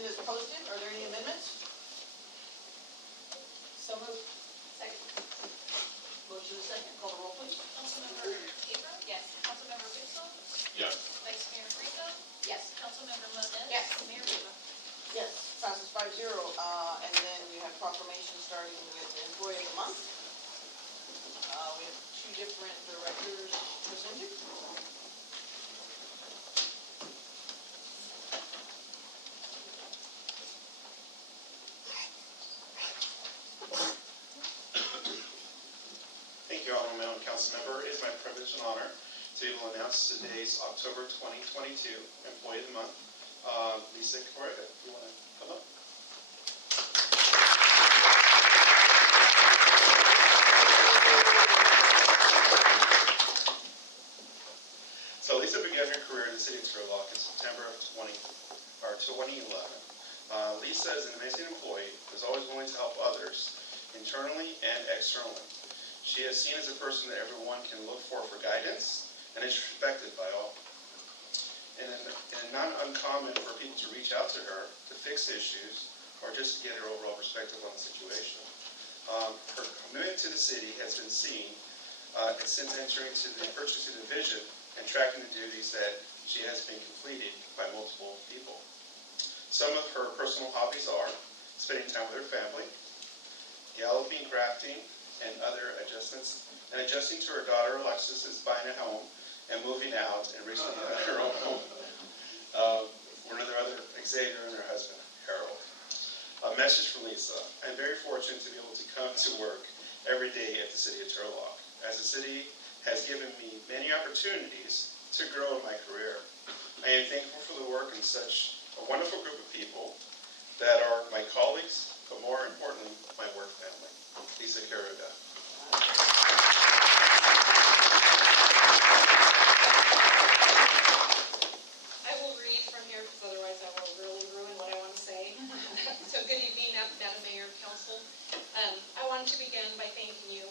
agenda is posted. Are there any amendments? So moved. Second. Motion is second. Call the roll, please. Councilmember Capron? Yes. Councilmember Pixel? Yes. Vice Mayor Franco? Yes. Councilmember Moniz? Yes. Mayor Riva? Yes, passes 5-0. And then you have proclamation starting with the Employee of the Month. We have two different directors presented. Thank you, Honorable Mayor and Council Member. It is my privilege and honor to be able to announce today's October 2022 Employee of the Month. Lisa Correa, if you want to come up. So Lisa began her career in the city of Turlock in September of 2011. Lisa is an amazing employee who is always willing to help others internally and externally. She is seen as a person that everyone can look for guidance and is respected by all. And not uncommon for people to reach out to her to fix issues or just to get her overall perspective on the situation. Her commitment to the city has been seen since entering to the purchasing division and tracking the duties that she has been completed by multiple people. Some of her personal hobbies are spending time with her family, galloping, crafting, and other adjustments, and adjusting to her daughter Alexis's buying a home and moving out and recently got her own home. Another Xavier and her husband Harold. A message from Lisa. I'm very fortunate to be able to come to work every day at the city of Turlock, as the city has given me many opportunities to grow in my career. I am thankful for the work in such a wonderful group of people that are my colleagues, but more importantly, my work family. Lisa Caruda. I will read from here because otherwise I will really ruin what I want to say. So good evening, Madam Mayor, Council. I wanted to begin by thanking you,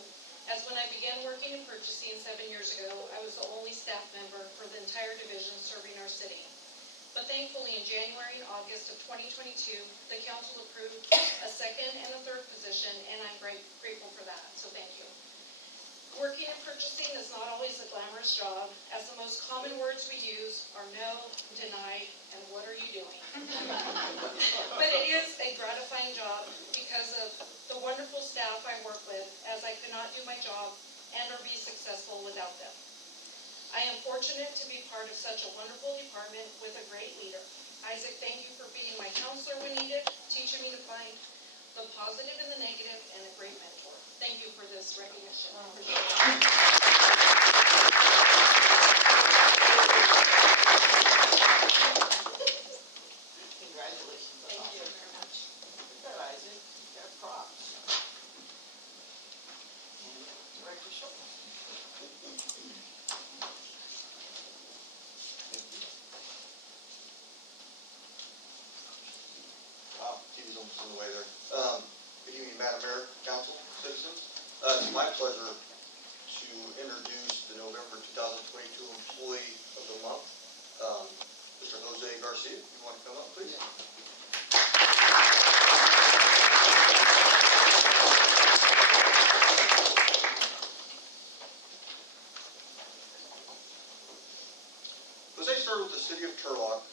as when I began working in purchasing 7 years ago, I was the only staff member for the entire division serving our city. But thankfully, in January and August of 2022, the council approved a second and a third position, and I'm grateful for that, so thank you. Working in purchasing is not always a glamorous job, as the most common words we use are no, denied, and what are you doing? But it is a gratifying job because of the wonderful staff I work with, as I could not do my job and or be successful without them. I am fortunate to be part of such a wonderful department with a great leader. Isaac, thank you for being my counselor when needed, teaching me to find the positive and the negative, and a great mentor. Thank you for this recognition. Congratulations. Thank you very much. Good, Isaac. You got props. Director Schultz. Wow, TV's almost on the way there. Good evening, Madam Mayor, Council, citizens. It's my pleasure to introduce the November 2022 Employee of the Month, Mr. Jose Garcia. If you want to come up, please. Jose started with the city of Turlock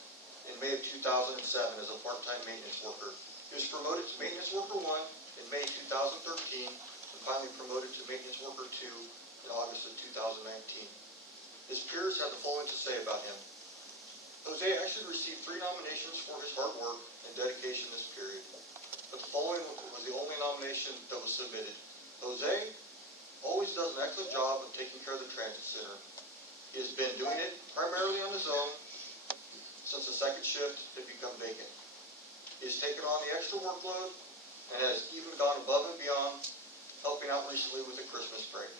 in May of 2007 as a part-time maintenance worker. He was promoted to maintenance worker 1 in May 2013 and finally promoted to maintenance worker 2 in August of 2019. His peers had the following to say about him. Jose actually received 3 nominations for his hard work and dedication this period, but the following was the only nomination that was submitted. Jose always does an excellent job of taking care of the transit center. He has been doing it primarily on his own since the second shift had become vacant. He has taken on the extra workload and has even gone above and beyond, helping out recently with the Christmas parade.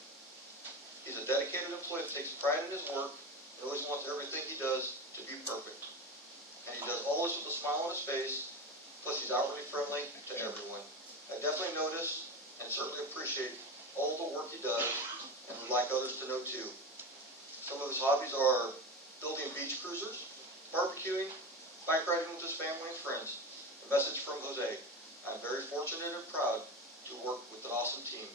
He's a dedicated employee that takes pride in his work and always wants everything he does to be perfect. And he does all this with a smile on his face, plus he's outwardly friendly to everyone. I definitely notice and certainly appreciate all the work he does and would like others to know too. Some of his hobbies are building beach cruisers, barbecuing, bike riding with his family and friends. A message from Jose. I'm very fortunate and proud to work with an awesome team.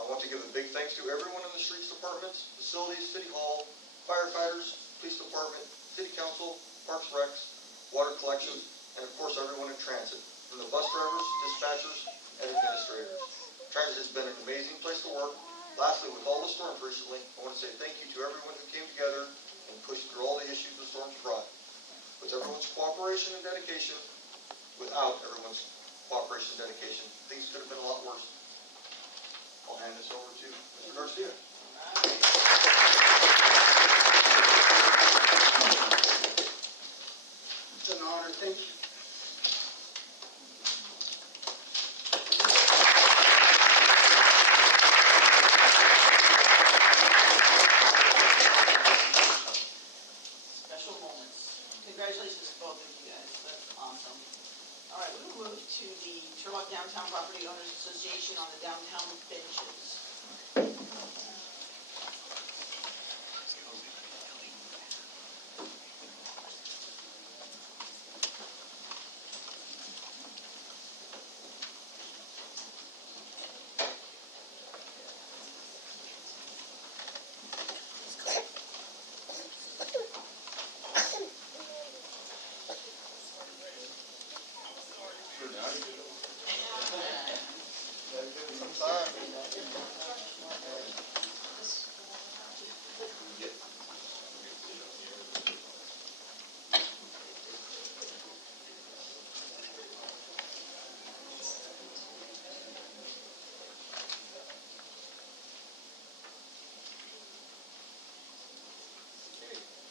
I want to give a big thanks to everyone in the streets departments, facilities, city hall, firefighters, police department, city council, parks recs, water collection, and of course everyone in transit, from the bus drivers, dispatchers, and administrators. Transit has been an amazing place to work. Lastly, with all the storms recently, I want to say thank you to everyone who came together and pushed through all the issues the storms brought. With everyone's cooperation and dedication, without everyone's cooperation and dedication, things could have been a lot worse. I'll hand this over to Mr. Garcia. It's an honor, thank you. Special moments. Congratulations to both of you guys. That's awesome. All right, we will move to the Turlock Downtown Property Owners Association on the downtown benches.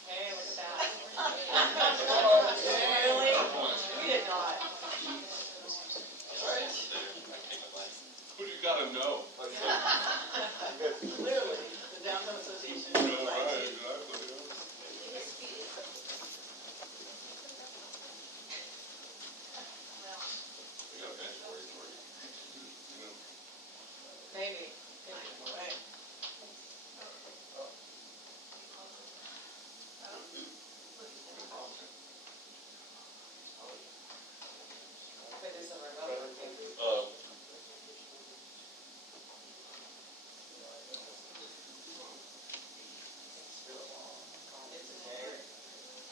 Hey, look at that. Really? We did not. All right. Who do you gotta know? Clearly, the Downtown Association. You know, right, exactly. We got a bench for you, you know. Maybe. Right. Maybe there's some remote.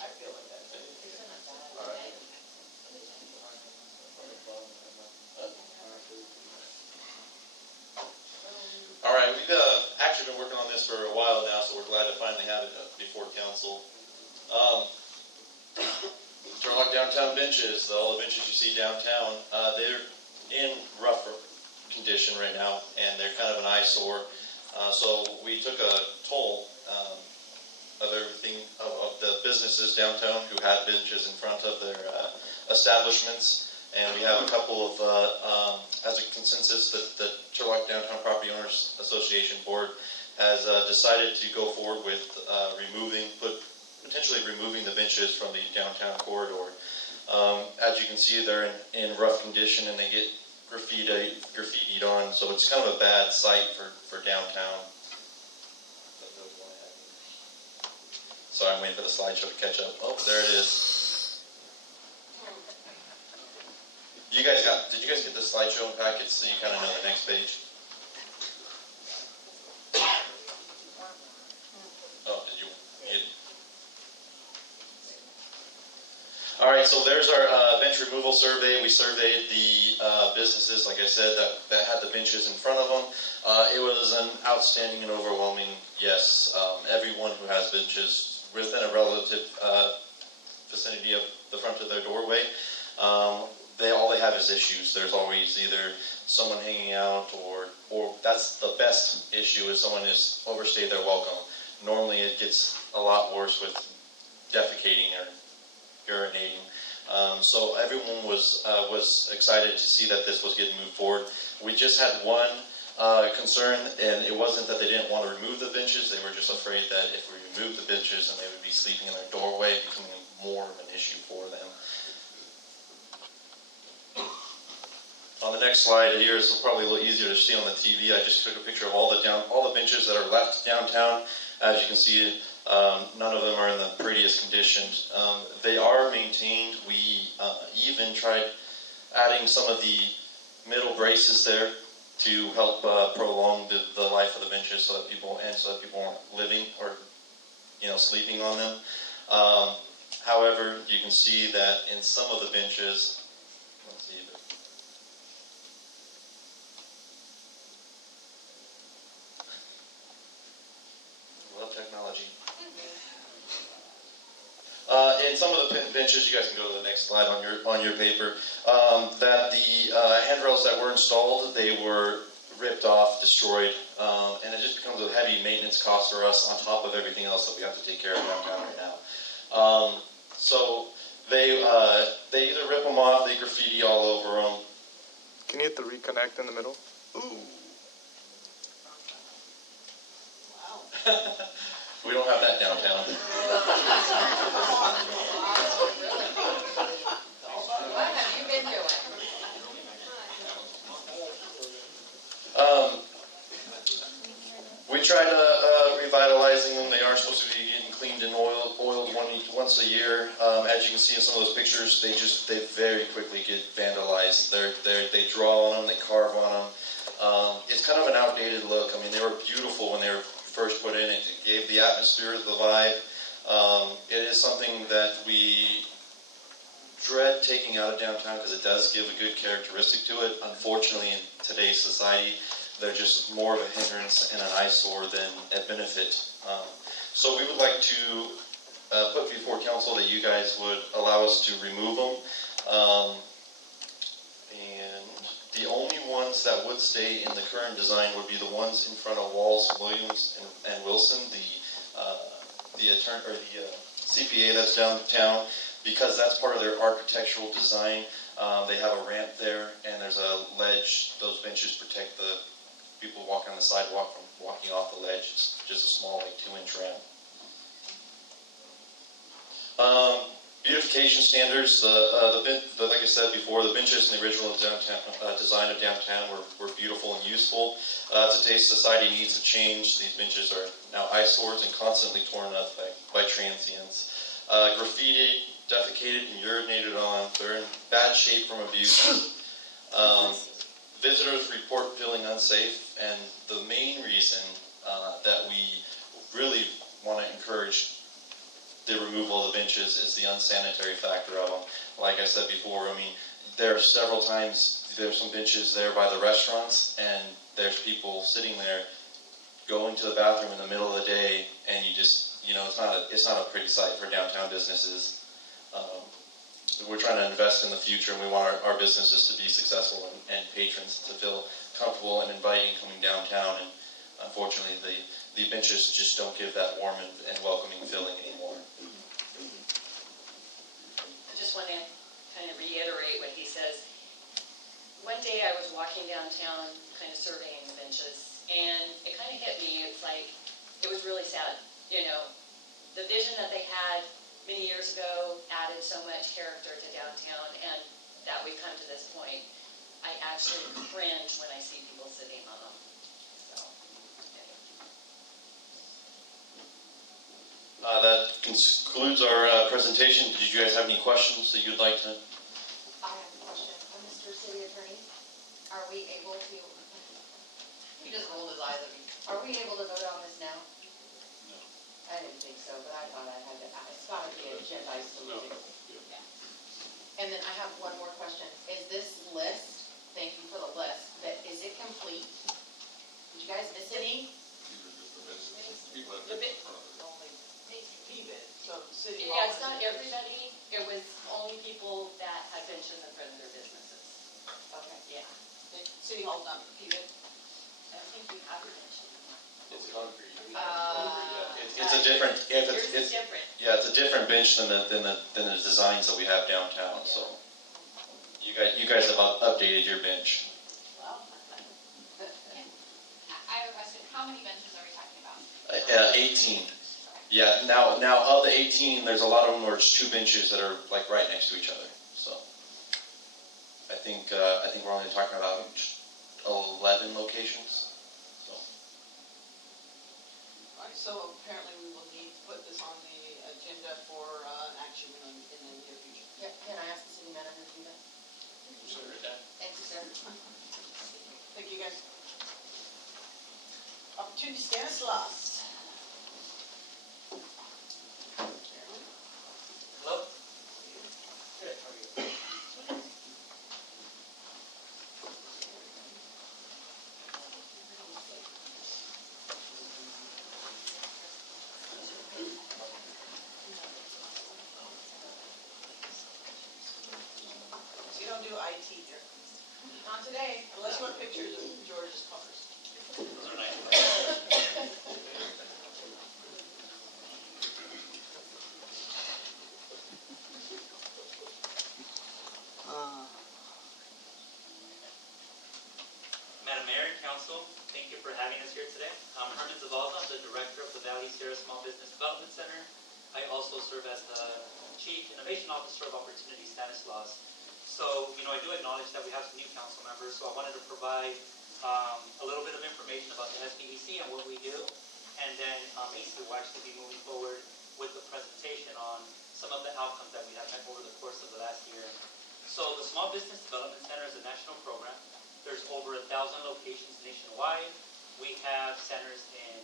I feel like that. All right, we've actually been working on this for a while now, so we're glad to finally have it before council. Turlock downtown benches, all the benches you see downtown, they're in rough condition right now, and they're kind of an eyesore. So we took a toll of everything, of the businesses downtown who had benches in front of their establishments. And we have a couple of, as a consensus, that the Turlock Downtown Property Owners Association Board has decided to go forward with potentially removing the benches from the downtown corridor. As you can see, they're in rough condition and they get graffitied on, so it's kind of a bad sight for downtown. Sorry, I'm waiting for the slideshow to catch up. Oh, there it is. Did you guys get the slideshow and packets so you kind of know the next page? Oh, did you get it? All right, so there's our bench removal survey. We surveyed the businesses, like I said, that had the benches in front of them. It was an outstanding and overwhelming yes. Everyone who has benches within a relative vicinity of the front of their doorway, all they have is issues. There's always either someone hanging out or that's the best issue is someone is overstayed their welcome. Normally it gets a lot worse with defecating or urinating. So everyone was excited to see that this was getting moved forward. We just had one concern, and it wasn't that they didn't want to remove the benches. They were just afraid that if we removed the benches, then they would be sleeping in their doorway, becoming more of an issue for them. On the next slide here is probably a little easier to see on the TV. I just took a picture of all the benches that are left downtown. As you can see, none of them are in the prettiest condition. They are maintained. We even tried adding some of the middle braces there to help prolong the life of the benches so that people aren't living or sleeping on them. However, you can see that in some of the benches, let's see. Love technology. In some of the benches, you guys can go to the next slide on your paper. That the handrails that were installed, they were ripped off, destroyed, and it just becomes a heavy maintenance cost for us on top of everything else that we have to take care of downtown right now. So they either rip them off, they graffiti all over them. Can you hit the reconnect in the middle? Ooh. Wow. We don't have that downtown. What have you been doing? We try to revitalizing them. They are supposed to be getting cleaned and oiled once a year. As you can see in some of those pictures, they very quickly get vandalized. They draw on them, they carve on them. It's kind of an outdated look. I mean, they were beautiful when they were first put in. It gave the atmosphere, the vibe. It is something that we dread taking out of downtown because it does give a good characteristic to it. Unfortunately, in today's society, they're just more of a hindrance and an eyesore than a benefit. So we would like to put before council that you guys would allow us to remove them. And the only ones that would stay in the current design would be the ones in front of Walls, Williams, and Wilson, the CPA that's downtown, because that's part of their architectural design. They have a ramp there, and there's a ledge. Those benches protect the people walking on the sidewalk from walking off the ledge. It's just a small, like 2-inch ramp. Beautification standards. Like I said before, the benches in the original downtown design of downtown were beautiful and useful. Today's society needs to change. These benches are now eyesores and constantly torn up by transients. Graffiti, defecated and urinated on. They're in bad shape from abuse. Visitors report feeling unsafe, and the main reason that we really want to encourage the removal of the benches is the unsanitary factor of them. Like I said before, I mean, there are several times, there's some benches there by the restaurants, and there's people sitting there going to the bathroom in the middle of the day, and you just, it's not a pretty sight for downtown businesses. We're trying to invest in the future, and we want our businesses to be successful and patrons to feel comfortable and inviting coming downtown. And unfortunately, the benches just don't give that warm and welcoming feeling anymore. I just want to kind of reiterate what he says. One day I was walking downtown, kind of surveying the benches, and it kind of hit me. It's like, it was really sad. The vision that they had many years ago added so much character to downtown, and that we've come to this point. I actually cringe when I see people sitting on them. So, anyway. That concludes our presentation. Did you guys have any questions that you'd like to? I have a question. Mr. City Attorney, are we able to, He just rolled his eyes at me. are we able to vote on this now? I didn't think so, but I thought I had to, it's got to be agendized to look at. And then I have one more question. Is this list, thank you for the list, but is it complete? Did you guys miss any? People have The been bit- in front of it. Only P-bit, so city. Yeah, it's not everybody. It was only people that had benches in front of their businesses. Okay. Yeah. City Hall's not P-bit. I think you have your bench. It's concrete. It's a different. Yours is different. Yeah, it's a different bench than the designs that we have downtown. So you guys have updated your bench. Well, I have a question. How many benches are we talking about? 18. Yeah. Now of the 18, there's a lot of them where it's 2 benches that are like right next to each other. So I think we're only talking about 11 locations. So apparently we will need to put this on the agenda for action in the near future. Yeah, can I ask the city manager to do that? Thank you, sir. Thank you, guys. Opportunity Stanislaus. Hello? You don't do IT here, Not today. unless you want pictures of George's cars. Those are nice. Madam Mayor and Council, thank you for having us here today. I'm Herman Zavalza, I'm the Director of the Valley Sierra Small Business Development Center. I also serve as the Chief Innovation Officer of Opportunity Stanislaus. So, I do acknowledge that we have some new council members, so I wanted to provide a little bit of information about the SBDC and what we do. And then Macy will actually be moving forward with the presentation on some of the outcomes that we have met over the course of the last year. So the Small Business Development Center is a national program. There's over 1,000 locations nationwide. We have centers in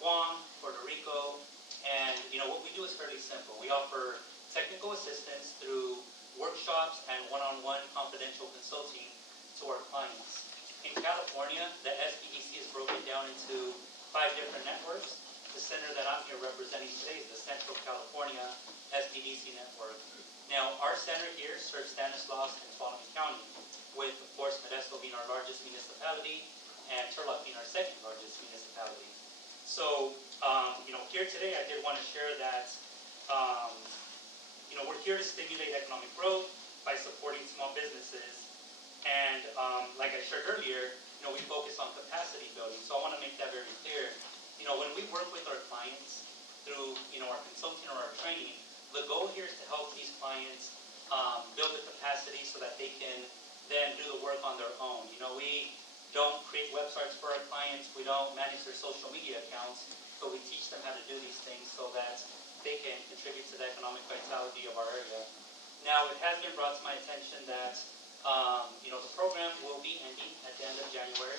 Guam, Puerto Rico, and what we do is fairly simple. We offer technical assistance through workshops and one-on-one confidential consulting to our clients. In California, the SBDC is broken down into 5 different networks. The center that I'm here representing today is the Central California SBDC network. Now, our center here serves Stanislaus and Tuolumne County, with, of course, Modesto being our largest municipality and Turlock being our second largest municipality. So, here today I did want to share that, we're here to stimulate economic growth by supporting small businesses. And like I shared earlier, we focus on capacity building. So I want to make that very clear. When we work with our clients through, our consulting or our training, the goal here is to help these clients build the capacity so that they can then do the work on their own. We don't create websites for our clients. We don't manage their social media accounts, but we teach them how to do these things so that they can contribute to the economic vitality of our area. Now, it has been brought to my attention that, the program will be ending at the end of January.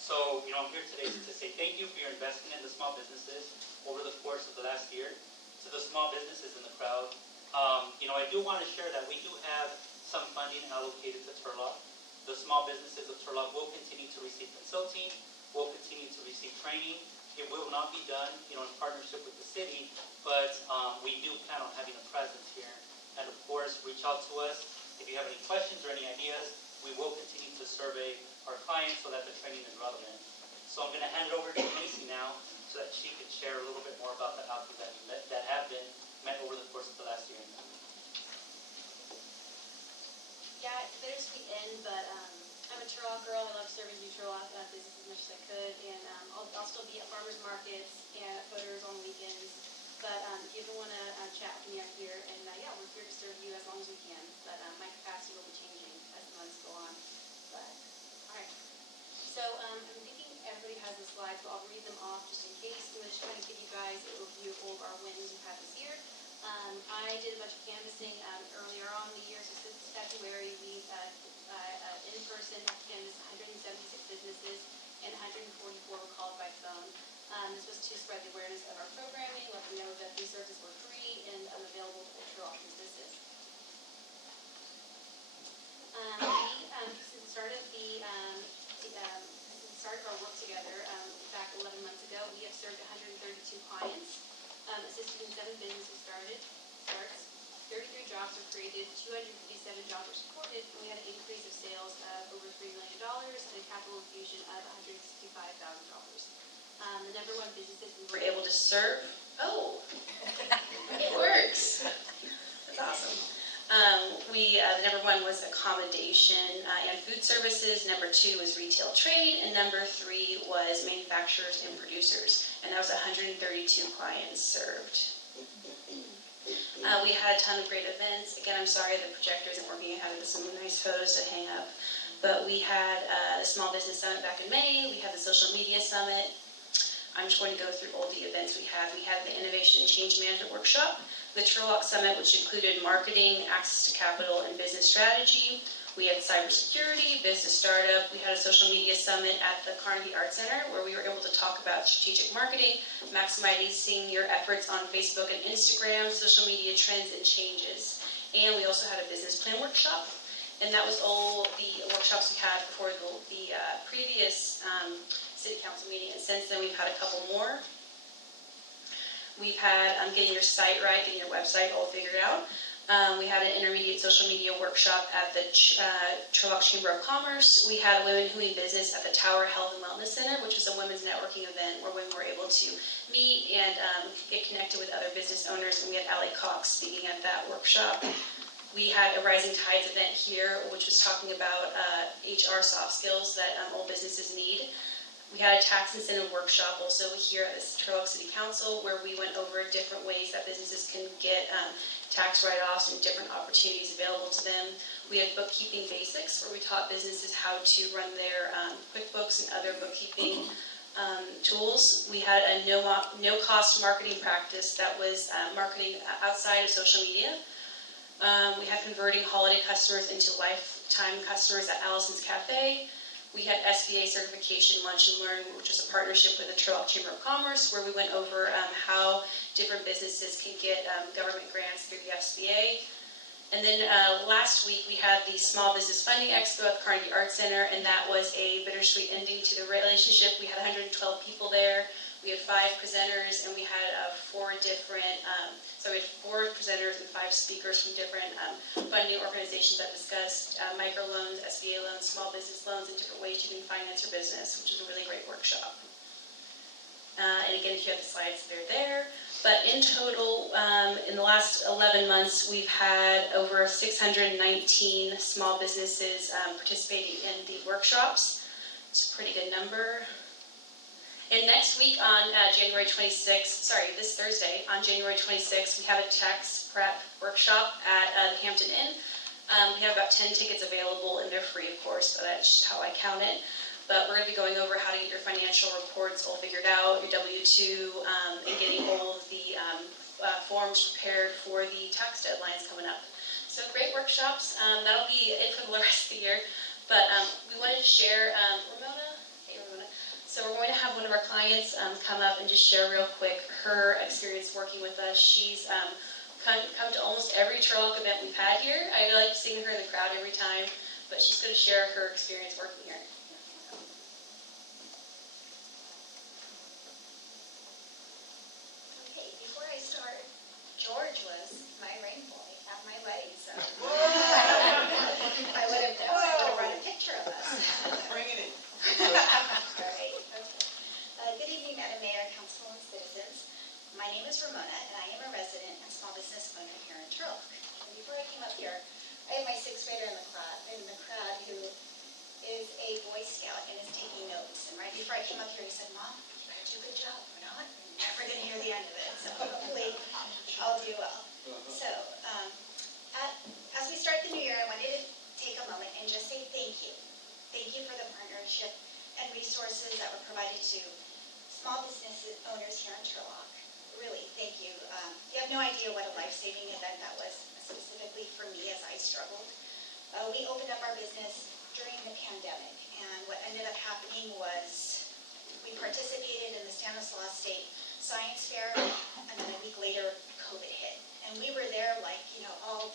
So, I'm here today to say thank you for your investment in the small businesses over the course of the last year. To the small businesses in the crowd, I do want to share that we do have some funding allocated to Turlock. The small businesses of Turlock will continue to receive consulting, will continue to receive training. It will not be done, in partnership with the city, but we do plan on having a presence here. And of course, reach out to us if you have any questions or any ideas. We will continue to survey our clients so that the training is relevant. So I'm going to hand it over to Macy now so that she can share a little bit more about the outcomes that have been met over the course of the last year. Yeah, there's the end, but I'm a Turlock girl. I love serving new Turlock business as much as I could, and I'll still be at farmers markets and at footers on weekends. But if you ever want to chat with me, I'm here, and yeah, we're here to serve you as long as we can. But my capacity will be changing as the months go on. But all right. So I'm thinking everybody has a slide, so I'll read them off just in case. I'm just trying to give you guys a review of all of our wins we've had this year. I did a bunch of canvassing earlier on in the year, so since February, we in person canvassed 176 businesses and 144 were called by phone. This was to spread the awareness of our programming, let them know that these services were free and available to Turlock businesses. Since the start of our work together, back 11 months ago, we have served 132 clients, assisted in 7 businesses starts, 33 jobs were created, 257 jobs were supported, and we had an increase of sales of over $3 million and a capital infusion of $165,000. The number 1 businesses we were able to serve. Oh, it works. That's awesome. The number 1 was accommodation and food services. Number 2 was retail trade, and number 3 was manufacturers and producers. And that was 132 clients served. We had a ton of great events. Again, I'm sorry the projector isn't working. I had some nice photos to hang up. But we had the Small Business Summit back in May. We had the Social Media Summit. I'm just going to go through all the events we had. We had the Innovation and Change Management Workshop, the Turlock Summit, which included marketing, access to capital, and business strategy. We had cybersecurity, business startup. We had a social media summit at the Carnegie Art Center where we were able to talk about strategic marketing, maximizing your efforts on Facebook and Instagram, social media trends and changes. And we also had a business plan workshop. And that was all the workshops we had before the previous city council meeting. And since then, we've had a couple more. We've had getting your site right, getting your website all figured out. We had an intermediate social media workshop at the Turlock Chamber of Commerce. We had Women Who Mean Business at the Tower Health and Wellness Center, which was a women's networking event where women were able to meet and get connected with other business owners. And we had Allie Cox speaking at that workshop. We had a Rising Tides event here, which was talking about HR soft skills that all businesses need. We had a tax incentive workshop also here at the Turlock City Council where we went over different ways that businesses can get tax write-offs and different opportunities available to them. We had bookkeeping basics where we taught businesses how to run their QuickBooks and other bookkeeping tools. We had a no-cost marketing practice that was marketing outside of social media. We had converting holiday customers into lifetime customers at Allison's Cafe. We had SBA certification lunch and learn, which was a partnership with the Turlock Chamber of Commerce, where we went over how different businesses can get government grants through the SBA. And then last week we had the Small Business Funding Expo at the Carnegie Art Center, and that was a bittersweet ending to the relationship. We had 112 people there. We had 5 presenters, and we had four presenters and 5 speakers from different funding organizations that discussed microloans, SBA loans, small business loans, and different ways you can finance your business, which was a really great workshop. And again, if you have the slides, they're there. But in total, in the last 11 months, we've had over 619 small businesses participating in the workshops. It's a pretty good number. And next week on this Thursday, on January 26th, we have a tax prep workshop at the Hampton Inn. We have about 10 tickets available, and they're free, of course, but that's just how I count it. But we're going to be going over how to get your financial reports all figured out, your W-2, and getting all of the forms prepared for the tax deadlines coming up. So great workshops. That'll be it for the rest of the year. But we wanted to share, Ramona. So we're going to have one of our clients come up and just share real quick her experience working with us. She's come to almost every Turlock event we've had here. I like seeing her in the crowd every time, but she's going to share her experience working here. Okay, before I start, George was my ring boy at my wedding, so if I would have known, I would have brought a picture of us. Bring it in. All right. Good evening, Madam Mayor, Council, and citizens. My name is Ramona, and I am a resident and small business owner here in Turlock. And before I came up here, I have my 6th grader in the crowd who is a Boy Scout and is taking notes. And right before I came up here, he said, "Mom, you better do a good job. We're not never going to hear the end of it. So hopefully I'll do well." So as we start the new year, I wanted to take a moment and just say thank you. Thank you for the partnership and resources that were provided to small business owners here in Turlock. Really, thank you. You have no idea what a life-saving event that was, specifically for me as I struggled. We opened up our business during the pandemic, and what ended up happening was we participated in the Stanislaus State Science Fair, and then a week later, COVID hit. And we were there like, all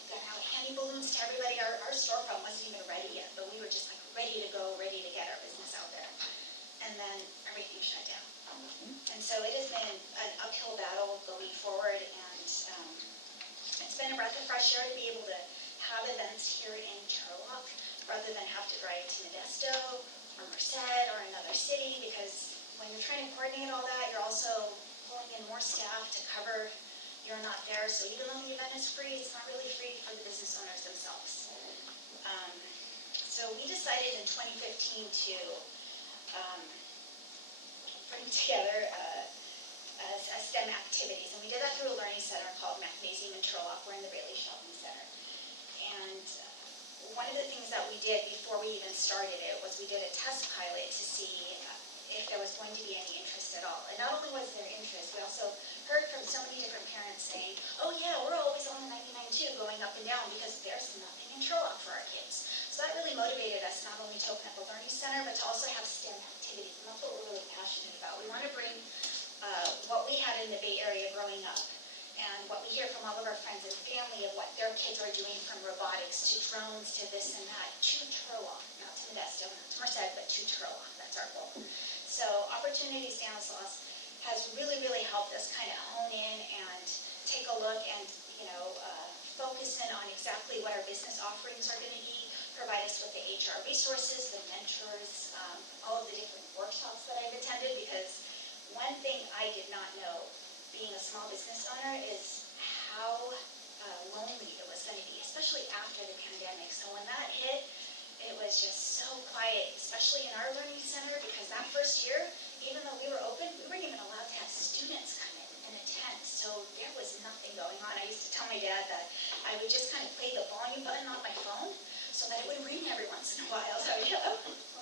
handing balloons to everybody. Our storefront wasn't even ready yet, but we were just like ready to go, ready to get our business out there. And then everything shut down. And so it has been an uphill battle going forward, and it's been a breath of fresh air to be able to have events here in Turlock rather than have to drive to Modesto or Merced or another city, because when you're trying to coordinate all that, you're also pulling in more staff to cover you're not there. So even though the event is free, it's not really free for the business owners themselves. So we decided in 2015 to bring together STEM activities, and we did that through a learning center called Macnasium in Turlock. We're in the Bailey Shopping Center. And one of the things that we did before we even started it was we did a test pilot to see if there was going to be any interest at all. And not only was there interest, we also heard from so many different parents saying, "Oh yeah, we're always on the 99 too, going up and down because there's nothing in Turlock for our kids." So So that really motivated us not only to open up a learning center, but to also have STEM activities, and that's what we're really passionate about. We want to bring what we had in the Bay Area growing up, and what we hear from all of our friends and family of what their kids are doing, from robotics to drones to this and that, to Turlock, not to Modesto, not to Merced, but to Turlock. That's our goal. So Opportunity Stanislaus has really, really helped us kind of hone in and take a look and, focus in on exactly what our business offerings are going to be, provide us with the HR resources, the mentors, all of the different workshops that I've attended, because one thing I did not know being a small business owner is how lonely it was going to be, especially after the pandemic. So when that hit, it was just so quiet, especially in our learning center, because that first year, even though we were open, we weren't even allowed to have students come in and attend. So there was nothing going on. I used to tell my dad that I would just kind of play the volume button on my phone so that it would ring every once in a while. So,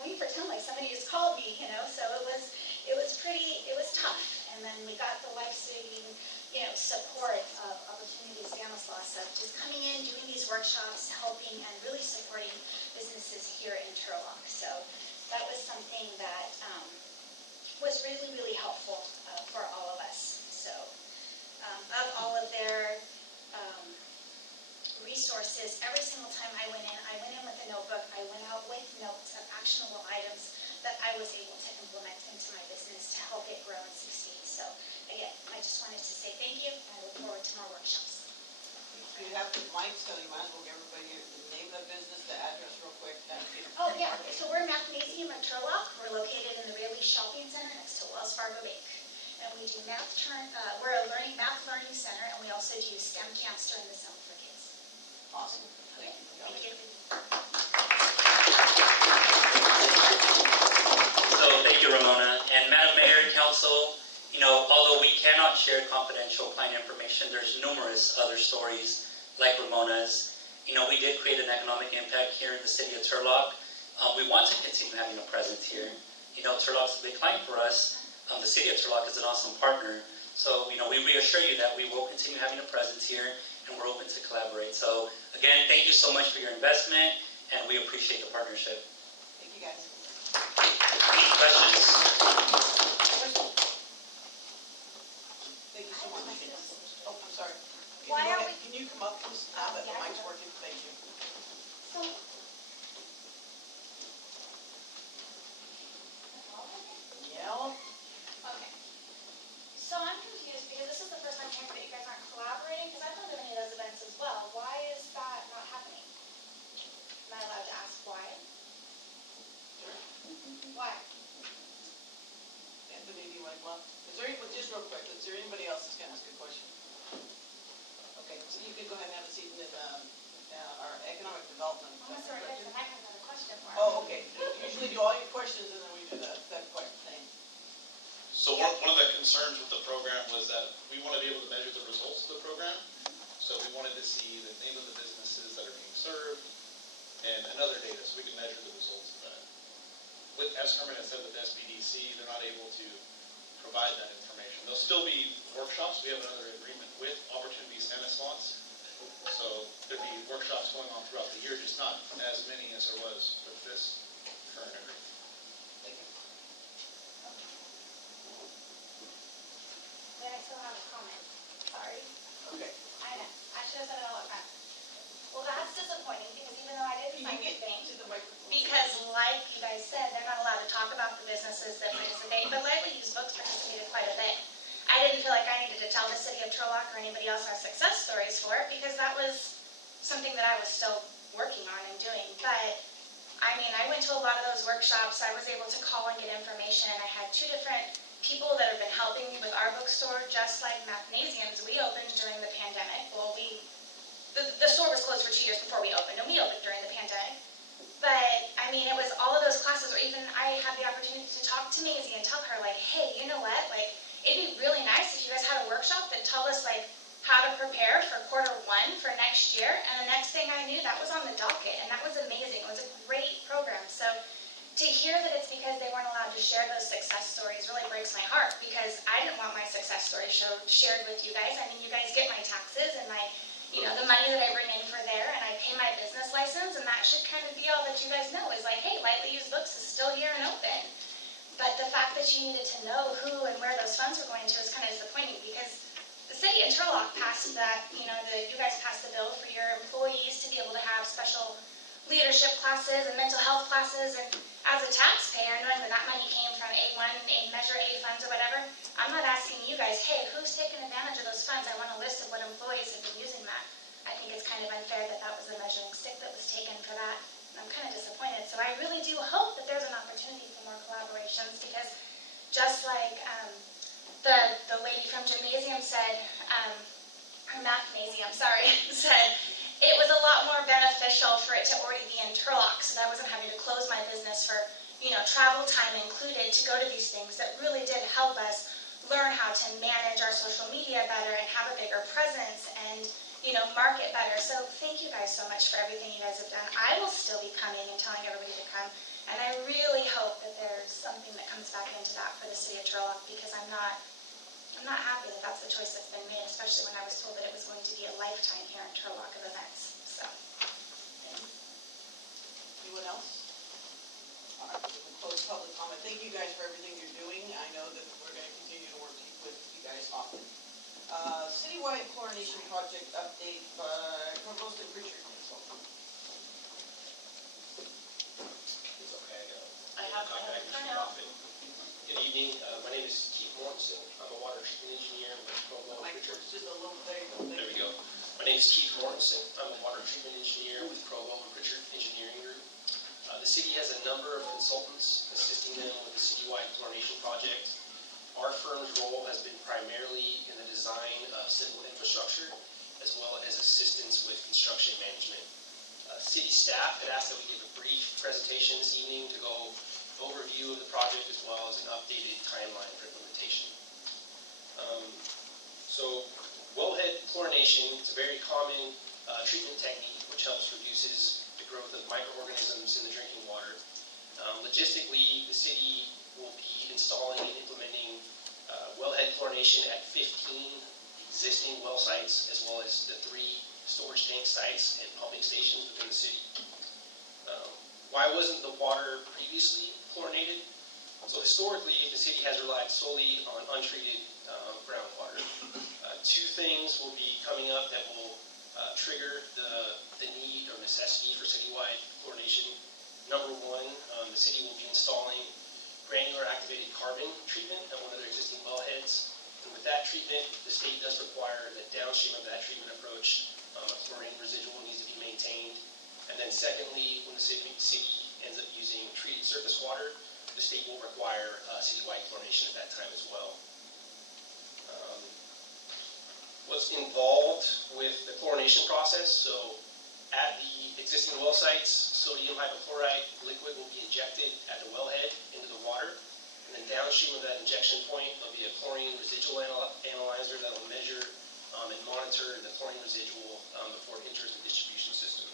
we pretend like somebody just called me, So it was tough. And then we got the life-saving, support of Opportunity Stanislaus, of just coming in, doing these workshops, helping, and really supporting businesses here in Turlock. So that was something that was really, really helpful for all of us. So of all of their resources, every single time I went in with a notebook. I went out with notes of actionable items that I was able to implement into my business to help it grow and succeed. So again, I just wanted to say thank you, and I look forward to more workshops. If you have the mic, so you might as well give everybody the name of the business, the address real quick. Oh yeah, so we're Mathnasium at Turlock. We're located in the Raleigh Shopping Center next to Wells Fargo Bank. And we do we're a math learning center, and we also do STEM camps during the summer for kids. Awesome. Thank you. Thank you. So thank you, Ramona. And Madam Mayor and Council, although we cannot share confidential client information, there's numerous other stories like Ramona's. We did create an economic impact here in the city of Turlock. We want to continue having a presence here. Turlock's a big client for us. The city of Turlock is an awesome partner. So, we reassure you that we will continue having a presence here, and we're open to collaborate. So, again, thank you so much for your investment, and we appreciate the partnership. Thank you, guys. Any questions? Thank you so much. Oh, I'm sorry. Can you come up, please, now that the mic's working? Thank you. Yell. Okay. So I'm confused because this is the first time hearing that you guys aren't collaborating, because I've been to many of those events as well. Why is that not happening? Am I allowed to ask why? Sure. Why? Anthony, do you want to come up? Just real quick, is there anybody else that's going to ask a question? Okay, so you can go ahead and have a seat in our economic development. I'm sorry, I might have another question for him. Oh, okay. You usually do all your questions and then we do that question thing. So one of the concerns with the program was that we want to be able to measure the results of the program. So we wanted to see the name of the businesses that are being served and other data so we can measure the results of that. As Herman has said with SBDC, they're not able to provide that information. There'll still be workshops. We have another agreement with Opportunity Stanislaus. So there'll be workshops going on throughout the year, just not as many as there was with this current agreement. Thank you. Then I still have a comment. Sorry. Okay. I know. I should have said it all up front. Well, that's disappointing, because even though I didn't find anything, because like you guys said, they're not allowed to talk about the businesses that participate, but Lightly Used Books participated quite a bit. I didn't feel like I needed to tell the city of Turlock or anybody else our success stories for it, because that was something that I was still working on and doing. But I went to a lot of those workshops. I was able to call and get information. I had 2 different people that have been helping me with our bookstore, just like Mathnasium's. We opened during the pandemic. Well, the store was closed for 2 years before we opened, and we opened during the pandemic. But it was all of those classes, or even I had the opportunity to talk to Maisie and tell her, hey, you know what? It'd be really nice if you guys had a workshop that told us how to prepare for Q1 for next year. And the next thing I knew, that was on the docket, and that was amazing. It was a great program. So to hear that it's because they weren't allowed to share those success stories really breaks my heart, because I didn't want my success story shared with you guys. You guys get my taxes and my the money that I bring in for there, and I pay my business license, and that should kind of be all that you guys know, is like, hey, Lightly Used Books is still here and open. But the fact that you needed to know who and where those funds were going to is kind of disappointing, because the city of Turlock passed that, you guys passed the bill for your employees to be able to have special leadership classes and mental health classes, and as a taxpayer, knowing that that money came from A1, Measure A funds or whatever, I'm not asking you guys, hey, who's taken advantage of those funds? I want a list of what employees have been using that. I think it's kind of unfair that that was the measuring stick that was taken for that. And I'm kind of disappointed. So I really do hope that there's an opportunity for more collaborations, because just like the lady from Gymnasium said, or Mathnasium, sorry, said, it was a lot more beneficial for it to already be in Turlock, so that I wasn't having to close my business for, travel time included to go to these things. That really did help us learn how to manage our social media better and have a bigger presence and, market better. So thank you guys so much for everything you guys have done. I will still be coming and telling everybody to come, and I really hope that there's something that comes back into that for the city of Turlock, because I'm not happy that that's the choice that's been made, especially when I was told that it was going to be a lifetime here in Turlock of events. So, Anyone else? All right, we'll close public comment. Thank you guys for everything you're doing. I know that we're going to continue to work with you guys often. Citywide chlorination project update by Provost and Richard. It's okay, I have printout. Good evening, my name is Keith Mortensen. I'm a water treatment engineer with Provo and Pritchard. Just a little thing. There we go. My name is Keith Mortensen. I'm a water treatment engineer with Provo and Pritchard Engineering Group. The city has a number of consultants assisting them with the citywide chlorination project. Our firm's role has been primarily in the design of civil infrastructure, as well as assistance with construction management. City staff had asked that we give a brief presentation this evening to go overview of the project, as well as an updated timeline for implementation. So wellhead chlorination is a very common treatment technique which helps reduces the growth of microorganisms in the drinking water. Logistically, the city will be installing and implementing wellhead chlorination at 15 existing well sites, as well as the 3 storage tank sites and pumping stations within the city. Why wasn't the water previously chlorinated? So historically, the city has relied solely on untreated groundwater. 2 things will be coming up that will trigger the need or necessity for citywide chlorination. Number 1, the city will be installing granular activated carbon treatment at one of their existing wellheads. And with that treatment, the state does require that downstream of that treatment approach, a chlorine residual needs to be maintained. And then secondly, when the city ends up using treated surface water, the state will require citywide chlorination at that time as well. What's involved with the chlorination process? So at the existing well sites, sodium hypochlorite liquid will be injected at the wellhead into the water. And then downstream of that injection point, there'll be a chlorine residual analyzer that will measure and monitor the chlorine residual before it enters the distribution system.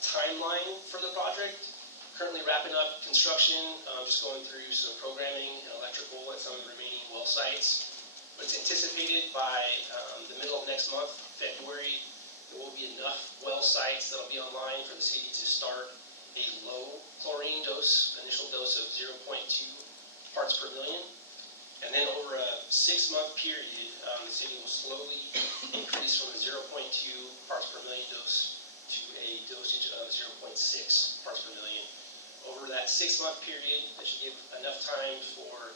Timeline for the project, currently wrapping up construction, just going through some programming and electrical at some of the remaining well sites. But it's anticipated by the middle of next month, February, there will be enough well sites that will be online for the city to start a low chlorine dose, initial dose of 0.2 parts per million. And then over a 6-month period, the city will slowly increase from a 0.2 parts per million dose to a dosage of 0.6 parts per million. Over that 6-month period, that should give enough time for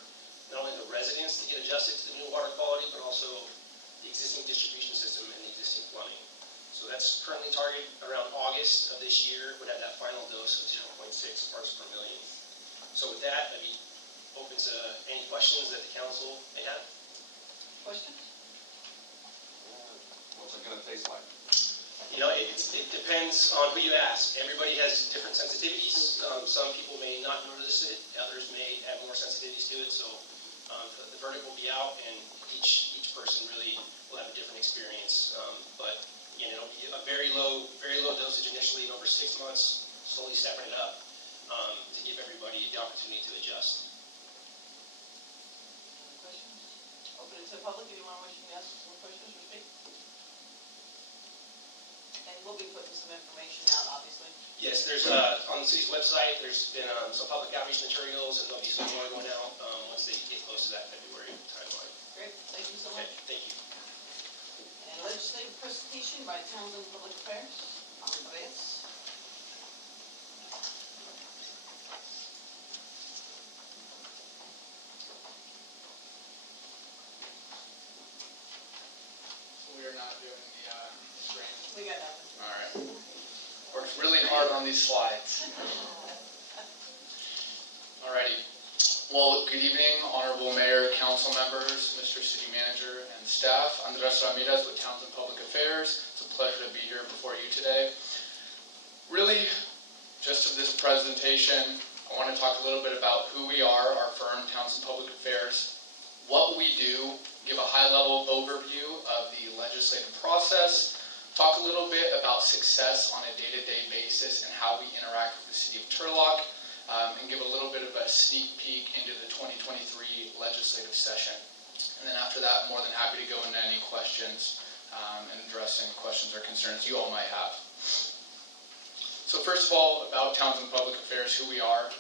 not only the residents to get adjusted to the new water quality, but also the existing distribution system and the existing plumbing. So that's currently targeted around August of this year, would have that final dose of 0.6 parts per million. So with that, I'd be open to any questions that the council may have. Questions? What's it gonna taste like? It depends on who you ask. Everybody has different sensitivities. Some people may not notice it, others may have more sensitivities to it. So the verdict will be out, and each person really will have a different experience. But again, it'll be a very low dosage initially, and over 6 months, slowly stepping it up to give everybody the opportunity to adjust. Questions? Open it to the public. Anyone wishing to ask some questions or speak? And we'll be putting some information out, obviously. Yes, there's, on the city's website, there's been some public outreach materials, and there'll be some more going out once they get close to that February timeline. Great, thank you so Okay, much. thank you. And legislative presentation by Townsend Public Affairs, Andres. We are not doing the grant. We got nothing. All right. Worked really hard on these slides. Alrighty. Well, good evening, Honorable Mayor, Council members, Mr. City Manager, and staff. Andres Ramirez with Townsend Public Affairs. It's a pleasure to be here before you today. Really, just of this presentation, I want to talk a little bit about who we are, our firm, Townsend Public Affairs, what we do, give a high-level overview of the legislative process, talk a little bit about success on a day-to-day basis and how we interact with the City of Turlock, and give a little bit of a sneak peek into the 2023 legislative session. And then after that, more than happy to go into any questions and address any questions or concerns you all might have. So first of all, about Townsend Public Affairs, who we are.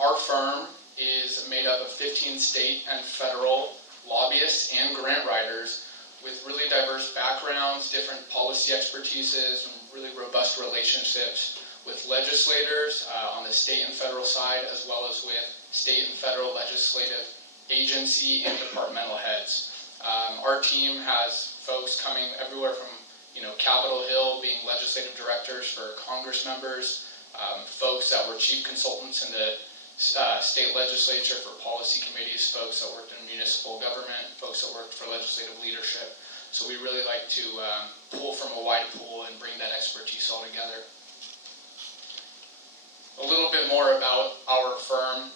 Our firm is made up of 15 state and federal lobbyists and grant writers with really diverse backgrounds, different policy expertises, and really robust relationships with legislators on the state and federal side, as well as with state and federal legislative agency and departmental heads. Our team has folks coming everywhere from Capitol Hill, being legislative directors for Congress members, folks that were chief consultants in the state legislature for policy committees, folks that worked in municipal government, folks that worked for legislative leadership. So we really like to pull from a wide pool and bring that expertise all together. A little bit more about our firm.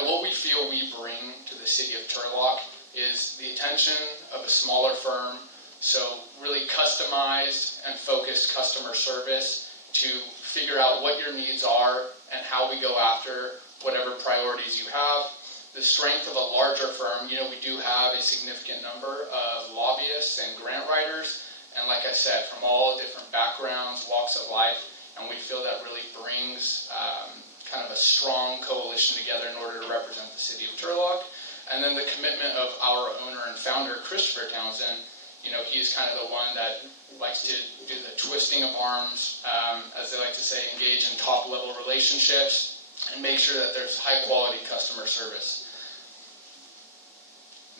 What we feel we bring to the City of Turlock is the attention of a smaller firm, so really customized and focused customer service to figure out what your needs are and how we go after whatever priorities you have. The strength of a larger firm, we do have a significant number of lobbyists and grant writers, and like I said, from all different backgrounds, walks of life, and we feel that really brings kind of a strong coalition together in order to represent the City of Turlock. And then the commitment of our owner and founder, Christopher Townsend. He's kind of the one that likes to do the twisting of arms, as they like to say, engage in top-level relationships, and make sure that there's high-quality customer service.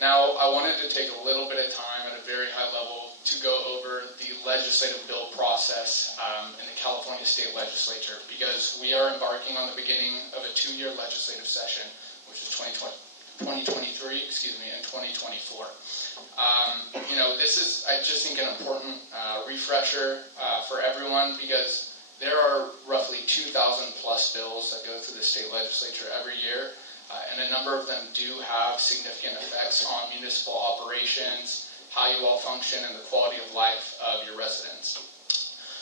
Now, I wanted to take a little bit of time at a very high level to go over the legislative bill process in the California State Legislature, because we are embarking on the beginning of a 2-year legislative session, which is 2023, and 2024. This is, I just think, an important refresher for everyone, because there are roughly 2,000 plus bills that go through the state legislature every year, and a number of them do have significant effects on municipal operations, how you all function, and the quality of life of your residents.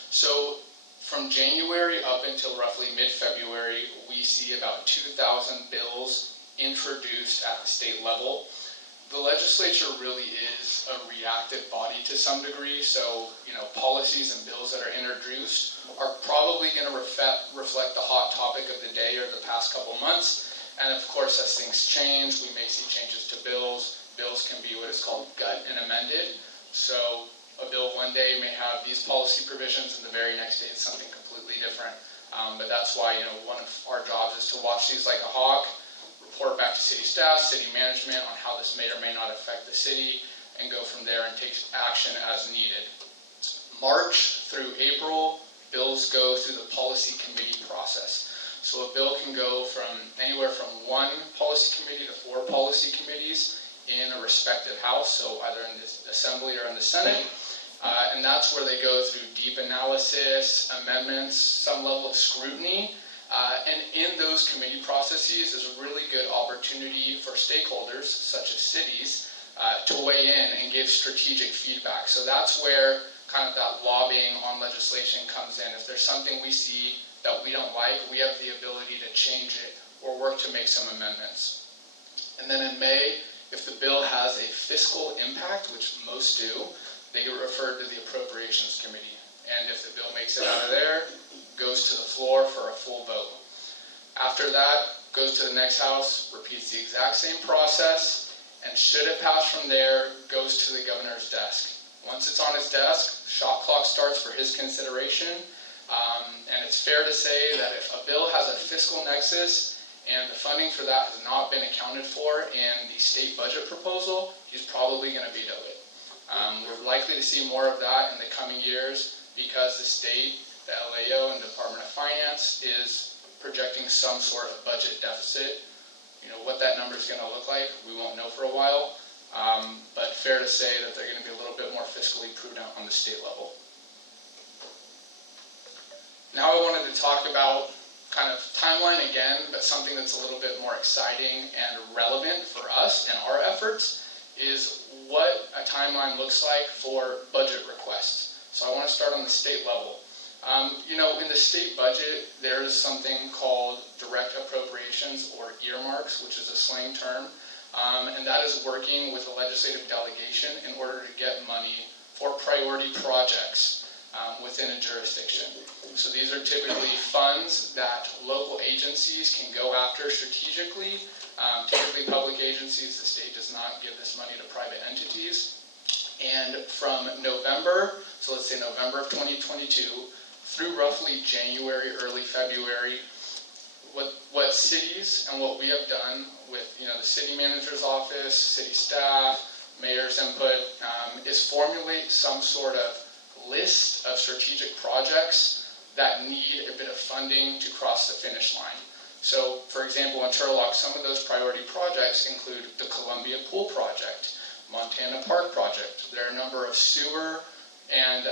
So from January up until roughly mid-February, we see about 2,000 bills introduced at the state level. The legislature really is a reactive body to some degree, so policies and bills that are introduced are probably going to reflect the hot topic of the day or the past couple months. And of course, as things change, we may see changes to bills. Bills can be what is called gut and amended. So a bill one day may have these policy provisions, and the very next day it's something completely different. But that's why one of our jobs is to watch these like a hawk, report back to city staff, city management on how this may or may not affect the city, and go from there and take action as needed. March through April, bills go through the policy committee process. So a bill can go from anywhere from 1 policy committee to 4 policy committees in a respective house, so either in the Assembly or in the Senate. And that's where they go through deep analysis, amendments, some level of scrutiny. And in those committee processes is a really good opportunity for stakeholders, such as cities, to weigh in and give strategic feedback. So that's where kind of that lobbying on legislation comes in. If there's something we see that we don't like, we have the ability to change it or work to make some amendments. And then in May, if the bill has a fiscal impact, which most do, they get referred to the Appropriations Committee. and if the bill makes it out of there, goes to the floor for a full vote. After that, goes to the next house, repeats the exact same process, and should it pass from there, goes to the governor's desk. Once it's on his desk, shot clock starts for his consideration, and it's fair to say that if a bill has a fiscal nexus and the funding for that has not been accounted for in the state budget proposal, he's probably going to veto it. We're likely to see more of that in the coming years because the state, the LAO, and Department of Finance is projecting some sort of budget deficit. What that number is going to look like, we won't know for a while, but fair to say that they're going to be a little bit more fiscally prudent on the state level. Now I wanted to talk about kind of timeline again, but something that's a little bit more exciting and relevant for us and our efforts is what a timeline looks like for budget requests. So I want to start on the state level. In the state budget, there is something called direct appropriations or earmarks, which is a slang term, and that is working with the legislative delegation in order to get money for priority projects within a jurisdiction. So these are typically funds that local agencies can go after strategically. Typically public agencies, the state does not give this money to private entities. And from November, so let's say November of 2022, through roughly January, early February, what cities and what we have done with the city manager's office, city staff, mayor's input, is formulate some sort of list of strategic projects that need a bit of funding to cross the finish line. So, for example, in Turlock, some of those priority projects include the Columbia Pool Project, Montana Park Project. There are a number of sewer and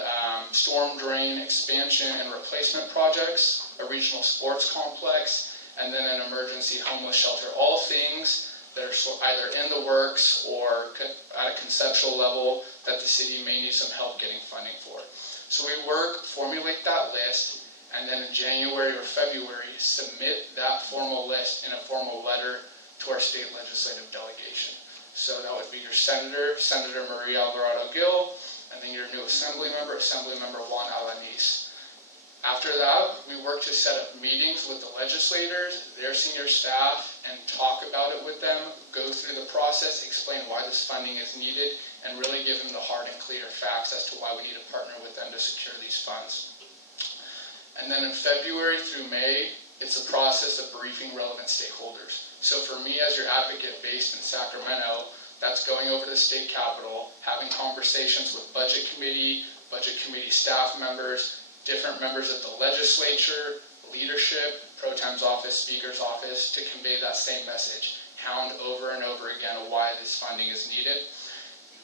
storm drain expansion and replacement projects, a regional sports complex, and then an emergency homeless shelter. All things that are either in the works or at a conceptual level that the city may need some help getting funding for. So we formulate that list, and then in January or February, submit that formal list in a formal letter to our state legislative delegation. So that would be your senator, Senator Marie Alvarado Gil, and then your new Assembly Member Juan Alanis. After that, we work to set up meetings with the legislators, their senior staff, and talk about it with them, go through the process, explain why this funding is needed, and really give them the hard and clear facts as to why we need to partner with them to secure these funds. And then in February through May, it's a process of briefing relevant stakeholders. So for me as your advocate based in Sacramento, that's going over to the state capitol, having conversations with budget committee staff members, different members of the legislature, leadership, pro tem's office, speaker's office, to convey that same message. Hound over and over again why this funding is needed.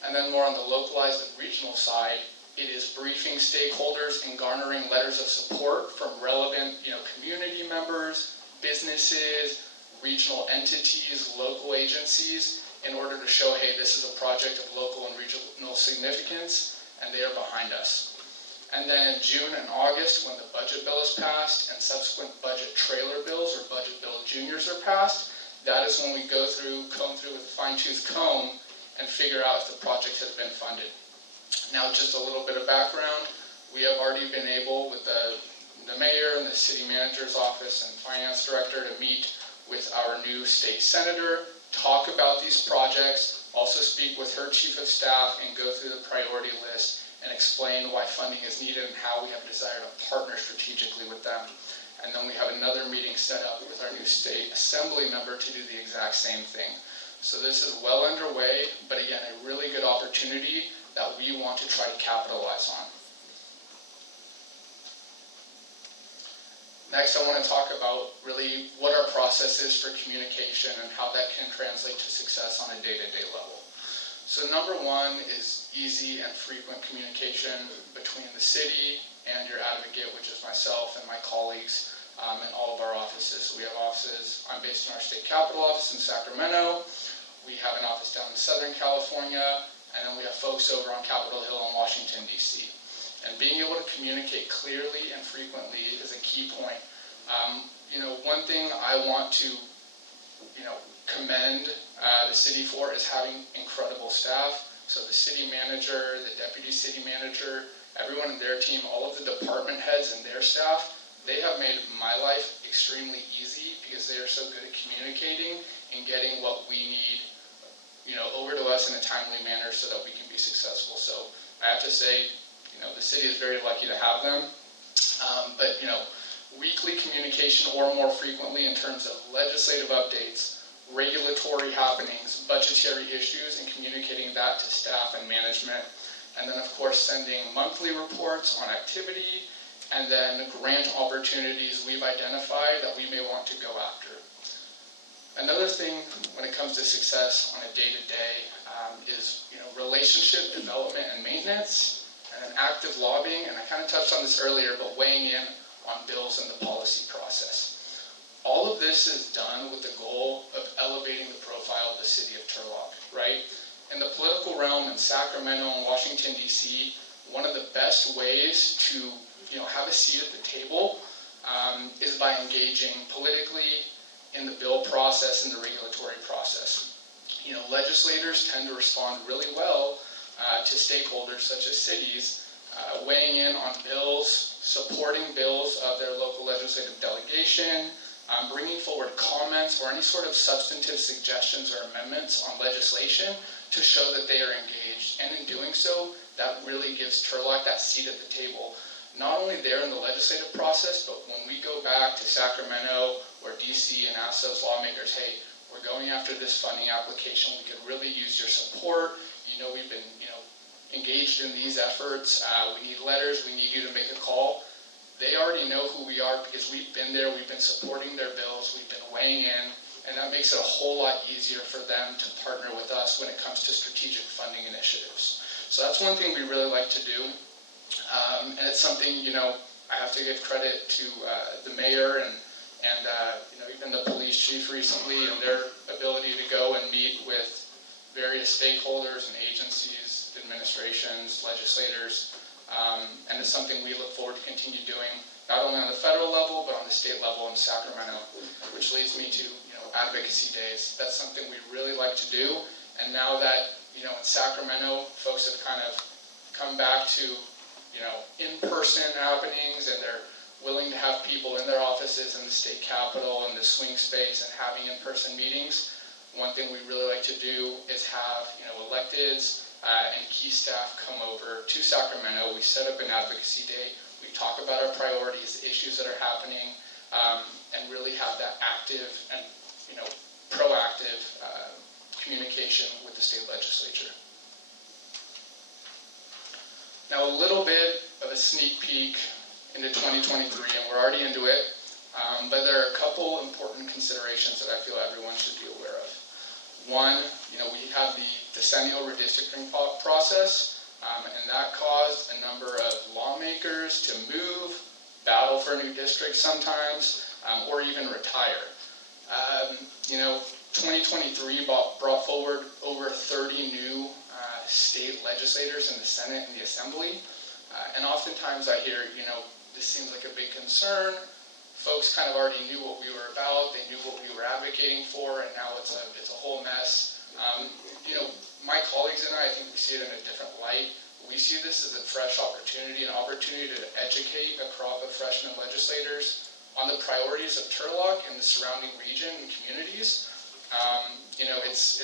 And then more on the localized and regional side, it is briefing stakeholders and garnering letters of support from relevant community members, businesses, regional entities, local agencies, in order to show, hey, this is a project of local and regional significance, and they are behind us. And then in June and August, when the budget bill is passed and subsequent budget trailer bills or budget bill juniors are passed, that is when we comb through with a fine-tooth comb and figure out if the project has been funded. Now, just a little bit of background. We have already been able, with the mayor and the city manager's office and finance director, to meet with our new state senator, talk about these projects, also speak with her chief of staff and go through the priority list and explain why funding is needed and how we have a desire to partner strategically with them. And then we have another meeting set up with our new state assembly member to do the exact same thing. So this is well underway, but again, a really good opportunity that we want to try to capitalize on. Next, I want to talk about really what our process is for communication and how that can translate to success on a day-to-day level. So number one is easy and frequent communication between the city and your advocate, which is myself and my colleagues in all of our offices. So we have offices, I'm based in our state capitol office in Sacramento. We have an office down in Southern California, and then we have folks over on Capitol Hill in Washington, D.C. And being able to communicate clearly and frequently is a key point. One thing I want to, commend the city for is having incredible staff. So the city manager, the deputy city manager, everyone in their team, all of the department heads and their staff, they have made my life extremely easy because they are so good at communicating and getting what we need, over to us in a timely manner so that we can be successful. So I have to say, the city is very lucky to have them. But weekly communication or more frequently in terms of legislative updates, regulatory happenings, budgetary issues, and communicating that to staff and management. And then, of course, sending monthly reports on activity, and then grant opportunities we've identified that we may want to go after. Another thing when it comes to success on a day-to-day is relationship development and maintenance, and then active lobbying, and I kind of touched on this earlier, but weighing in on bills and the policy process. All of this is done with the goal of elevating the profile of the city of Turlock, right? In the political realm in Sacramento and Washington, D.C., one of the best ways to have a seat at the table is by engaging politically in the bill process and the regulatory process. Legislators tend to respond really well to stakeholders such as cities, weighing in on bills, supporting bills of their local legislative delegation, bringing forward comments or any sort of substantive suggestions or amendments on legislation to show that they are engaged. And in doing so, that really gives Turlock that seat at the table, not only there in the legislative process, but when we go back to Sacramento or DC and ask those lawmakers, hey, we're going after this funding application, we could really use your support. We've been, engaged in these efforts. We need letters, we need you to make a call. They already know who we are because we've been there, we've been supporting their bills, we've been weighing in, and that makes it a whole lot easier for them to partner with us when it comes to strategic funding initiatives. So that's one thing we really like to do. And it's something, I have to give credit to the mayor and even the police chief recently and their ability to go and meet with various stakeholders and agencies, administrations, legislators. And it's something we look forward to continue doing, not only on the federal level, but on the state level in Sacramento, which leads me to, advocacy days. That's something we really like to do. And now that, in Sacramento, folks have kind of come back to, in-person happenings, and they're willing to have people in their offices in the state capitol and the swing space and having in-person meetings. One thing we really like to do is have, electeds and key staff come over to Sacramento. We set up an advocacy day. We talk about our priorities, the issues that are happening, and really have that active and, proactive communication with the state legislature. Now, a little bit of a sneak peek into 2023, and we're already into it, but there are a couple important considerations that I feel everyone should be aware of. One, we have the decennial redistricting process, and that caused a number of lawmakers to move, battle for a new district sometimes, or even retire. 2023 brought forward over 30 new state legislators in the Senate and the Assembly, and oftentimes I hear, this seems like a big concern. Folks kind of already knew what we were about, they knew what we were advocating for, and now it's a whole mess. My colleagues and I think we see it in a different light. We see this as a fresh opportunity, an opportunity to educate a crop of freshman legislators on the priorities of Turlock and the surrounding region and communities.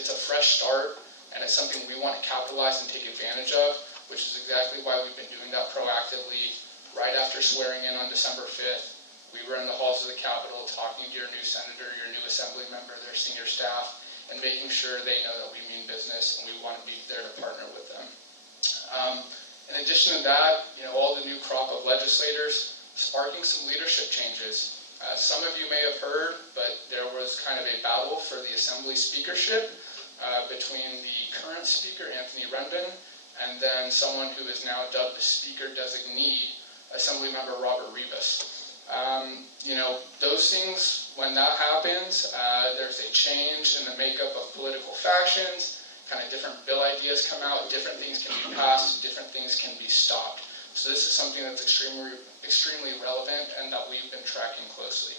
It's a fresh start, and it's something we want to capitalize and take advantage of, which is exactly why we've been doing that proactively. Right after swearing in on December 5th, we were in the halls of the Capitol talking to your new senator, your new assembly member, their senior staff, and making sure they know that we mean business and we want to be there to partner with them. In addition to that, all the new crop of legislators sparking some leadership changes. Some of you may have heard, but there was kind of a battle for the assembly speakership between the current speaker, Anthony Rendon, and then someone who is now dubbed the speaker designee, Assemblymember Robert Rivas. Those things, when that happens, there's a change in the makeup of political factions, kind of different bill ideas come out, different things can be passed, different things can be stopped. So this is something that's extremely relevant and that we've been tracking closely.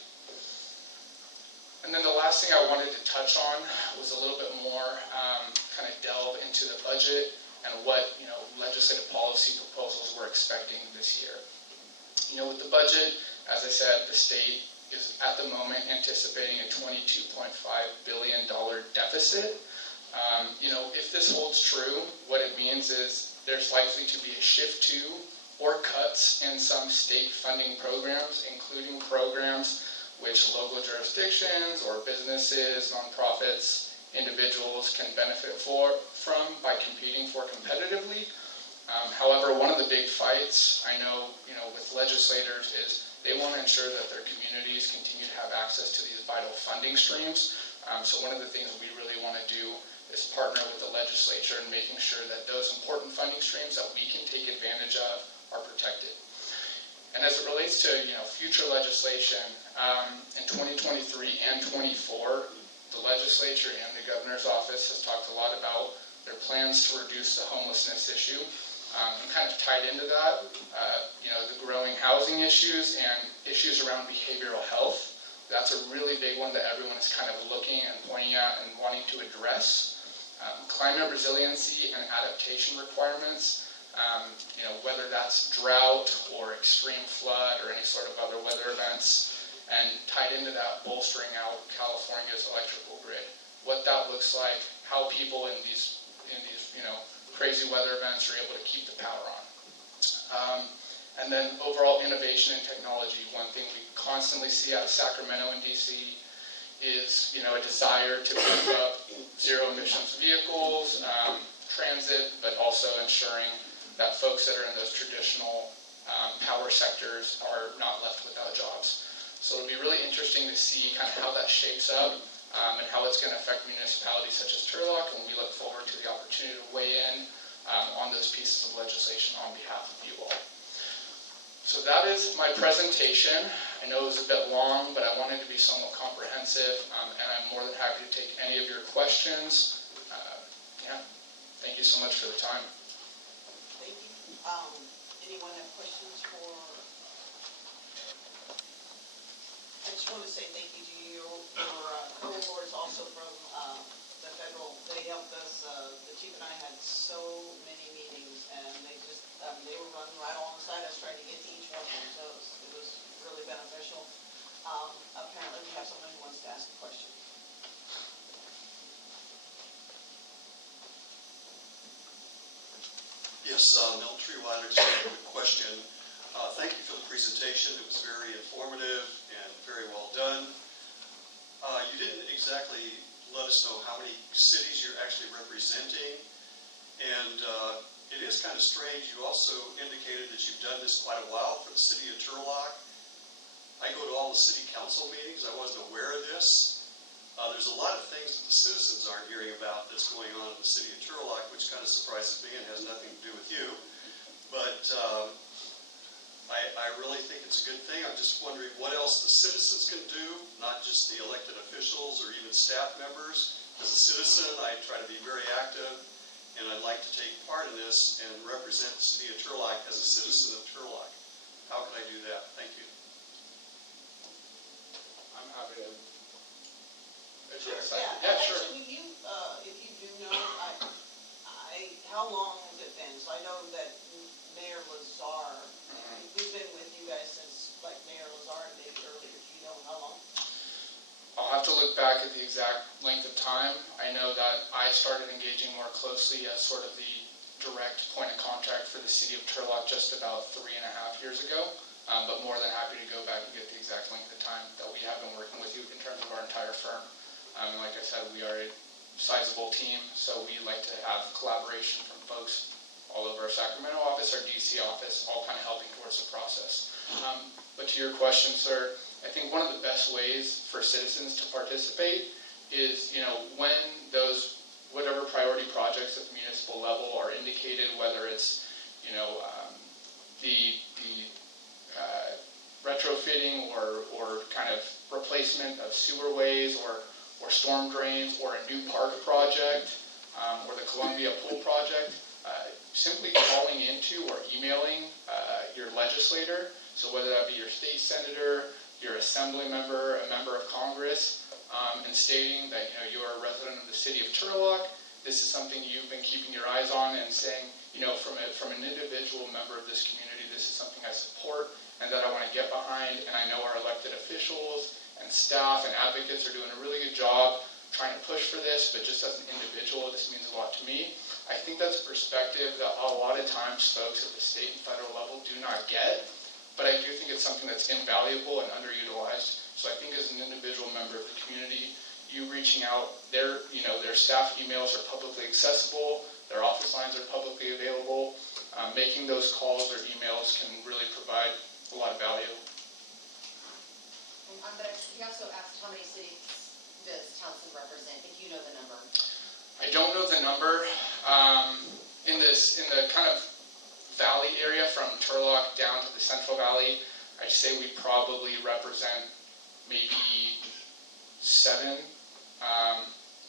And then the last thing I wanted to touch on was a little bit more kind of delve into the budget and what, legislative policy proposals we're expecting this year. With the budget, as I said, the state is at the moment anticipating a $22.5 billion deficit. If this holds true, what it means is there's likely to be a shift to or cuts in some state funding programs, including programs which local jurisdictions or businesses, nonprofits, individuals can benefit from by competing for competitively. However, one of the big fights I know, with legislators is they want to ensure that their communities continue to have access to these vital funding streams. So one of the things we really want to do is partner with the legislature in making sure that those important funding streams that we can take advantage of are protected. And as it relates to future legislation, in 2023 and 24, the legislature and the governor's office has talked a lot about their plans to reduce the homelessness issue. And kind of tied into that, the growing housing issues and issues around behavioral health. That's a really big one that everyone is kind of looking and pointing at and wanting to address. Climate resiliency and adaptation requirements, whether that's drought or extreme flood or any sort of other weather events, and tied into that, bolstering out California's electrical grid. What that looks like, how people in these crazy weather events are able to keep the power on. And then overall innovation and technology. One thing we constantly see out of Sacramento and DC is a desire to move up zero emissions vehicles, transit, but also ensuring that folks that are in those traditional power sectors are not left without jobs. So it'll be really interesting to see kind of how that shapes up and how it's going to affect municipalities such as Turlock, and we look forward to the opportunity to weigh in on those pieces of legislation on behalf of you all. So that is my presentation. I know it was a bit long, but I wanted to be somewhat comprehensive, and I'm more than happy to take any of your questions. Thank you so much for the time. Thank you. Anyone have questions for? I just want to say thank you to your cohorts also from the federal. They helped us. The chief and I had so many meetings, and they were running right alongside us trying to get to each one of them. So it was really beneficial. Apparently, we have someone who wants to ask a question. Yes, Mel Treeweiler, just a quick question. Thank you for the presentation. It was very informative and very well done. You didn't exactly let us know how many cities you're actually representing, and it is kind of strange. You also indicated that you've done this quite a while for the city of Turlock. I go to all the city council meetings. I wasn't aware of this. There's a lot of things that the citizens aren't hearing about that's going on in the city of Turlock, which kind of surprises me and has nothing to do with you. But I really think it's a good thing. I'm just wondering what else the citizens can do, not just the elected officials or even staff members. As a citizen, I try to be very active, and I'd like to take part in this and represent the city of Turlock as a citizen of Turlock. How can I do that? Thank you. I'm happy to. Sure. Yeah, sure. Actually, if you do know, how long has it been? So I know that Mayor Lazar, we've been with you guys since like Mayor Lazar and maybe earlier. Do you know how long? I'll have to look back at the exact length of time. I know that I started engaging more closely as sort of the direct point of contact for the city of Turlock just about 3.5 years ago. But more than happy to go back and get the exact length of time that we have been working with you in terms of our entire firm. And like I said, we are a sizable team, so we like to have collaboration from folks all over our Sacramento office, our DC office, all kind of helping towards the process. But to your question, sir, I think one of the best ways for citizens to participate is, when those whatever priority projects at the municipal level are indicated, whether it's, the retrofitting or kind of replacement of sewerways or storm drains or a new park project or the Columbia Pool project, simply calling into or emailing your legislator, so whether that be your state senator, your assembly member, a member of Congress, and stating that you are a resident of the city of Turlock this is something you've been keeping your eyes on and saying, from an individual member of this community, this is something I support and that I want to get behind, and I know our elected officials and staff and advocates are doing a really good job trying to push for this, but just as an individual, this means a lot to me. I think that's a perspective that a lot of times folks at the state and federal level do not get, but I do think it's something that's invaluable and underutilized. So I think as an individual member of the community, you reaching out, their staff emails are publicly accessible, their office lines are publicly available. Making those calls or emails can really provide a lot of value. But he also asked how many cities does Townsend represent, if you know the number? I don't know the number. In the kind of valley area from Turlock down to the Central Valley, I'd say we probably represent maybe 7.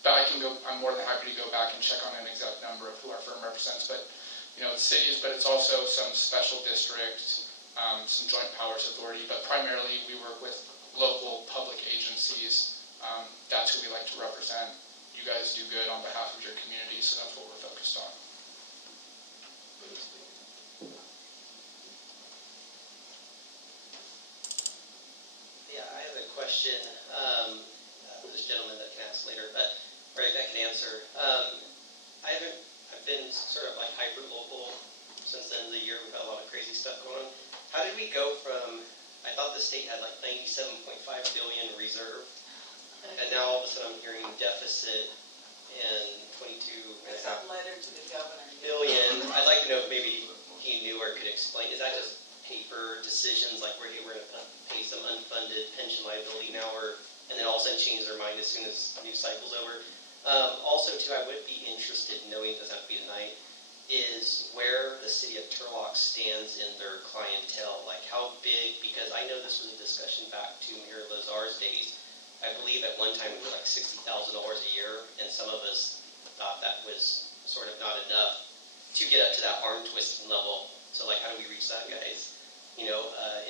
But I'm more than happy to go back and check on an exact number of who our firm represents. But cities, but it's also some special districts, some joint powers authority, but primarily we work with local public agencies. That's who we like to represent. You guys do good on behalf of your community, so that's what we're focused on. Yeah, I have a question. This gentleman that can ask later, that can answer. I've been sort of like hyper local since the end of the year. We've got a lot of crazy stuff going on. How did we go from? I thought the state had like 97.5 billion reserve, and now all of a sudden I'm hearing deficit and 22.5 It's that letter to the governor. billion. I'd like to know if maybe he knew or could explain. Is that just paper decisions like we're going to pay some unfunded pension liability now, and then all of a sudden change their mind as soon as the new cycle's over? Also, too, I would be interested in knowing, it doesn't have to be tonight, is where the city of Turlock stands in their clientele. Like how big, because I know this was a discussion back to Mayor Lazar's days. I believe at one time it was like $60,000 a year, and some of us thought that was sort of not enough to get up to that arm twisting level. So like, how do we reach that guy's,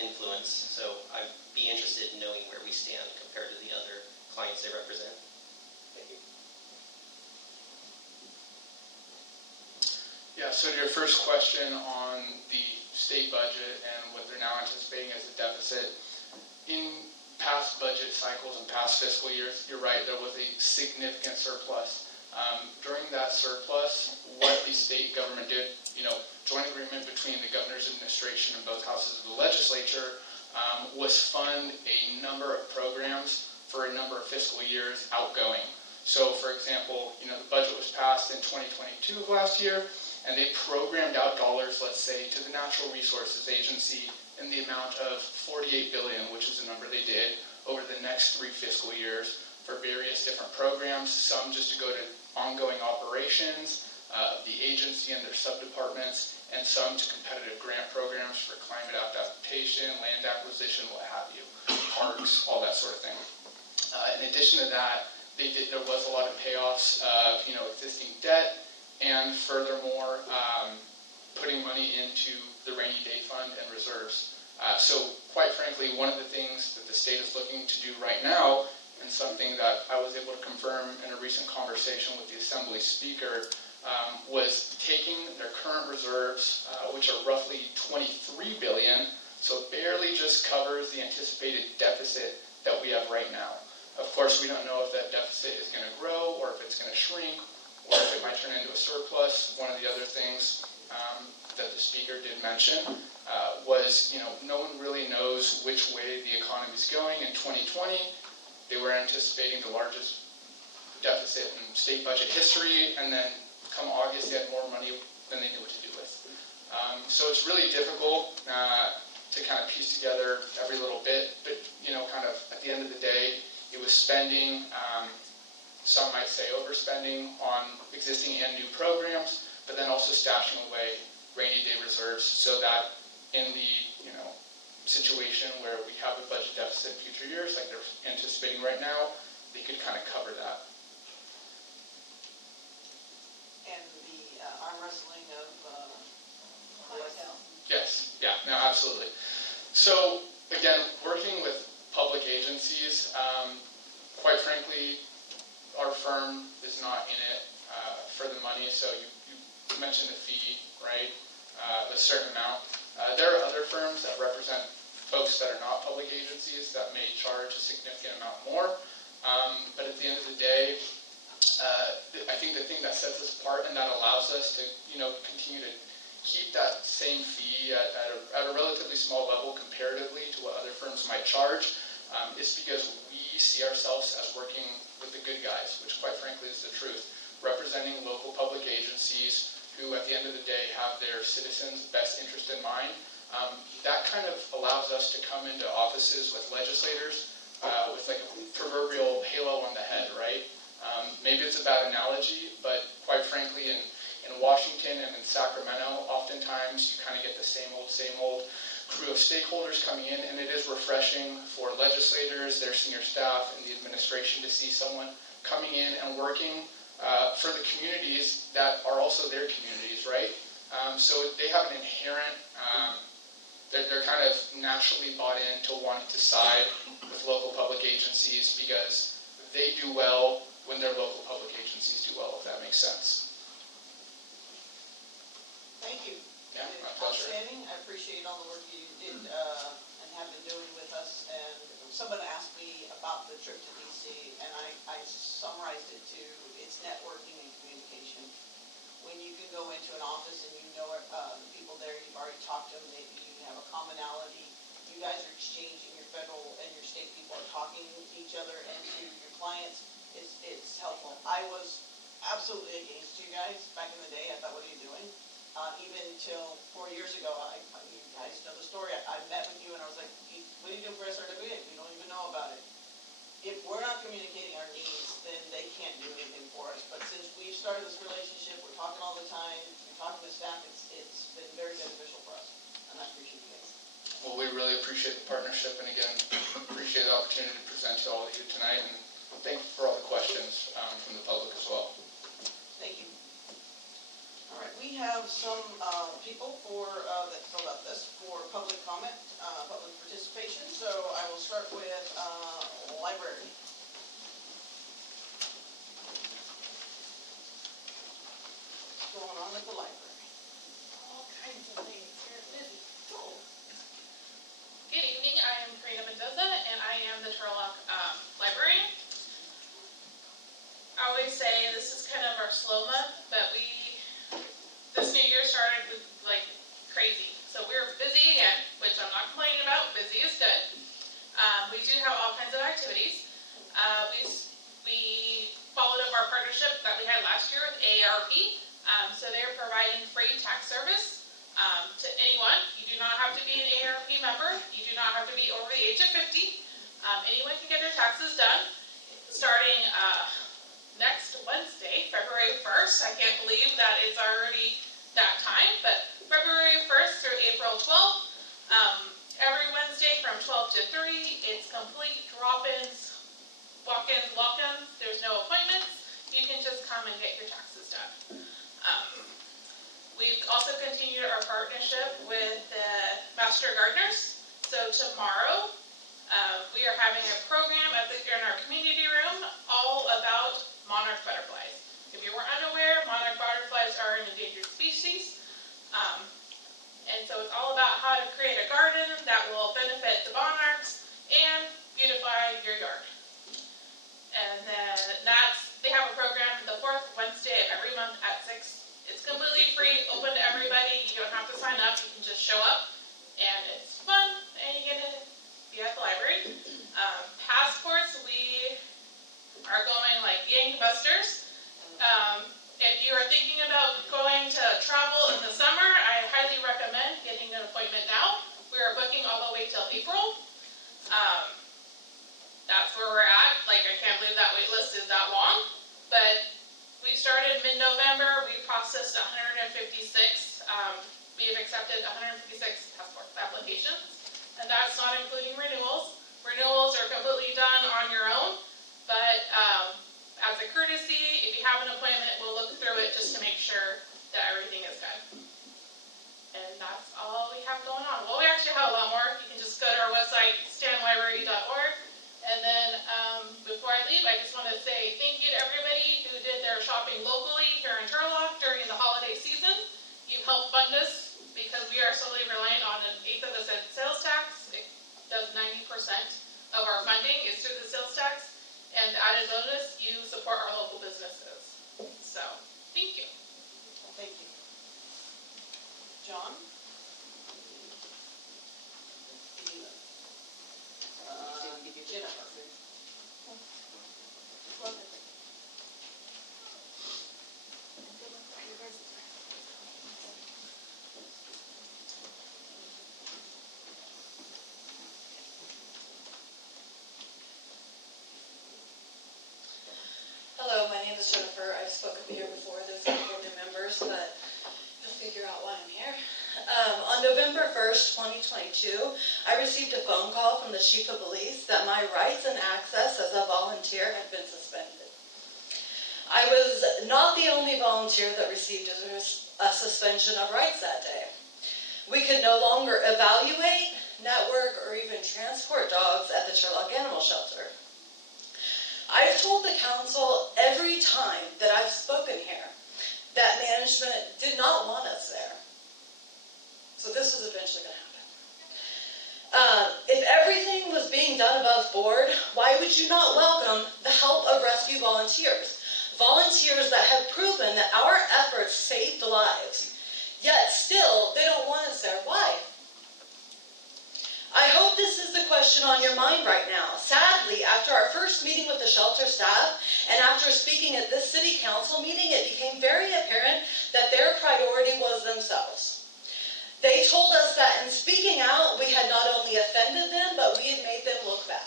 influence? So I'd be interested in knowing where we stand compared to the other clients they represent. Thank you. Yeah, so to your first question on the state budget and what they're now anticipating as a deficit, in past budget cycles and past fiscal years, you're right, there was a significant surplus. During that surplus, what the state government did, joint agreement between the governor's administration and both houses of the legislature, was fund a number of programs for a number of fiscal years outgoing. So, for example, the budget was passed in 2022 of last year, and they programmed out dollars, let's say, to the Natural Resources Agency in the amount of $48 billion, which is a number they did over the next 3 fiscal years for various different programs, some just to go to ongoing operations of the agency and their sub-departments, and some to competitive grant programs for climate adaptation, land acquisition, what have you, parks, all that sort of thing. In addition to that, there was a lot of payoffs of existing debt, and furthermore, putting money into the rainy day fund and reserves. So quite frankly, one of the things that the state is looking to do right now, and something that I was able to confirm in a recent conversation with the Assembly Speaker, was taking their current reserves, which are roughly $23 billion, so it barely just covers the anticipated deficit that we have right now. Of course, we don't know if that deficit is going to grow, or if it's going to shrink, or if it might turn into a surplus. One of the other things that the speaker did mention was, no one really knows which way the economy is going. In 2020, they were anticipating the largest deficit in state budget history, and then come August, they had more money than they knew what to do with. So it's really difficult to kind of piece together every little bit, but kind of at the end of the day, it was spending, some might say overspending on existing and new programs, but then also stashing away rainy day reserves so that in the situation where we have a budget deficit in future years, like they're anticipating right now, they could kind of cover that. And the arm wrestling of Yes, yeah, no, absolutely. So again, working with public agencies, quite frankly, our firm is not in it for the money. So you mentioned the fee, right? A certain amount. There are other firms that represent folks that are not public agencies that may charge a significant amount more. But at the end of the day, I think the thing that sets us apart and that allows us to, continue to keep that same fee at a relatively small level comparatively to what other firms might charge is because we see ourselves as working with the good guys, which quite frankly is the truth, representing local public agencies who at the end of the day have their citizens' best interest in mind. That kind of allows us to come into offices with legislators with like a proverbial halo on the head, right? Maybe it's a bad analogy, but quite frankly, in Washington and in Sacramento, oftentimes you kind of get the same old crew of stakeholders coming in, and it is refreshing for legislators, their senior staff, and the administration to see someone coming in and working for the communities that are also their communities, right? So they have an inherent, they're kind of naturally bought into wanting to side with local public agencies because they do well when their local public agencies do well, if that makes sense. Thank you. Yeah, my pleasure. Outstanding. I appreciate all the work you did and have been doing with us. And someone asked me about the trip to DC, and I summarized it to it's networking and communication. When you can go into an office and you know the people there, you've already talked to them, you have a commonality. You guys are exchanging, your federal and your state people are talking to each other and to your clients. It's helpful. I was absolutely against you guys back in the day. I thought, what are you doing? Even until 4 years ago, you guys know the story. I met with you and I was like, what do you do for SRWA? We don't even know about it. If we're not communicating our needs, then they can't do anything for us. But since we've started this relationship, we're talking all the time, we're talking to staff, it's been very beneficial for us. And I appreciate you guys. Well, we really appreciate the partnership, and again, appreciate the opportunity to present to all of you tonight, and thank you for all the questions from the public as well. Thank you. All right, we have some people that filled out this for public comment, public participation. So I will start with library. What's going on at the library? All kinds of things. We're busy. Cool. Good evening. I am Karina Mendoza, and I am the Turlock librarian. I always say this is kind of our slow month, but this new year started with like crazy. So we're busy again, which I'm not complaining about. Busy is good. We do have all kinds of activities. We followed up our partnership that we had last year with AARP. So they're providing free tax service to anyone. You do not have to be an AARP member. You do not have to be over the age of 50. Anyone can get their taxes done starting next Wednesday, February 1st. I can't believe that it's already that time, but February 1st through April 12th, every Wednesday from 12 to 3, it's complete drop-ins, walk-ins, walk-ins. There's no appointments. You can just come and get your taxes done. We've also continued our partnership with the Master Gardeners. So tomorrow, we are having a program in our community room all about monarch butterflies. If you were unaware, monarch butterflies are an endangered species. And so it's all about how to create a garden that will benefit the monarchs and beautify your yard. And then they have a program the 4th Wednesday of every month at 6. It's completely free, open to everybody. You don't have to sign up. You can just show up. And it's fun, and you get to be at the library. Passports, we are going like gangbusters. If you are thinking about going to travel in the summer, I highly recommend getting an appointment now. We are booking all the way till April. That's where we're at. Like, I can't believe that wait list is that long. But we started mid-November. We processed 156. We have accepted 156 passport applications. And that's not including renewals. Renewals are completely done on your own. But as a courtesy, if you have an appointment, we'll look through it just to make sure that everything is good. And that's all we have going on. Well, we actually have a lot more. You can just go to our website, stanlibrary.org. And then before I leave, I I just want to say thank you to everybody who did their shopping locally here in Turlock during the holiday season. You've helped fund this because we are solely reliant on an eighth of a cent sales tax. It does 90% of our funding is through the sales tax. And added bonus, you support our local businesses. So, thank you. Thank you. John? Jennifer. Hello, my name is Jennifer. I've spoken here before. There's a couple new members, but you'll figure out why I'm here. On November 1st, 2022, I received a phone call from the Chief of Police that my rights and access as a volunteer had been suspended. I was not the only volunteer that received a suspension of rights that day. We could no longer evaluate, network, or even transport dogs at the Turlock Animal Shelter. I've told the council every time that I've spoken here that management did not want us there. So this was eventually going to happen. If everything was being done above board, why would you not welcome the help of rescue volunteers? Volunteers that have proven that our efforts saved lives. Yet still, they don't want us there. Why? I hope this is the question on your mind right now. Sadly, after our first meeting with the shelter staff, and after speaking at this city council meeting, it became very apparent that their priority was themselves. They told us that in speaking out, we had not only offended them, but we had made them look bad.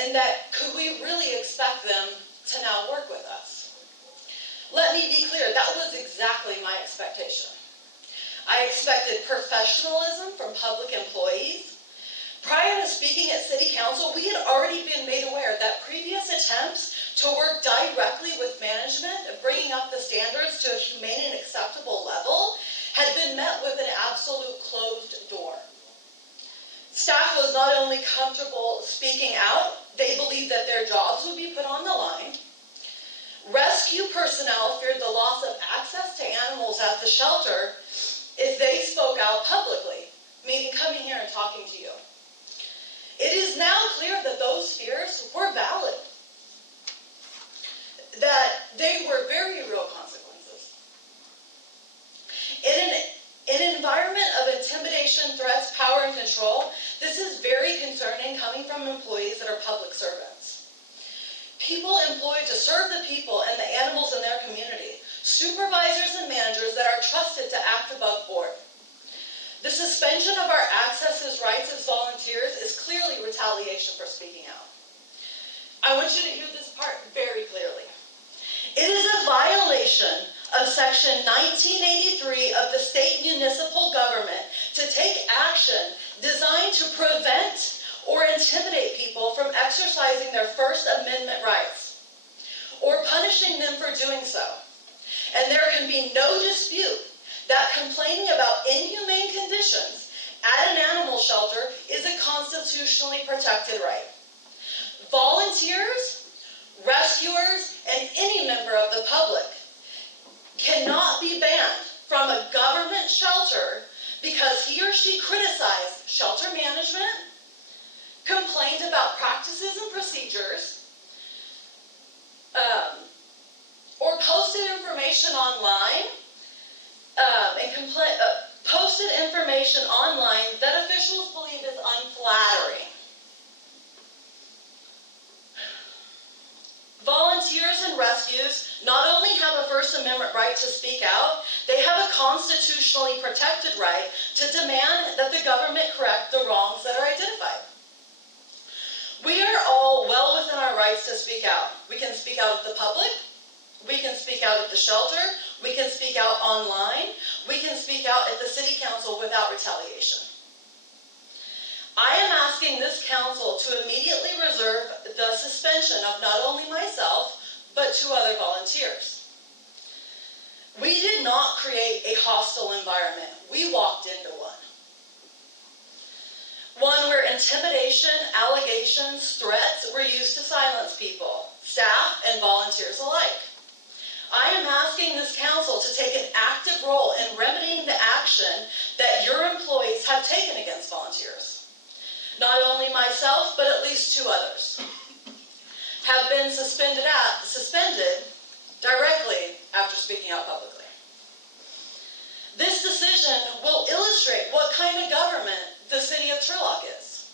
And that could we really expect them to now work with us? Let me be clear, that was exactly my expectation. I expected professionalism from public employees. Prior to speaking at City Council, we had already been made aware that previous attempts to work directly with management, bringing up the standards to a humane and acceptable level, had been met with an absolute closed door. Staff was not only comfortable speaking out, they believed that their jobs would be put on the line. Rescue personnel feared the loss of access to animals at the shelter if they spoke out publicly, meaning coming here and talking to you. It is now clear that those fears were valid, that they were very real consequences. In an environment of intimidation, threats, power, and control, this is very concerning coming from employees that are public servants. People employed to serve the people and the animals in their community. Supervisors and managers that are trusted to act above board. The suspension of our access as rights as volunteers is clearly retaliation for speaking out. I want you to hear this part very clearly. It is a violation of Section 1983 of the state municipal government to take action designed to prevent or intimidate people from exercising their First Amendment rights or punishing them for doing so. And there can be no dispute that complaining about inhumane conditions at an animal shelter is a constitutionally protected right. Volunteers, rescuers, and any member of the public cannot be banned from a government shelter because he or she criticized shelter management, complained about practices and procedures, or posted information online, posted information online that officials believe is unflattering. Volunteers and rescues not only have a First Amendment right to speak out, they have a constitutionally protected right to demand that the government correct the wrongs that are identified. We are all well within our rights to speak out. We can speak out at the public, we can speak out at the shelter, we can speak out online, we can speak out at the city council without retaliation. I am asking this council to immediately reserve the suspension of not only myself, but 2 other volunteers. We did not create a hostile environment. We walked into one. One where intimidation, allegations, threats were used to silence people, staff and volunteers alike. I am asking this council to take an active role in remedying the action that your employees have taken against volunteers. Not only myself, but at least 2 others have been suspended directly after speaking out publicly. This decision will illustrate what kind of government the city of Turlock is.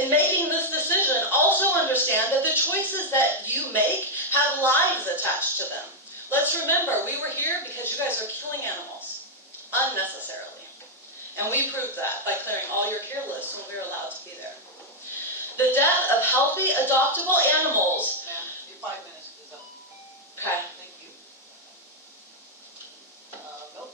In making this decision, also understand that the choices that you make have lives attached to them. Let's remember, we were here because you guys are killing animals unnecessarily. And we proved that by clearing all your care lists when we were allowed to be there. The death of healthy, adoptable animals. Ma'am, your 5 minutes is up. Okay. Thank you. Nope.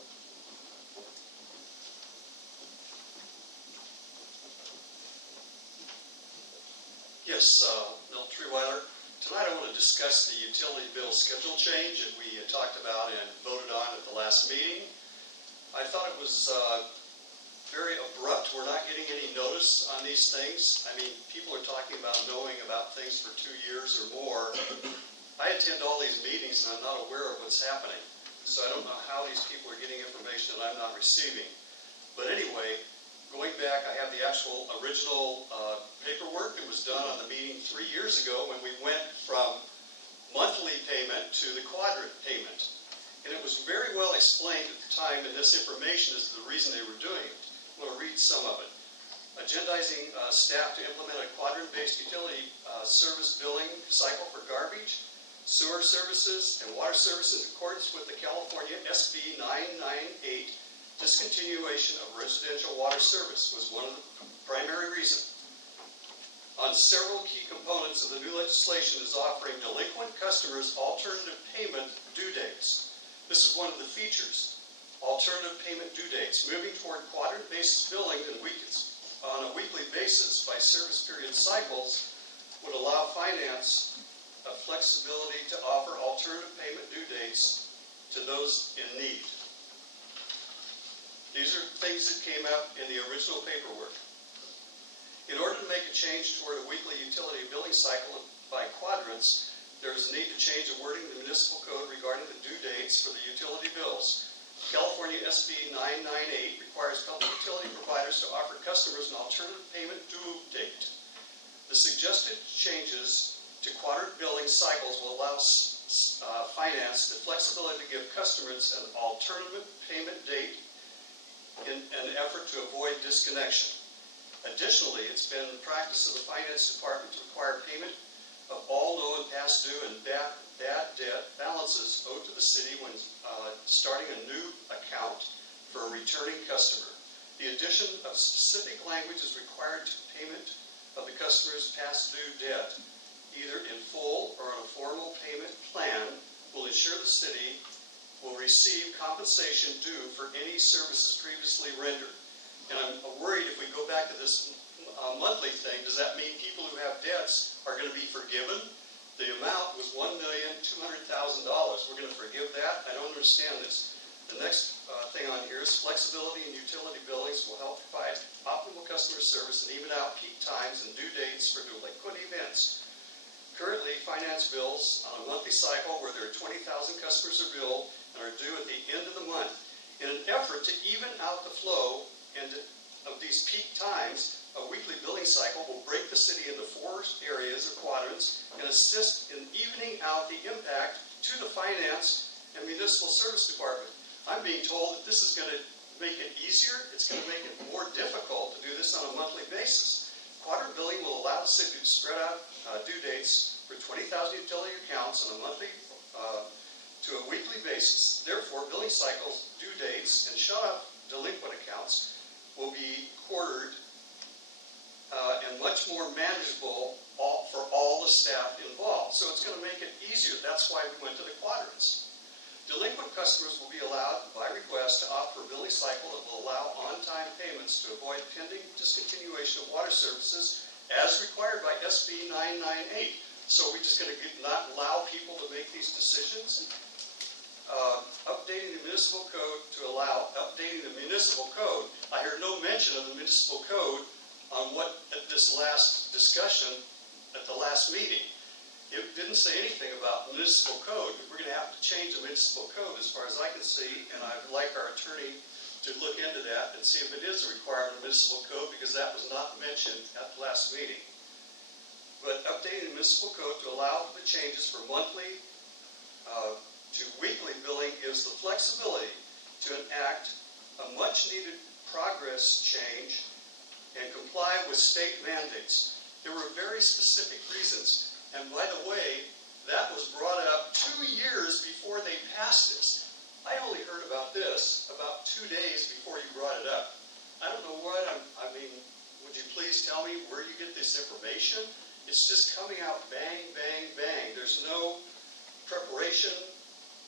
Yes, Bill Treeweiler. Tonight I want to discuss the utility bill schedule change that we talked about and voted on at the last meeting. I thought it was very abrupt. We're not getting any notice on these things. I mean, people are talking about knowing about things for 2 years or more. I attend all these meetings and I'm not aware of what's happening. So I don't know how these people are getting information that I'm not receiving. But anyway, going back, I have the actual original paperwork that was done on the meeting 3 years ago when we went from monthly payment to the quadrant payment. And it was very well explained at the time, and this information is the reason they were doing it. I'm going to read some of it. Agendizing staff to implement a quadrant-based utility service billing cycle for garbage, sewer services, and water services in accordance with the California SB 998. Discontinuation of residential water service was one of the primary reasons. On several key components of the new legislation is offering delinquent customers alternative payment due dates. This is one of the features. Alternative payment due dates, moving toward quadrant-based billing on a weekly basis by service period cycles would allow finance a flexibility to offer alternative payment due dates to those in need. These are things that came up in the original paperwork. In order to make a change toward a weekly utility billing cycle by quadrants, there is a need to change the wording of the municipal code regarding the due dates for the utility bills. California SB 998 requires public utility providers to offer customers an alternative payment due date. The suggested changes to quadrant billing cycles will allow finance the flexibility to give customers an alternative payment date in an effort to avoid disconnection. Additionally, it's been the practice of the finance department to require payment of all known past due and bad debt balances owed to the city when starting a new account for a returning customer. The addition of specific language is required to payment of the customer's past due debt, either in full or on a formal payment plan, will ensure the city will receive compensation due for any services previously rendered. And I'm worried if we go back to this monthly thing, does that mean people who have debts are going to be forgiven? The amount was $1,200,000. We're going to forgive that? I don't understand this. The next thing on here is flexibility in utility billings will help provide optimal customer service and even out peak times and due dates for delinquent events. Currently, finance bills on a monthly cycle where there are 20,000 customers are billed and are due at the end of the month. In an effort to even out the flow of these peak times, a weekly billing cycle will break the city into 4 areas or quadrants and assist in evening out the impact to the finance and municipal service department. I'm being told that this is going to make it easier. It's going to make it more difficult to do this on a monthly basis. Quadrant billing will allow the city to spread out due dates for 20,000 utility accounts on a monthly to a weekly basis. Therefore, billing cycles, due dates, and shut-off delinquent accounts will be quartered and much more manageable for all the staff involved. So it's going to make it easier. That's why we went to the quadrants. Delinquent customers will be allowed, by request, to opt for a billing cycle that will allow on-time payments to avoid pending discontinuation of water services as required by SB 998. So we're just going to not allow people to make these decisions? updating the municipal code to allow updating the municipal code. I heard no mention of the municipal code on at this last discussion at the last meeting. It didn't say anything about municipal code. We're going to have to change the municipal code as far as I can see, and I'd like our attorney to look into that and see if it is a requirement of municipal code, because that was not mentioned at the last meeting. But updating the municipal code to allow the changes for monthly to weekly billing gives the flexibility to enact a much-needed progress change and comply with state mandates. There were very specific reasons. And by the way, that was brought up 2 years before they passed this. I only heard about this about 2 days before you brought it up. I don't know what, I mean, would you please tell me where you get this information? It's just coming out bang, bang, bang. There's no preparation.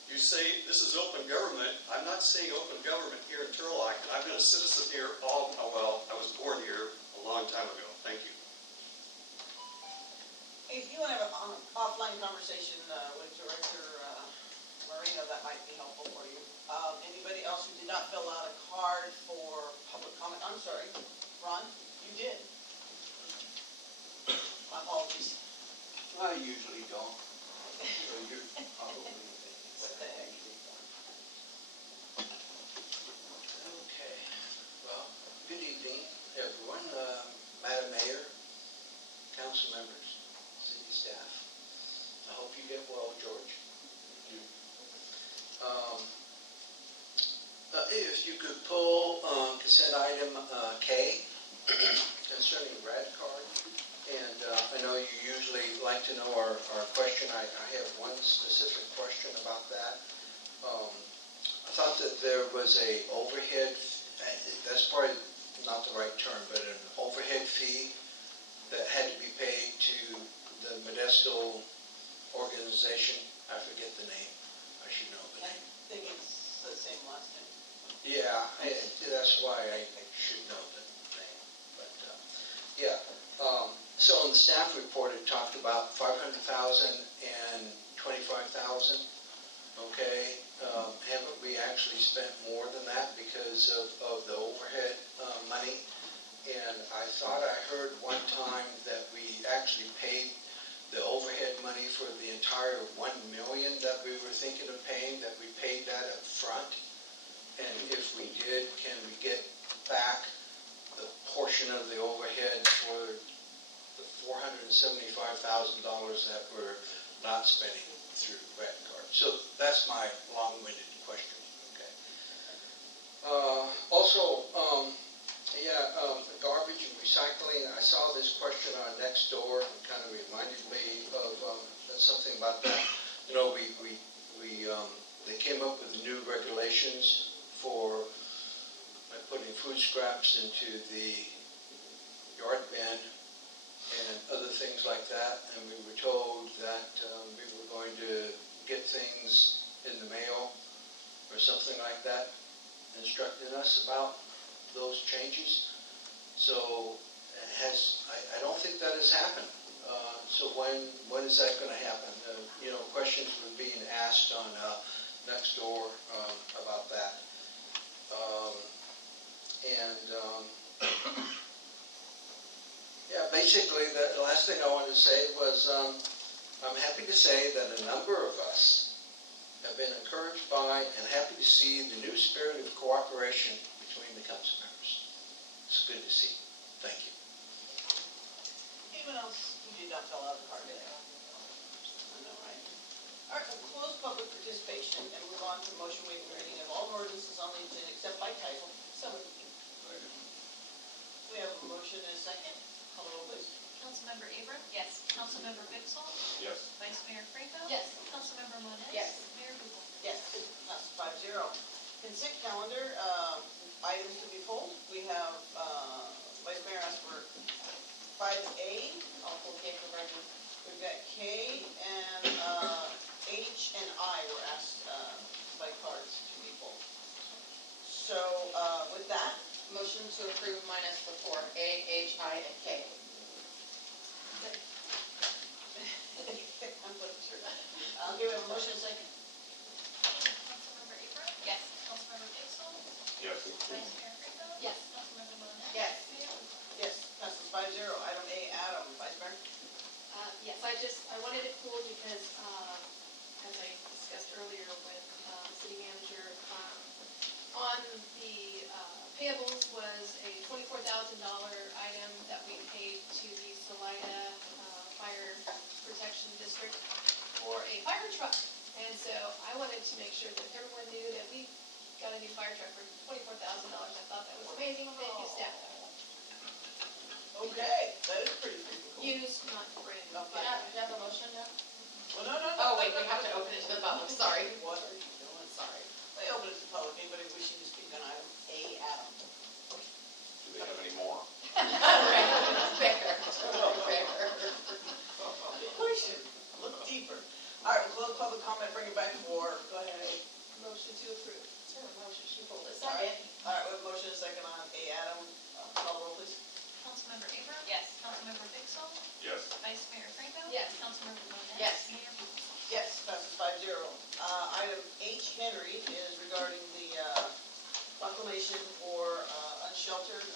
You say this is open government. I'm not seeing open government here in Turlock, and I've been a citizen here I was born here a long time ago. Thank you. If you want to have an offline conversation with Director Marino, that might be helpful for you. Anybody else who did not fill out a card for public comment? I'm sorry, Ron, you did. My apologies. I usually don't. So you're probably. What the heck? Okay. Well, good evening, everyone. Madam Mayor, council members, city staff. I hope you get well, George. If you could pull consent item K concerning red card. And I know you usually like to know our question. I have one specific question about that. I thought that there was a overhead, that's probably not the right term, but an overhead fee that had to be paid to the Modesto organization. I forget the name. I should know the name. I think it's the same last name. Yeah, that's why I should know the name. But yeah. So in the staff report, it talked about $500,000 and $25,000. Okay, haven't we actually spent more than that because of the overhead money? And I thought I heard one time that we actually paid the overhead money for the entire $1 million that we were thinking of paying, that we paid that up front. And if we did, can we get back the portion of the overhead for the $475,000 that we're not spending through red card? So that's my long-winded question. Okay. Also, garbage and recycling. I saw this question on Nextdoor and kind of reminded me of something about that. You know, they came up with new regulations for putting food scraps into the yard bin and other things like that. And we were told that we were going to get things in the mail or something like that, instructing us about those changes. So I don't think that has happened. So when is that going to happen? Questions were being asked on Nextdoor about that. Basically, the last thing I wanted to say was I'm happy to say that a number of us have been encouraged by and happy to see the new spirit of cooperation between the council members. It's good to see. Thank you. Anyone else who did not fill out a card today? I know, right? All right, we'll close public participation and move on to motion waiving reading of all ordinances on the agenda except by title. So we have a motion and a second. Call the roll, please. Councilmember Abram? Yes. Councilmember Bixel? Yes. Vice Mayor Franco? Yes. Councilmember Moniz? Yes. Mayor Bublin? Yes, that's 5-0. Consent calendar, items to be pulled. We have, Vice Mayor asked for 5A. I'll pull K for Brendan. We've got K and H and I were asked by cards to be pulled. So with that, Motion to approve minus the 4, A, H, I, and K. I'm putting through. Okay, we have a motion and a second. district for a fire truck. And so I wanted to make sure that everyone knew that we got a new fire truck for $24,000. I thought that was amazing. Thank you, staff. Okay, that is pretty cool. Used, not brand new. Okay. Do you have a motion now? Well, no. Oh, wait, we have to open it to the public, sorry. What are you doing? Sorry. They open it to the public. Anybody wishing to speak on item A, Adam? Do they have any more? Fair, fair. Good question. Look deeper. All right, we'll close public comment, bring it back to order. Go ahead, A. Motion to approve. Is there a motion? She pulled it. All right, we have a motion and a second on A, Adam. Call roll, please. Councilmember Abram? Yes. Councilmember Vixel? Yes. Vice Mayor Franco? Yes. Councilmember Moniz? Yes. Mayor Bublak? Yes, passes 5-0. Item H, Henry, is regarding the proclamation for unsheltered.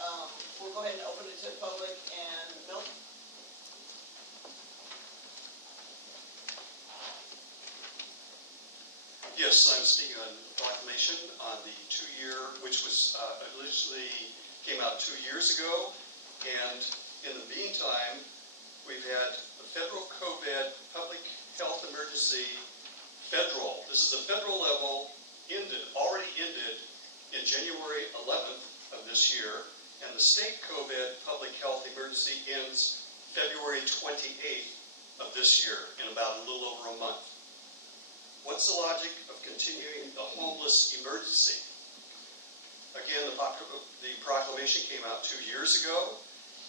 We'll go ahead and open it to the public, and Milton? Yes, I'm speaking on the proclamation on the 2-year, which was initially came out 2 years ago. And in the meantime, we've had the federal COVID public health emergency federal. This is a federal level, already ended in January 11th of this year. And the state COVID public health emergency ends February 28th of this year, in about a little over a month. What's the logic of continuing the homeless emergency? Again, the proclamation came out 2 years ago,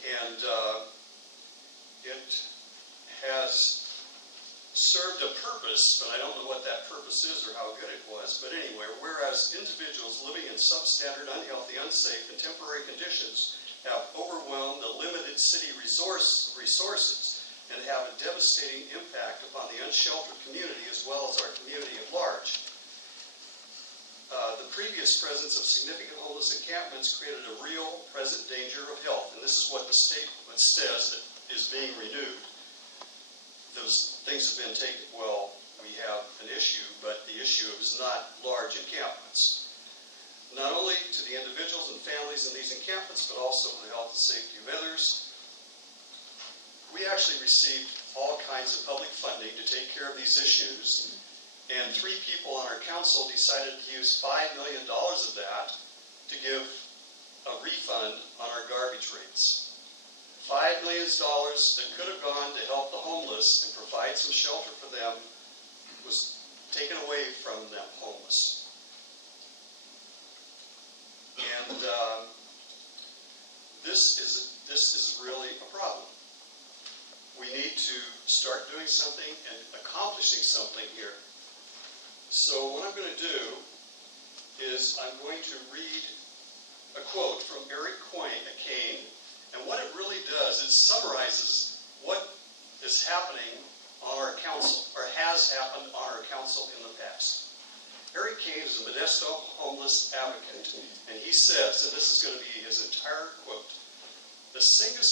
and it has served a purpose, but I don't know what that purpose is or how good it was. But anyway, whereas individuals living in substandard, unhealthy, unsafe, and temporary conditions have overwhelmed the limited city resources and have a devastating impact upon the unsheltered community as well as our community at large. The previous presence of significant homeless encampments created a real present danger of health, and this is what the statement says that is being renewed. Those things have been taken, well, we have an issue, but the issue is not large encampments. Not only to the individuals and families in these encampments, but also the health and safety of others. We actually received all kinds of public funding to take care of these issues, and 3 people on our council decided to use $5 million of that to give a refund on our garbage rates. $5 million that could have gone to help the homeless and provide some shelter for them was taken away from them homeless. And this is really a problem. We need to start doing something and accomplishing something here. So what I'm going to do is I'm going to read a quote from Eric Kane, and what it really does, it summarizes what is happening on our council, or has happened on our council in the past. Eric Kane is a Modesto homeless advocate, and he says, and this is going to be his entire quote, the single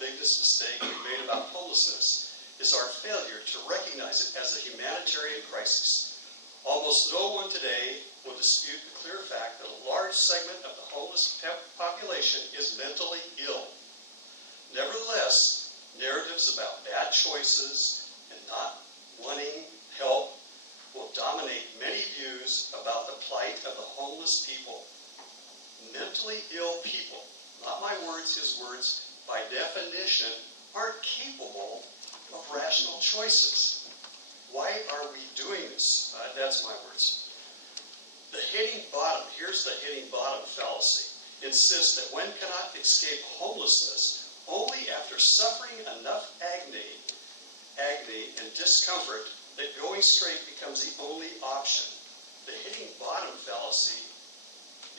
biggest mistake we made about homelessness is our failure to recognize it as a humanitarian crisis. Almost no one today will dispute the clear fact that a large segment of the homeless population is mentally ill. Nevertheless, narratives about bad choices and not wanting help will dominate many views about the plight of the homeless people. Mentally ill people, not my words, his words, by definition, aren't capable of rational choices. Why are we doing this? That's my words. The hitting bottom, here's the hitting bottom fallacy, insists that one cannot escape homelessness only after suffering enough agony and discomfort that going straight becomes the only option. The hitting bottom fallacy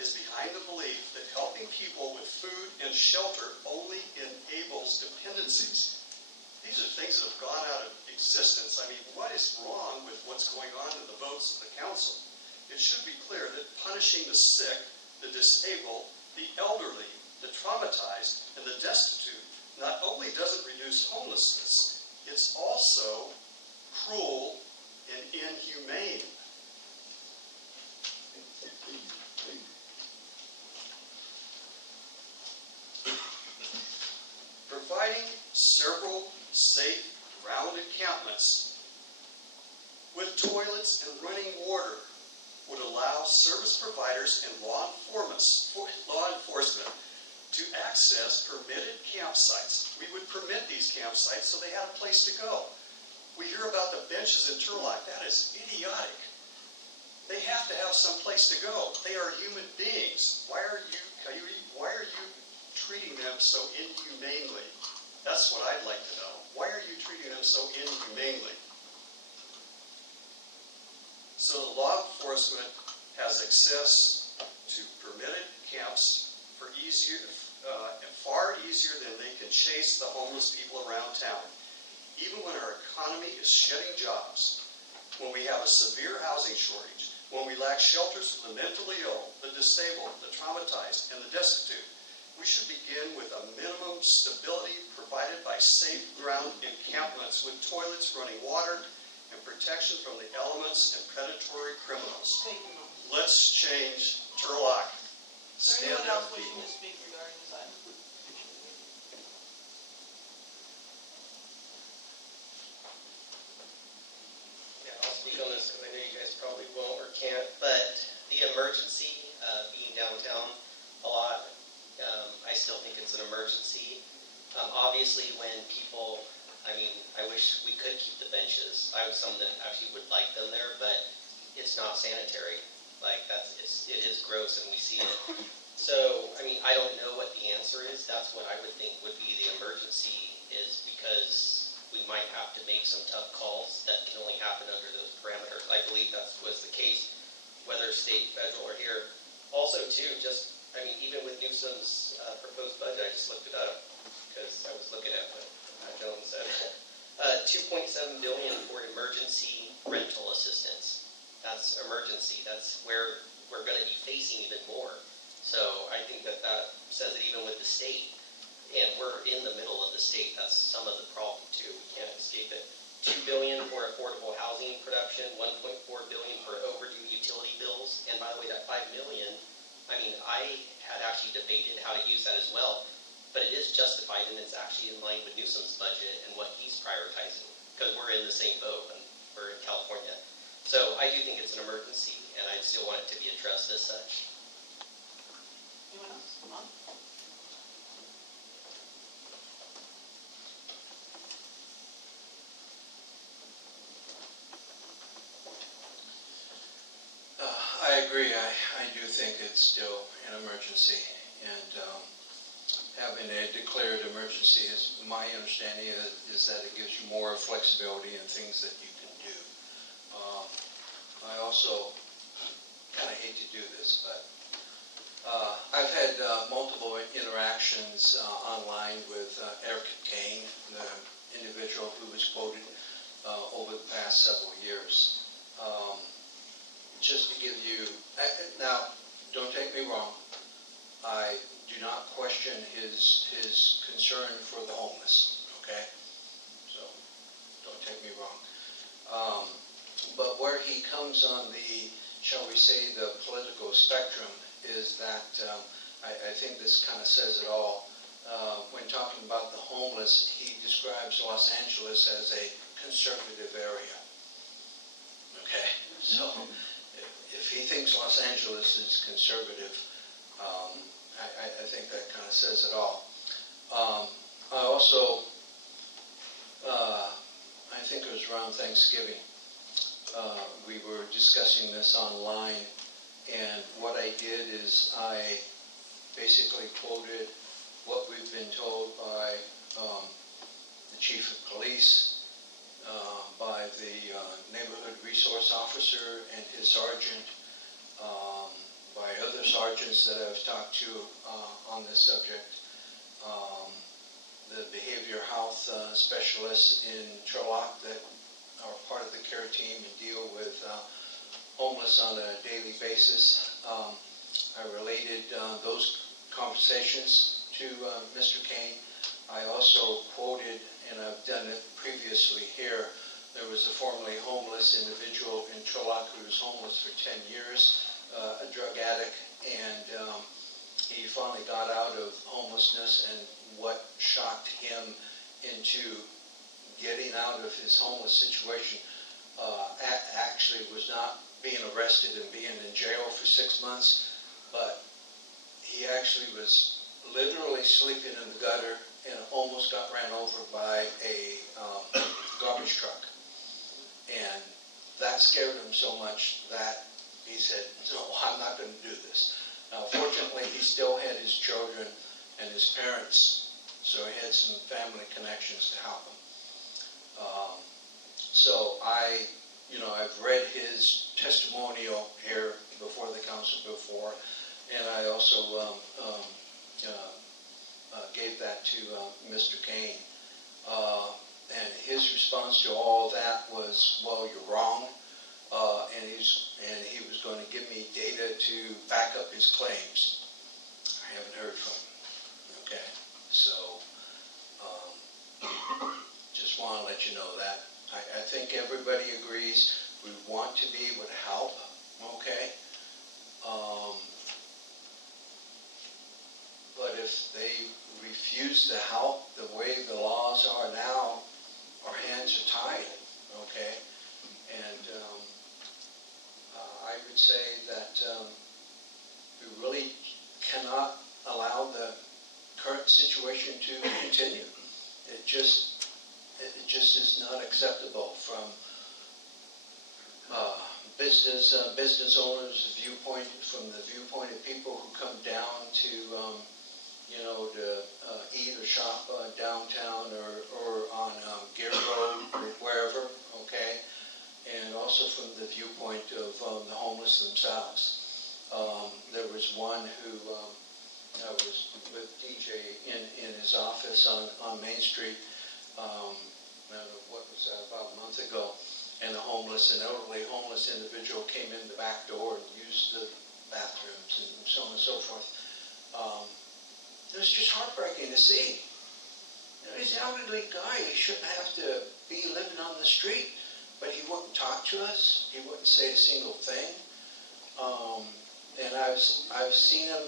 is behind the belief that helping people with food and shelter only enables dependencies. These are things that have gone out of existence. I mean, what is wrong with what's going on in the votes of the council? It should be clear that punishing the sick, the disabled, the elderly, the traumatized, and the destitute not only doesn't reduce homelessness, it's also cruel and inhumane. Providing several safe underground encampments with toilets and running water would allow service providers and law enforcement to access permitted campsites. We would permit these campsites so they had a place to go. We hear about the benches in Turlock. That is idiotic. They have to have some place to go. They are human beings. Why are you treating them so inhumanely? That's what I'd like to know. Why are you treating them so inhumanely? So the law enforcement has access to permitted camps for far easier than they can chase the homeless people around town. Even when our economy is shedding jobs, when we have a severe housing shortage, when we lack shelters for the mentally ill, the disabled, the traumatized, and the destitute, we should begin with a minimum stability provided by safe ground encampments with toilets, running water, and protection from the elements and predatory criminals. Thank you, Mom. Let's change Turlock. Is there Stand anyone up, else wishing people. to speak regarding this item? Yeah, I'll speak on this because I know you guys probably won't or can't, but the emergency, being downtown a lot, I still think it's an emergency. Obviously, when people, I wish we could keep the benches. I was someone that actually would like them there, but it's not sanitary. Like, it is gross and we see it. So, I don't know what the answer is. That's what I would think would be the emergency, is because we might have to make some tough calls that can only happen under those parameters. I believe that was the case, whether state, federal, or here. Also, too, even with Newsom's proposed budget, I just looked it up because I was looking at what Joan said. $2.7 billion for emergency rental assistance. That's emergency. That's where we're going to be facing even more. So I think that says it even with the state. And we're in the middle of the state. That's some of the problem, too. We can't escape it. $2 billion for affordable housing production, $1.4 billion for overdue utility bills. And by the way, that $5 million, I had actually debated how to use that as well. But it is justified, and it's actually in line with Newsom's budget and what he's prioritizing. Because we're in the same boat, and we're in California. So I do think it's an emergency, and I still want it to be addressed as such. Anyone else? Mom? I agree. I do think it's still an emergency, and having a declared emergency, is my understanding is that it gives you more flexibility in things that you can do. I also kind of hate to do this, but I've had multiple interactions online with Erica Kane, the individual who was quoted over the past several years. Just to give you, now, don't take me wrong, I do not question his concern for the homeless, okay? So, don't take me wrong. But where he comes on the, shall we say, the political spectrum is that, I think this kind of says it all. When talking about the homeless, he describes Los Angeles as a conservative area, okay? So, if he thinks Los Angeles is conservative, I think that kind of says it all. I also, I think it was around Thanksgiving, we were discussing this online, and what I did is I basically quoted what we've been told by the chief of police, by the neighborhood resource officer and his sergeant, by other sergeants that I've talked to on this subject, the behavior health specialists in Turlock that are part of the care team and deal with homeless on a daily basis. I related those conversations to Mr. Kane. I also quoted, and I've done it previously here, there was a formerly homeless individual in Turlock who was homeless for 10 years, a drug addict, and he finally got out of homelessness, and what shocked him into getting out of his homeless situation, actually was not being arrested and being in jail for 6 months, but he actually was literally sleeping in the gutter and almost got ran over by a garbage truck. And that scared him so much that he said, no, I'm not going to do this. Now, fortunately, he still had his children and his parents, so he had some family connections to help him. So I've read his testimonial here before the council before, and I also gave that to Mr. Kane. And his response to all that was, well, you're wrong. And he was going to give me data to back up his claims. I haven't heard from him. Okay, so just want to let you know that. I think everybody agrees we want to be able to help. Okay, but if they refuse to help the way the laws are now, our hands are tied. Okay, and I would say that we really cannot allow the current situation to continue. It just is not acceptable from business owners' viewpoint, from the viewpoint of people who come down to eat or shop downtown or on Gear Road or wherever. Okay. And also from the viewpoint of the homeless themselves. There was one who was with DJ in his office on Main Street, I don't know, what was that, about a month ago, and an elderly homeless individual came in the back door and used the bathrooms and so on and so forth. It was just heartbreaking to see. He's an elderly guy, he shouldn't have to be living on the street. But he wouldn't talk to us. He wouldn't say a single thing. And I've seen him,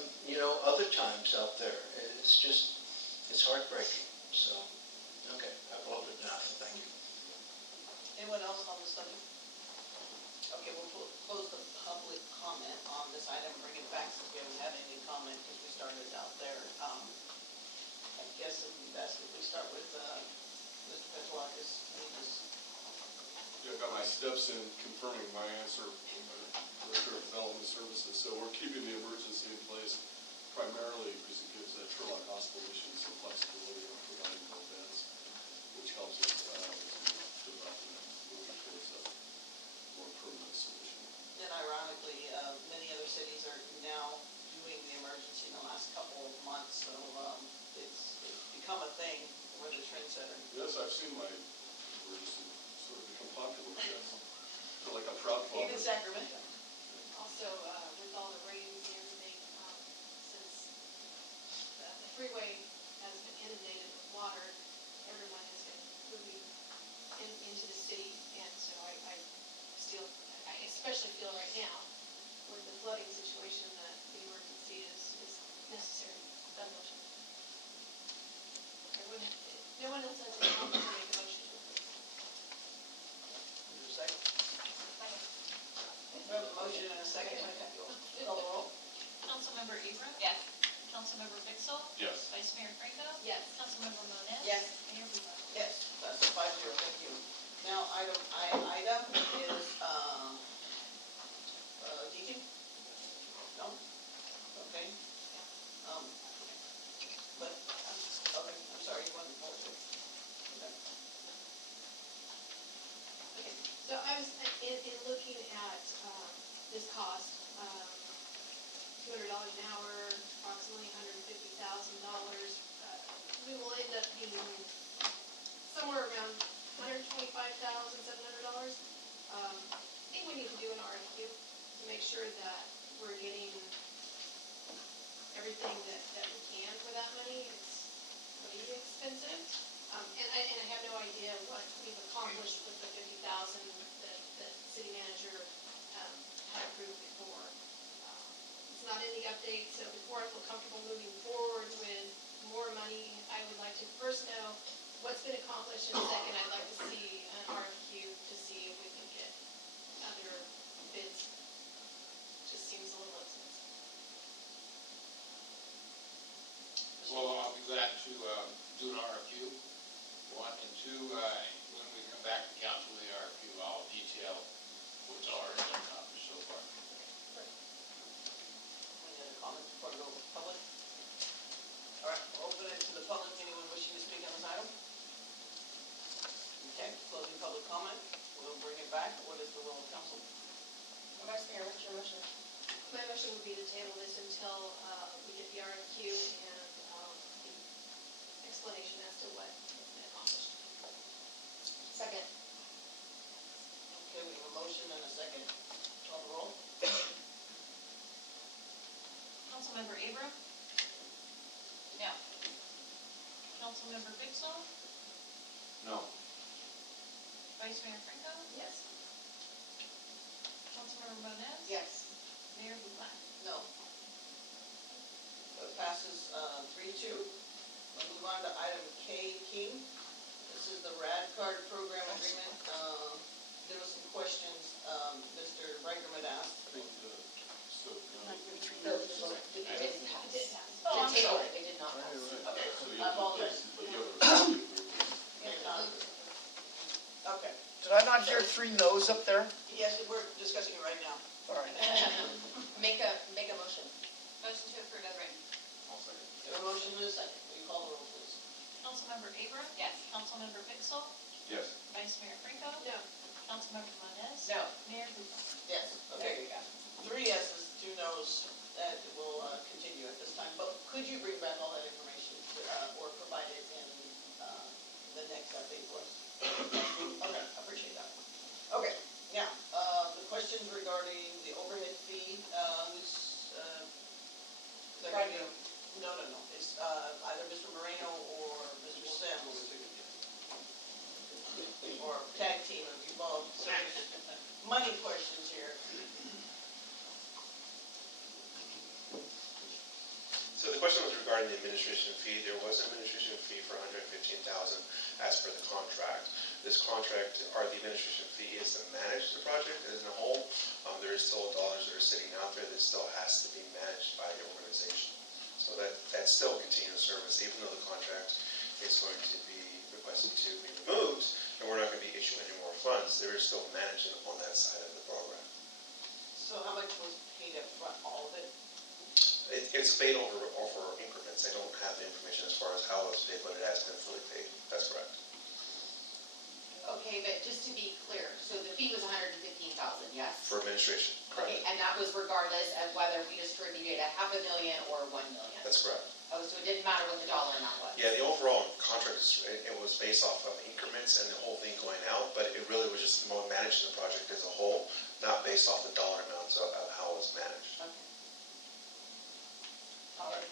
other times out there. It's heartbreaking. So, okay, I've loved it enough. Thank you. Anyone else on the subject? Okay, we'll close the public comment on this item, bring it back since we haven't had any comment because we started out there. I guess it would be best if we start with Mr. Petrolakis. Yeah, I've got my steps in confirming my answer from the Director of Development Services. So we're keeping the emergency in place primarily because it gives that Turlock Hospital issue some flexibility on providing more beds, which helps us development moving towards a more permanent solution. And ironically, many other cities are now doing the emergency in the last couple of months, so it's become a thing. We're the trendsetter. Yes, I've seen my emergency sort of become popular, yes. Feel like a proud father. Even Sacramento. Also, with all the rains and everything, since the freeway has been inundated with water, everyone has been moving into the city, and so I especially feel right now, with the flooding situation, that the emergency is necessary. No one else has any comment to make a motion to approve. Is there a second? We have a motion and a second. Call the roll. Councilmember Abram? Yes. Councilmember Pixel? Yes. Vice Mayor Franco? Yes. Councilmember Moniz? Yes. Mayor Bublak? Yes, that's a 5-0, thank you. Now, item is, DQ? No? Okay. Okay, I'm sorry, you wanted to hold it. Okay. Okay, so I was, in looking at this cost, $200 an hour, approximately $150,000, we will end up being somewhere around $125,700. I think we need to do an RFQ to make sure that we're getting everything that we can for that money. It's way expensive. And I have no idea what we've accomplished with the $50,000 that the city manager had approved before. It's not in the update, so before I feel comfortable moving forward with more money, I would like to first know what's been accomplished, and second, I'd like to see an RFQ to see if we can get other bids. Just seems a little expensive. Well, I'll be glad to do an RFQ, one, and two, when we come back to council with the RFQ, I'll detail what's already been accomplished so far. Any other comments before we go to public? All right, we'll open it to the public. Anyone wishing to speak on this item? Okay, closing public comment. We'll bring it back. What is the will of council? Vice Mayor, what's your motion? My motion would be to table this until we get the RFQ and the explanation as to what has been accomplished. Second. Okay, we have a motion and a second. Call the roll. Councilmember Abram? No. Councilmember Pixel? No. Vice Mayor Franco? Yes. Councilmember Moniz? Yes. Mayor Bublak? No. So it passes 3-2. We'll move on to item K, King. This is the RAD card program agreement. There was some questions Mr. Brigham had asked. I think so. No, we didn't pass. It did pass. Oh, I'm We tabled sorry. it, we did not pass. Okay, So I apologize. But you have You're not. Okay. Did I not hear 3 no's up there? Yes, we're discussing it right now. All right. Make a motion. Motion to approve as written. We have a motion and a second. Will you call the roll, please? Councilmember Abram? Yes. Councilmember Pixel? Yes. Vice Mayor Franco? No. Councilmember Moniz? No. Mayor Bublak? Yes. There Okay. you go. 3 yeses, 2 noes, that will continue at this time. But could you bring back all that information or provide it in the next update for us? Okay, I appreciate that. Okay, now, the questions regarding the overhead fee, Moreno. No. It's either Mr. Moreno or Mr. Sims. Or tag team of you both. So money questions here. So the question was regarding the administration fee. There was an administration fee for $115,000 as per the contract. This contract, or the administration fee, is to manage the project as a whole. There is still dollars that are sitting out there that still has to be managed by the organization. So that still continues service, even though the contract is going to be requested to be removed, and we're not going to be issuing any more funds. There is still management on that side of the program. So how much was paid up front? All of it? It's paid over increments. I don't have the information as far as how it was paid, but it has been fully paid. That's correct. Okay, but just to be clear, so the fee was $115,000, yes? For administration, Okay, correct. and that was regardless of whether we distributed $500,000 or $1 million? That's correct. Oh, so it didn't matter what the dollar amount was? Yeah, the overall contract, it was based off of increments and the whole thing going out, but it really was just more managing the project as a whole, not based off the dollar amounts of how it was managed. Okay. All right.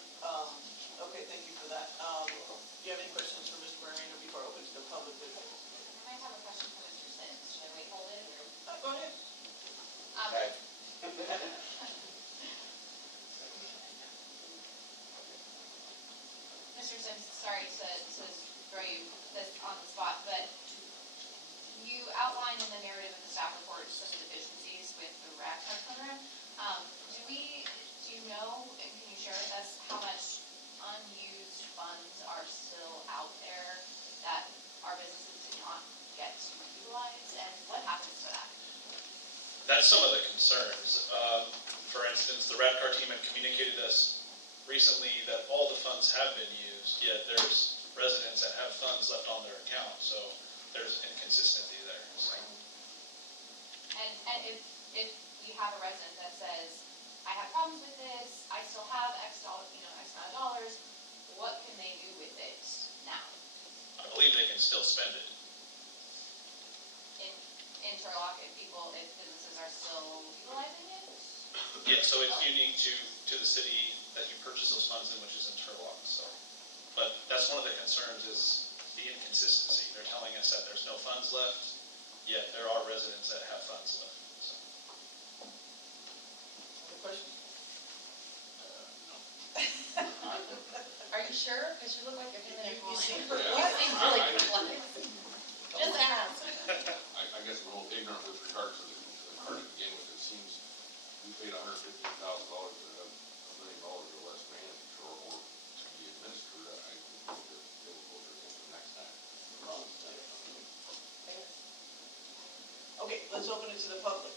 Okay, thank you for that. Do you have any questions for Mr. Moreno before I open to the public? I might have a question for Mr. Sims. Should I wait, hold it, or? Go ahead. Mr. Sims, sorry to throw you this on the spot, but you outlined in the narrative of the staff report some deficiencies with the RAD card program. Do you know, and can you share with us how much unused funds are still out there that our businesses did not get to utilize, and what happens to that? That's some of the concerns. For instance, the RAD card team had communicated to us recently that all the funds have been used, yet there's residents that have funds left on their account, so there's inconsistency there. So. And if we have a resident that says, I have problems with this, I still have X amount of dollars, what can they do with it now? I believe they can still spend it. In Turlock, if businesses are still utilizing it? Yeah, so it's unique to the city that you purchase those funds in, which is in Turlock. So, but that's one of the concerns is the inconsistency. They're telling us that there's no funds left, yet there are residents that have funds left. So. Other questions? Are you sure? Because you look like you're giving it You a seem call. perplexed. You seem really perplexed. Just ask. I guess I'm a little ignorant with regard to the card to begin with. It seems we paid $115,000 to have $1 million or less managed or to be administered. I think that they will go through the next time. Okay, let's open it to the public.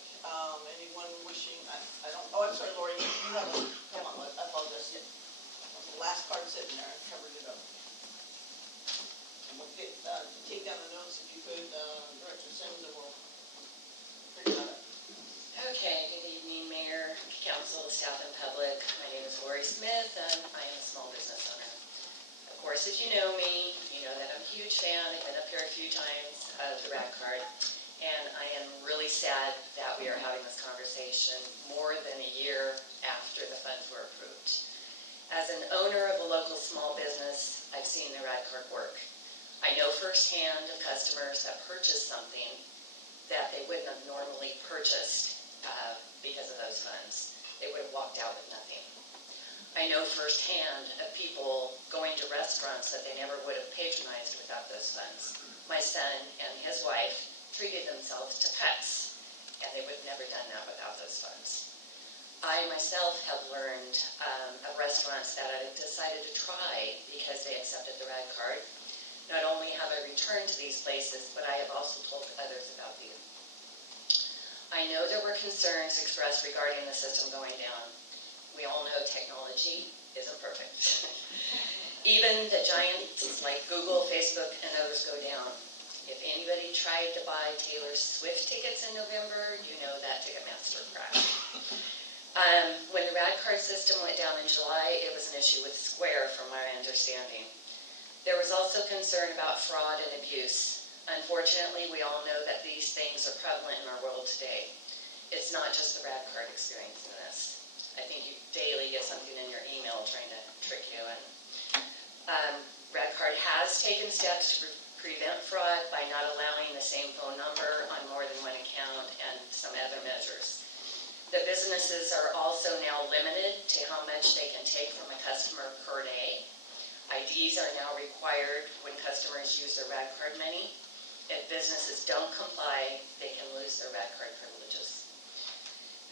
Anyone wishing, I don't, oh, I'm sorry, Lori, you have a, come on, I apologize, yeah. The last card sitting there, I covered it up. And we'll get, take down the notes if you could, Director Sims, and we'll figure that out. Okay, good evening, Mayor, Council, staff, and public. My name is Lori Smith, and I am a small business owner. Of course, if you know me, you know that I'm a huge fan. I've been up here a few times of the RAD card, and I am really sad that we are having this conversation more than a year after the funds were approved. As an owner of a local small business, I've seen the RAD card work. I know firsthand of customers that purchased something that they wouldn't have normally purchased because of those funds. They would have walked out with nothing. I know firsthand of people going to restaurants that they never would have patronized without those funds. My son and his wife treated themselves to pets, and they would have never done that without those funds. I myself have learned of restaurants that I decided to try because they accepted the RAD card. Not only have I returned to these places, but I have also told others about them. I know there were concerns expressed regarding the system going down. We all know technology isn't perfect. Even the giants like Google, Facebook, and others go down. If anybody tried to buy Taylor Swift tickets in November, you know that Ticketmaster crashed. When the RAD card system went down in July, it was an issue with Square, from my understanding. There was also concern about fraud and abuse. Unfortunately, we all know that these things are prevalent in our world today. It's not just the RAD card experiencing this. I think you daily get something in your email trying to trick you. And RAD card has taken steps to prevent fraud by not allowing the same phone number on more than one account and some other measures. The businesses are also now limited to how much they can take from a customer per day. IDs are now required when customers use their RAD card money. If businesses don't comply, they can lose their RAD card privileges.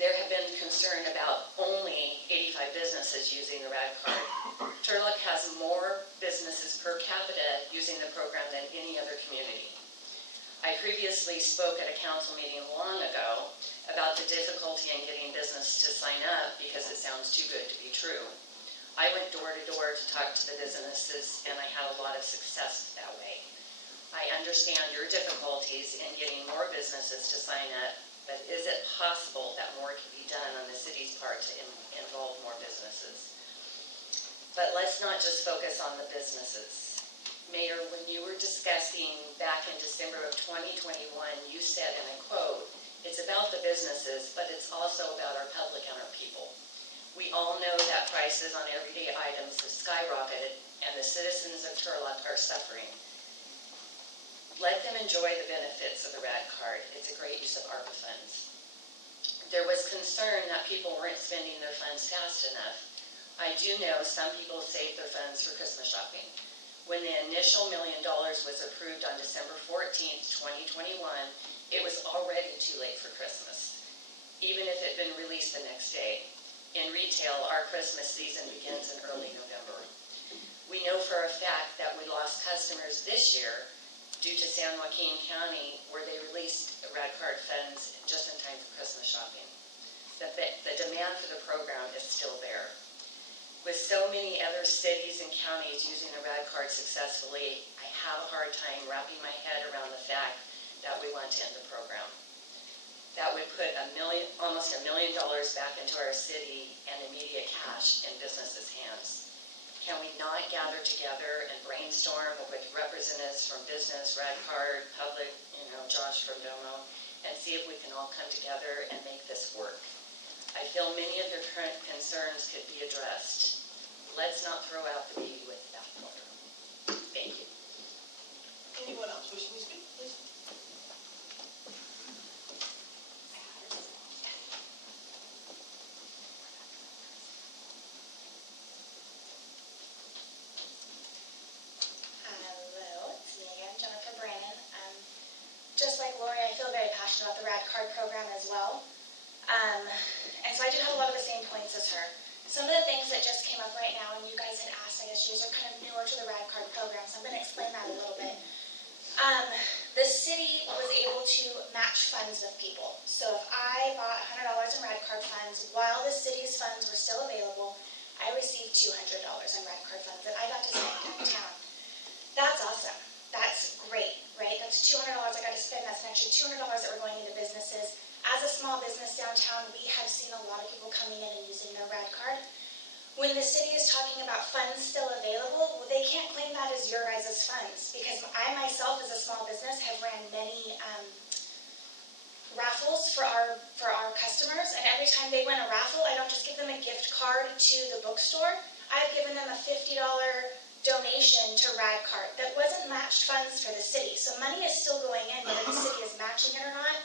There have been concern about only 85 businesses using the RAD card. Turlock has more businesses per capita using the program than any other community. I previously spoke at a council meeting long ago about the difficulty in getting business to sign up because it sounds too good to be true. I went door to door to talk to the businesses, and I had a lot of success that way. I understand your difficulties in getting more businesses to sign up, but is it possible that more can be done on the city's part to involve more businesses? But let's not just focus on the businesses. Mayor, when you were discussing back in December of 2021, you said, and I quote, "It's about the businesses, but it's also about our public and our people." We all know that prices on everyday items have skyrocketed, and the citizens of Turlock are suffering. Let them enjoy the benefits of the RAD card. It's a great use of ARPA funds. There was concern that people weren't spending their funds fast enough. I do know some people saved their funds for Christmas shopping. When the initial $1 million was approved on December 14th, 2021, it was already too late for Christmas, even if it had been released the next day. In retail, our Christmas season begins in early November. We know for a fact that we lost customers this year due to San Joaquin County, where they released RAD card funds just in time for Christmas shopping. The demand for the program is still there. With so many other cities and counties using the RAD card successfully, I have a hard time wrapping my head around the fact that we want to end the program. That would put almost $1 million back into our city and immediate cash in businesses' hands. Can we not gather together and brainstorm with representatives from business, RAD card, public, Josh from Domo, and see if we can all come together and make this work? I feel many of your current concerns could be addressed. Let's not throw out the baby with the bathwater. Thank you. Anyone else wishing to speak, please? questions as her. Some of the things that just came up right now, and you guys had asked, I guess you guys are kind of newer to the rad card program, so I'm going to explain that a little bit. The city was able to match funds with people. So if I bought $100 in rad card funds while the city's funds were still available, I received $200 in rad card funds that I got to spend downtown. That's awesome. That's great, right? That's $200 I got to spend. That's an extra $200 that were going into businesses. As a small business downtown, we have seen a lot of people coming in and using their rad card. When the city is talking about funds still available, well, they can't claim that as your guys' funds, because I myself as a small business have ran many raffles for our customers, and every time they win a raffle, I don't just give them a gift card to the bookstore. I've given them a $50 donation to Rad Card that wasn't matched funds for the city. So money is still going in, whether the city is matching it or not.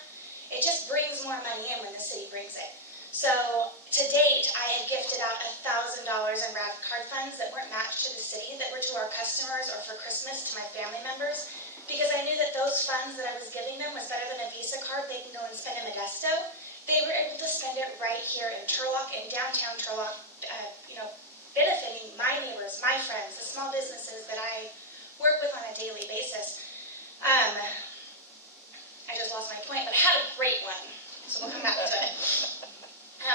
It just brings more money in when the city brings it. So to date, I had gifted out $1,000 in Rad Card funds that weren't matched to the city, that were to our customers or for Christmas to my family members, because I knew that those funds that I was giving them was better than a Visa card they can go and spend in Modesto. They were able to spend it right here in Turlock, in downtown Turlock, benefiting my neighbors, my friends, the small businesses that I work with on a daily basis. I just lost my point, but I had a great one, so we'll come back to it.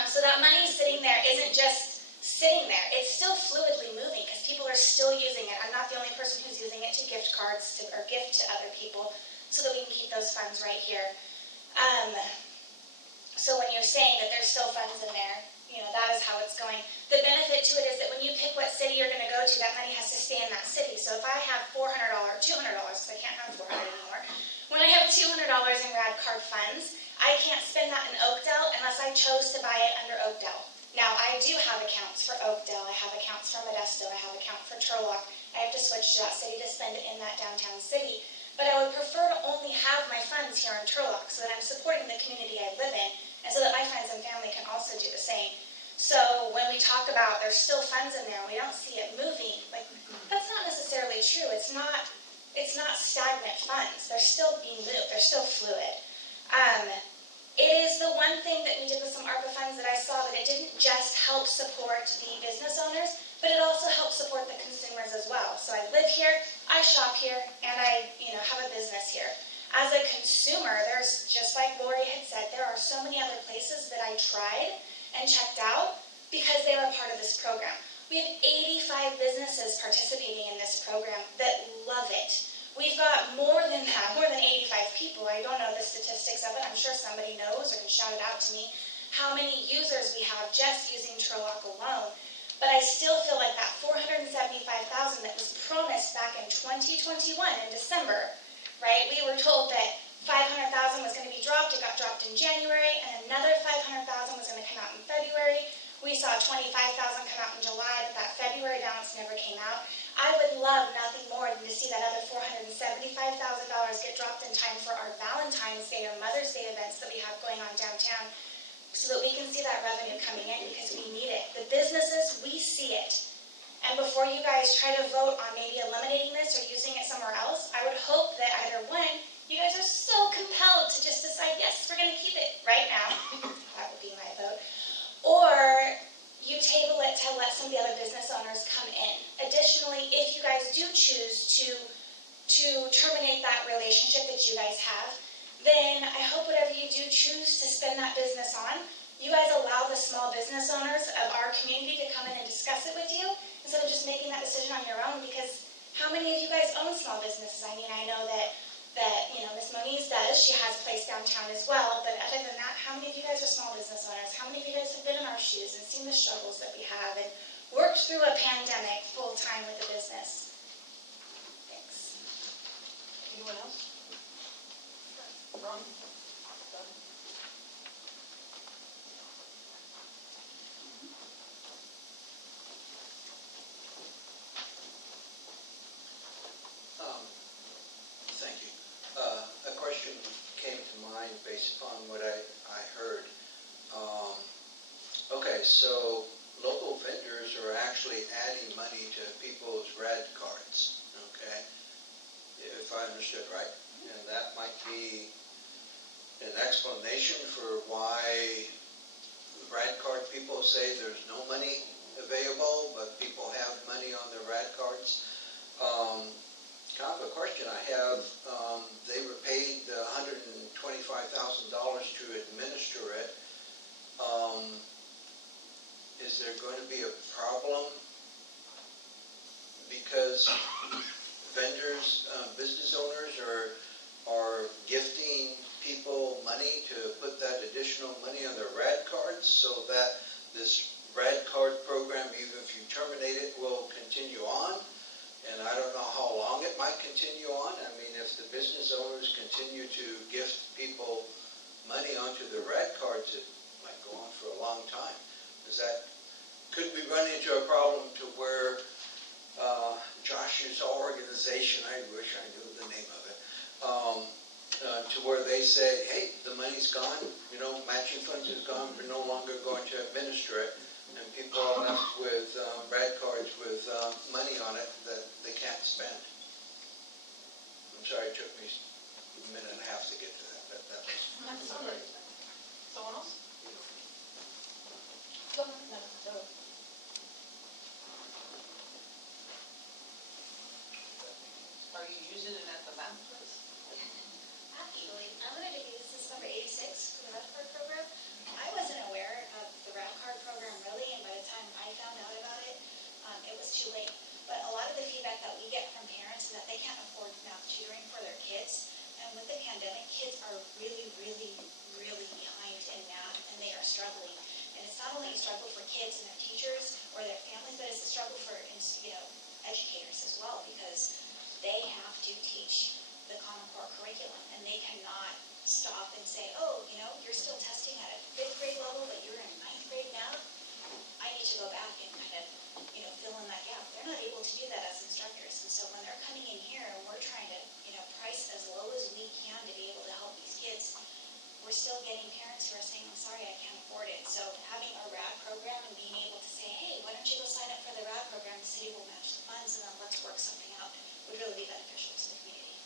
So that money sitting there isn't just sitting there. It's still fluidly moving because people are still using it. I'm not the only person who's using it to gift cards or gift to other people so that we can keep those funds right here. So when you're saying that there's still funds in there, that is how it's going. The benefit to it is that when you pick what city you're going to go to, that money has to stay in that city. So if I have $200, because I can't have 400 anymore, when I have $200 in Rad Card funds, I can't spend that in Oakdale unless I chose to buy it under Oakdale. Now, I do have accounts for Oakdale, I have accounts for Modesto, I have account for Turlock. I have to switch to that city to spend it in that downtown city. But I would prefer to only have my funds here in Turlock so that I'm supporting the community I live in, and so that my friends and family can also do the same. So when we talk about there's still funds in there, we don't see it moving, that's not necessarily true. It's not stagnant funds. They're still being moved. They're still fluid. It is the one thing that we did with some ARPA funds that I saw that it didn't just help support the business owners, but it also helped support the consumers as well. So I live here, I shop here, and I have a business here. As a consumer, there's, just like Lori had said, there are so many other places that I tried and checked out because they were a part of this program. We have 85 businesses participating in this program that love it. We've got more than that, more than 85 people. I don't know the statistics of it. I'm sure somebody knows or can shout it out to me how many users we have just using Turlock alone. But I still feel like that $475,000 that was promised back in 2021 in December, right? We were told that $500,000 was going to be dropped. It got dropped in January, and another $500,000 was going to come out in February. We saw $25,000 come out in July, but that February balance never came out. I would love nothing more than to see that other $475,000 get dropped in time for our Valentine's Day or Mother's Day events that we have going on downtown, so that we can see that revenue coming in, because we need it. The businesses, we see it. And before you guys try to vote on maybe eliminating this or using it somewhere else, I would hope that either one, you guys are so compelled to just decide, yes, we're going to keep it right now. That would be my vote. Or you table it to let some of the other business owners come in. Additionally, if you guys do choose to terminate that relationship that you guys have, then I hope whatever you do choose to spend that business on, you guys allow the small business owners of our community to come in and discuss it with you, instead of just making that decision on your own, because how many of you guys own small businesses? I mean, I know that Ms. Moniz does. She has a place downtown as well, but other than that, how many of you guys are small business owners? How many of you guys have been in our shoes and seen the struggles that we have and worked through a pandemic full-time with a business? Thanks. Anyone else? Ron? Thank you. A question came to mind based upon what I heard. Okay, so local vendors are actually adding money to people's Rad cards, okay? If I understood right. And that might be an explanation for why Rad card people people say there's no money available, but people have money on their RAD cards. Kind of a question I have, they were paid $125,000 to administer it. Is there going to be a problem? Because vendors, business owners are gifting people money to put that additional money on their RAD cards so that this RAD card program, even if you terminate it, will continue on. And I don't know how long it might continue on. I mean, if the business owners continue to gift people money onto their RAD cards, it might go on for a long time. Could we run into a problem to where Josh's organization, I wish I knew the name of it, to where they say, hey, the money's gone, matching funds is gone, we're no longer going to administer it, and people are left with RAD cards with money on it that they can't spend. I'm sorry, it took me a minute and a half to get to that, but that was... Someone else? Go ahead. No. Are you using it at the map place? Actually, I'm going to use this number 86 for the RAD card program. I wasn't aware of the RAD card program really, and by the time I found out about it, it was too late. But a lot of the feedback that we get from parents is that they can't afford math tutoring for their kids. And with the pandemic, kids are really, really, really behind in math, and they are struggling. And it's not only a struggle for kids and their teachers or their families, but it's a struggle for educators as well, because they have to teach the Common Core curriculum, and they cannot stop and say, oh, you're still testing at a 5th grade level, but you're in 9th grade math. I need to go back and kind of, fill in that gap. They're not able to do that as instructors, and so when they're coming in here and we're trying to, price as low as we can to be able to help these kids, we're still getting parents who are saying, I'm sorry, I can't afford it. So having a RAD program and being able to say, hey, why don't you go sign up for the RAD program, the city will match the funds, and then let's work something out, would really be beneficial to the community.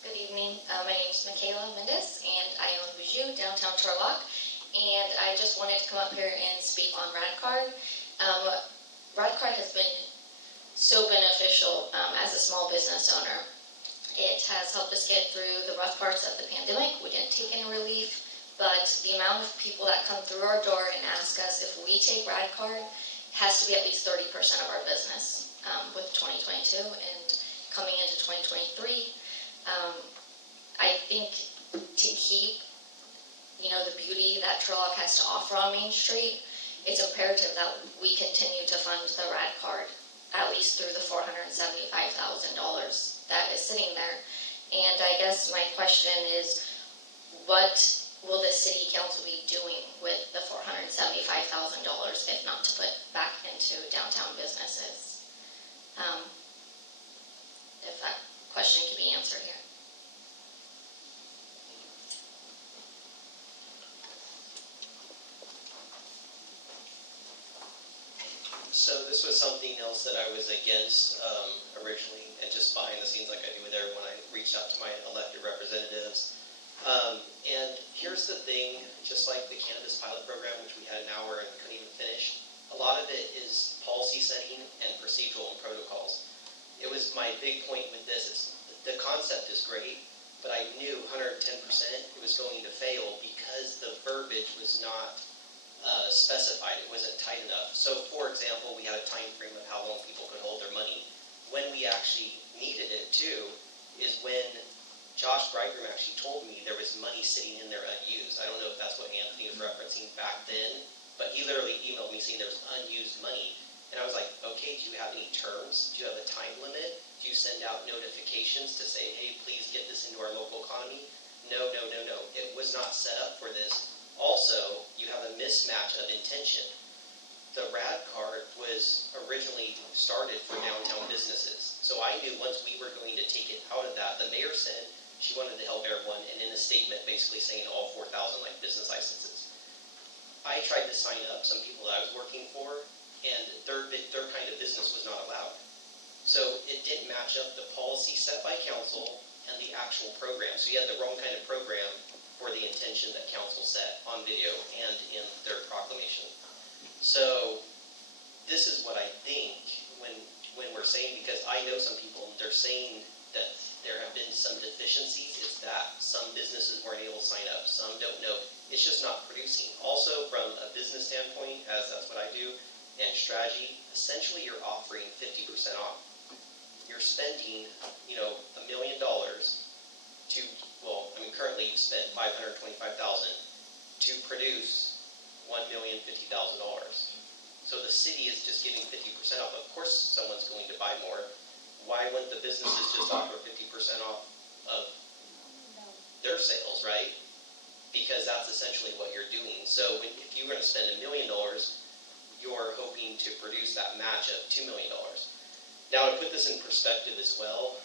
Good evening. My name is Michaela Mendes, and I own Bijou, downtown Turlock. And I just wanted to come up here and speak on RADCard. RADCard has been so beneficial as a small business owner. It has helped us get through the rough parts of the pandemic. We didn't take any relief, but the amount of people that come through our door and ask us if we take RADCard has to be at least 30% of our business with 2022 and coming into 2023. I think to keep the beauty that Turlock has to offer on Main Street, it's imperative that we continue to fund the RAD card, at least through the $475,000 that is sitting there. And I guess my question is, what will the city council be doing with the $475,000 if not to put back into downtown businesses? If that question could be answered here. So this was something else that I was against originally, and just behind the scenes like I do with everyone, I reached out to my elected representatives. And here's the thing, just like the cannabis pilot program, which we had an hour and couldn't even finish, a lot of it is policy setting and procedural and protocols. It was my big point with this, the concept is great, but I knew 110% it was going to fail because the verbiage was not specified, it wasn't tight enough. So for example, we had a time frame of how long people could hold their money. When we actually needed it too, is when Josh Bridegroom actually told me there was money sitting in there unused. I don't know if that's what Anthony was referencing back then, but he literally emailed me saying there was unused money. And I was like, okay, do you have any terms? Do you have a time limit? Do you send out notifications to say, hey, please get this into our local economy? No, no, no, no. It was not set up for this. Also, you have a mismatch of intention. The RAD card was originally started for downtown businesses. So I knew once we were going to take it out of that, the mayor said she wanted to help everyone, and in a statement basically saying all 4,000 business licenses. I tried to sign up some people that I was working for, and their kind of business was not allowed. So it didn't match up the policy set by council and the actual program. So you had the wrong kind of program for the intention that council set on video and in their proclamation. So this is what I think when we're saying, because I know some people, they're saying that there have been some deficiencies. It's that some businesses weren't able to sign up, some don't know. It's just not producing. Also, from a business standpoint, as that's what I do, and strategy, essentially you're offering 50% off. You're spending, $1 million to, currently you spend $525,000 to produce $1,050,000. So the city is just giving 50% off. Of course, someone's going to buy more. Why wouldn't the businesses just offer 50% off of their sales, right? Because that's essentially what you're doing. So if you were going to spend $1 million, you're hoping to produce that match of $2 million. Now, to put this in perspective as well,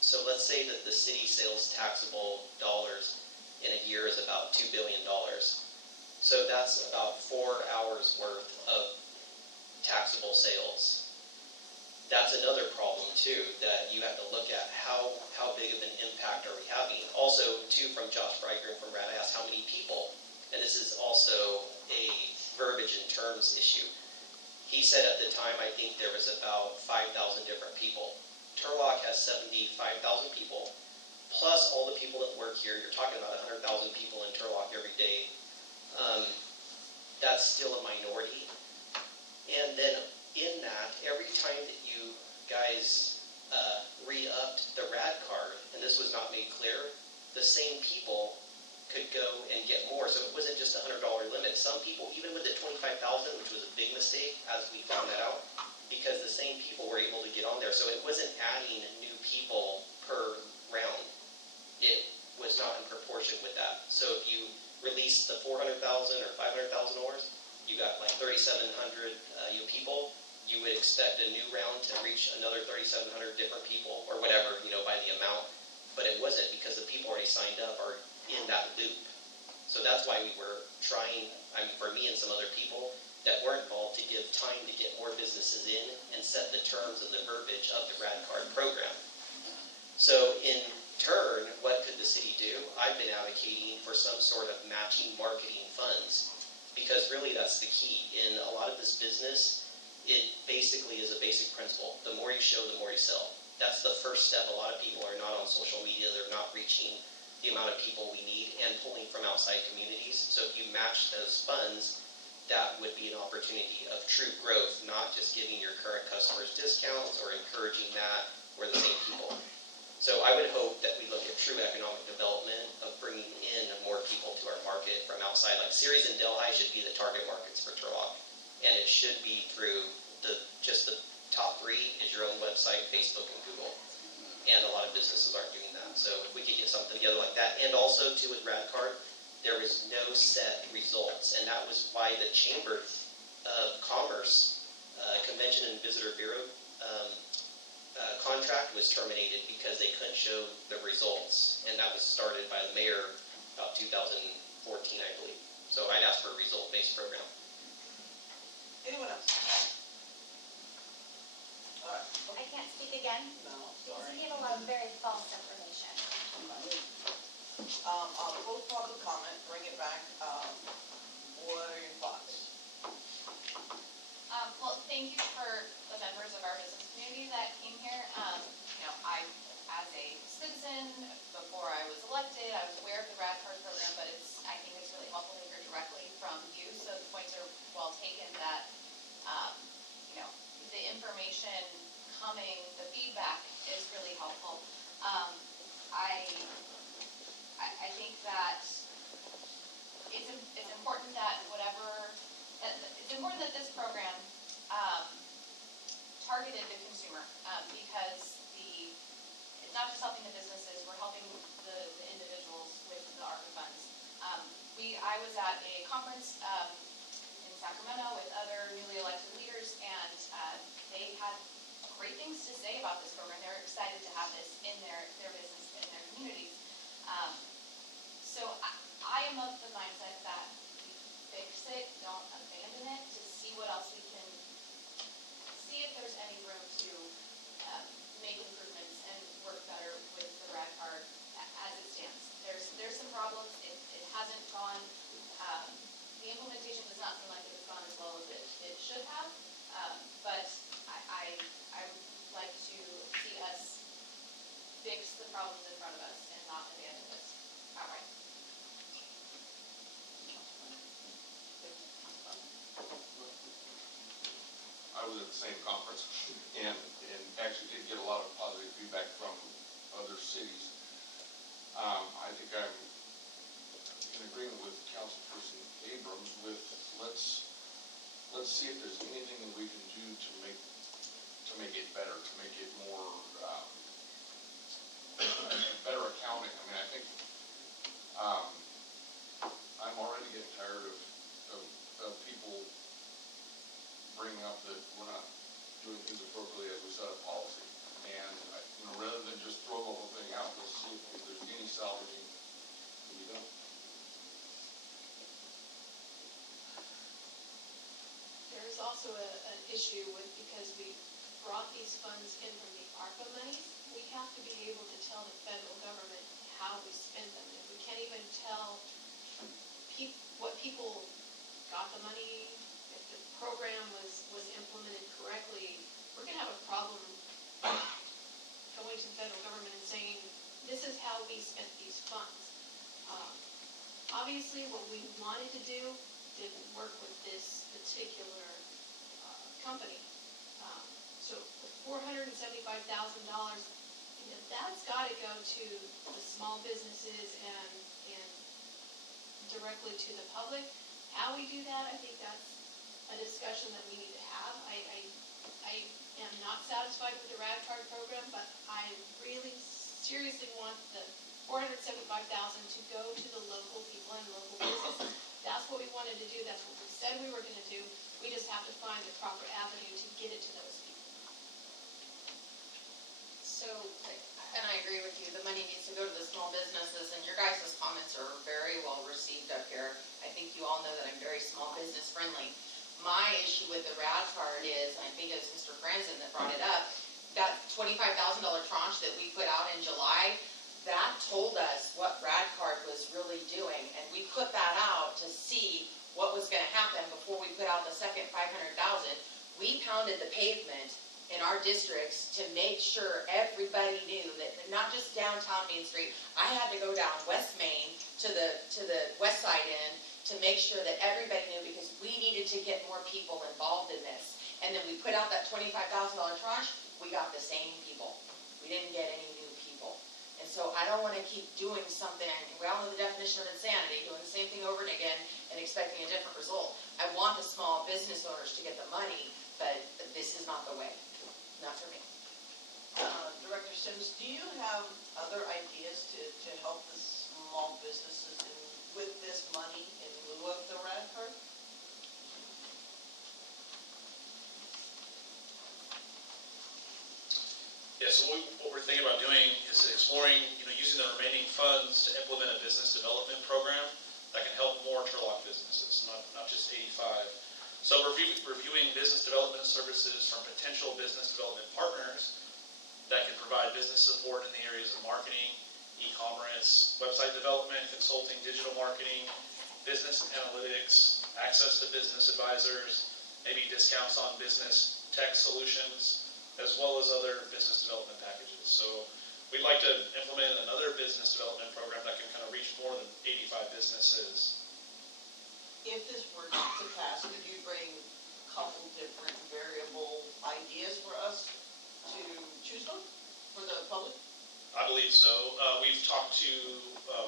so let's say that the city sales taxable dollars in a year is about $2 billion. So that's about 4 hours worth of taxable sales. That's another problem too, that you have to look at how big of an impact are we having. Also, too, from Josh Breiger and from Rad, I asked how many people, and this is also a verbiage and terms issue. He said at the time, I think there was about 5,000 different people. Turlock has 75,000 people, plus all the people that work here. You're talking about 100,000 people in Turlock every day. That's still a minority. And then in that, every time that you guys re-upped the RAD card, and this was not made clear, the same people could go and get more. So it wasn't just a $100 limit. Some people, even with the 25,000, which was a big mistake, as we found that out, because the same people were able to get on there. So it wasn't adding new people per round. It was not in proportion with that. So if you released the 400,000 or 500,000 oars, you got like 3,700 people. You would expect a new round to reach another 3,700 different people, or whatever, by the amount. But it wasn't, because the people already signed up are in that loop. So that's why we were trying, for me and some other people that were involved, to give time to get more businesses in and set the terms and the verbiage of the RAD card program. So in turn, what could the city do? I've been advocating for some sort of matching marketing funds, because really that's the key. In a lot of this business, it basically is a basic principle. The more you show, the more you sell. That's the first step. A lot of people are not on social media. They're not reaching the amount of people we need and pulling from outside communities. So if you match those funds, that would be an opportunity of true growth, not just giving your current customers discounts or encouraging that or the same people. So I would hope that we look at true economic development of bringing in more people to our market from outside. Like Ceres and Delhi should be the target markets for Turlock. And it should be through just the top 3 is your own website, Facebook, and Google. And a lot of businesses aren't doing that. So if we could get something together like that. And also, too, with RadCard, there was no set results. And that was why the Chamber of Commerce Convention and Visitor Bureau contract was terminated because they couldn't show the results. And that was started by the mayor about 2014, I believe. So I'd ask for a result-based program. Anyone else? All right. I can't speak again. No, Because sorry. you gave a lot of very false information. I'll close public comment, bring it back. What are your thoughts? Well, thank you for the members of our business community that came here. I, as a citizen, before I was elected, I was aware of the RAD card program, but I think it's really helpful to hear directly from you. So the points are well taken that, the information coming, the feedback is really helpful. I think that it's important that it's important that this program targeted the consumer, because it's not just helping the businesses, we're helping the individuals with the ARPA funds. I was at a conference in Sacramento with other newly elected leaders, and they had great things to say about this program. They're excited to have this in their business, in their communities. So I am of the mindset that we fix it, don't abandon it, to see what else we can, see if there's any room to same conference, and actually did get a lot of positive feedback from other cities. I think I'm in agreement with Councilperson Abrams with let's see if there's anything that we can do to make it better, to make it more better accounting. I mean, I think I'm already getting tired of people bringing up that we're not doing things appropriately as we set a policy. And rather than just throw the whole thing out, let's see if there's any salvaging to be done. There's also an issue with, because we brought these funds in from the ARPA money, we have to be able to tell the federal government how we spent them. If we can't even tell what people got the money, if the program was implemented correctly, we're gonna have a problem going to the federal government and saying, this is how we spent these funds. Obviously, what we wanted to do didn't work with this particular company. So the $475,000, that's got to go to the small businesses and directly to the public. How we do that, I think that's a discussion that we need to have. I am not satisfied with the RAD card program, but I really seriously want the $475,000 to go to the local people and local businesses. That's what we wanted to do. That's what we said we were going to do. We just have to find the proper avenue to get it to those people. So, and I agree with you, the money needs to go to the small businesses, and your guys' comments are very well received up here. I think you all know that I'm very small business friendly. My issue with the RAD card is, and I think it was Mr. Franzen that brought it up, that $25,000 tranche that we put out in July, that told us what RAD card was really doing, and we put that out to see what was going to happen before we put out the second $500,000. We pounded the pavement in our districts to make sure everybody knew that, not just downtown Main Street, I had to go down West Main to the west side end to make sure that everybody knew, because we needed to get more people involved in this. And then we put out that $25,000 tranche, we got the same people. We didn't get any new people. And so I don't want to keep doing something, we all know the definition of insanity, doing the same thing over and again and expecting a different result. I want the small business owners to get the money, but this is not the way. Not for me. Director Sims, do you have other ideas to help the small businesses with this money in lieu of the RAD card? Yeah, so what we're thinking about doing is exploring, using the remaining funds to implement a business development program that can help more Turlock businesses, not just 85. So reviewing business development services from potential business development partners that can provide business support in the areas of marketing, e-commerce, website development, consulting, digital marketing, business analytics, access to business advisors, maybe discounts on business tech solutions, as well as other business development packages. So we'd like to implement another business development program that can kind of reach more than 85 businesses. If this were to pass, could you bring a couple different variable ideas for us to choose from for the public? I believe so. We've talked to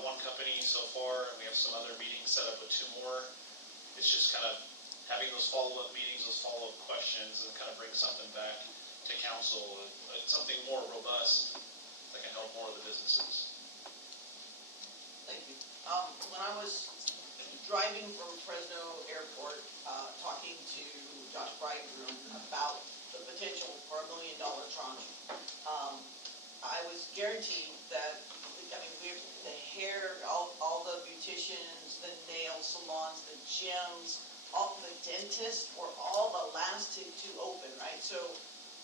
one company so far, and we have some other meetings set up with 2 more. It's just kind of having those follow-up meetings, those follow-up questions, and kind of bring something back to council, and something more robust that can help more of the businesses. Thank you. When I was driving from Fresno Airport, talking to Josh Bridegroom about the potential for $1 million tranche, I was guaranteed that, the hair, all the beauticians, the nail salons, the gyms, all the dentists were all the last to open, right? So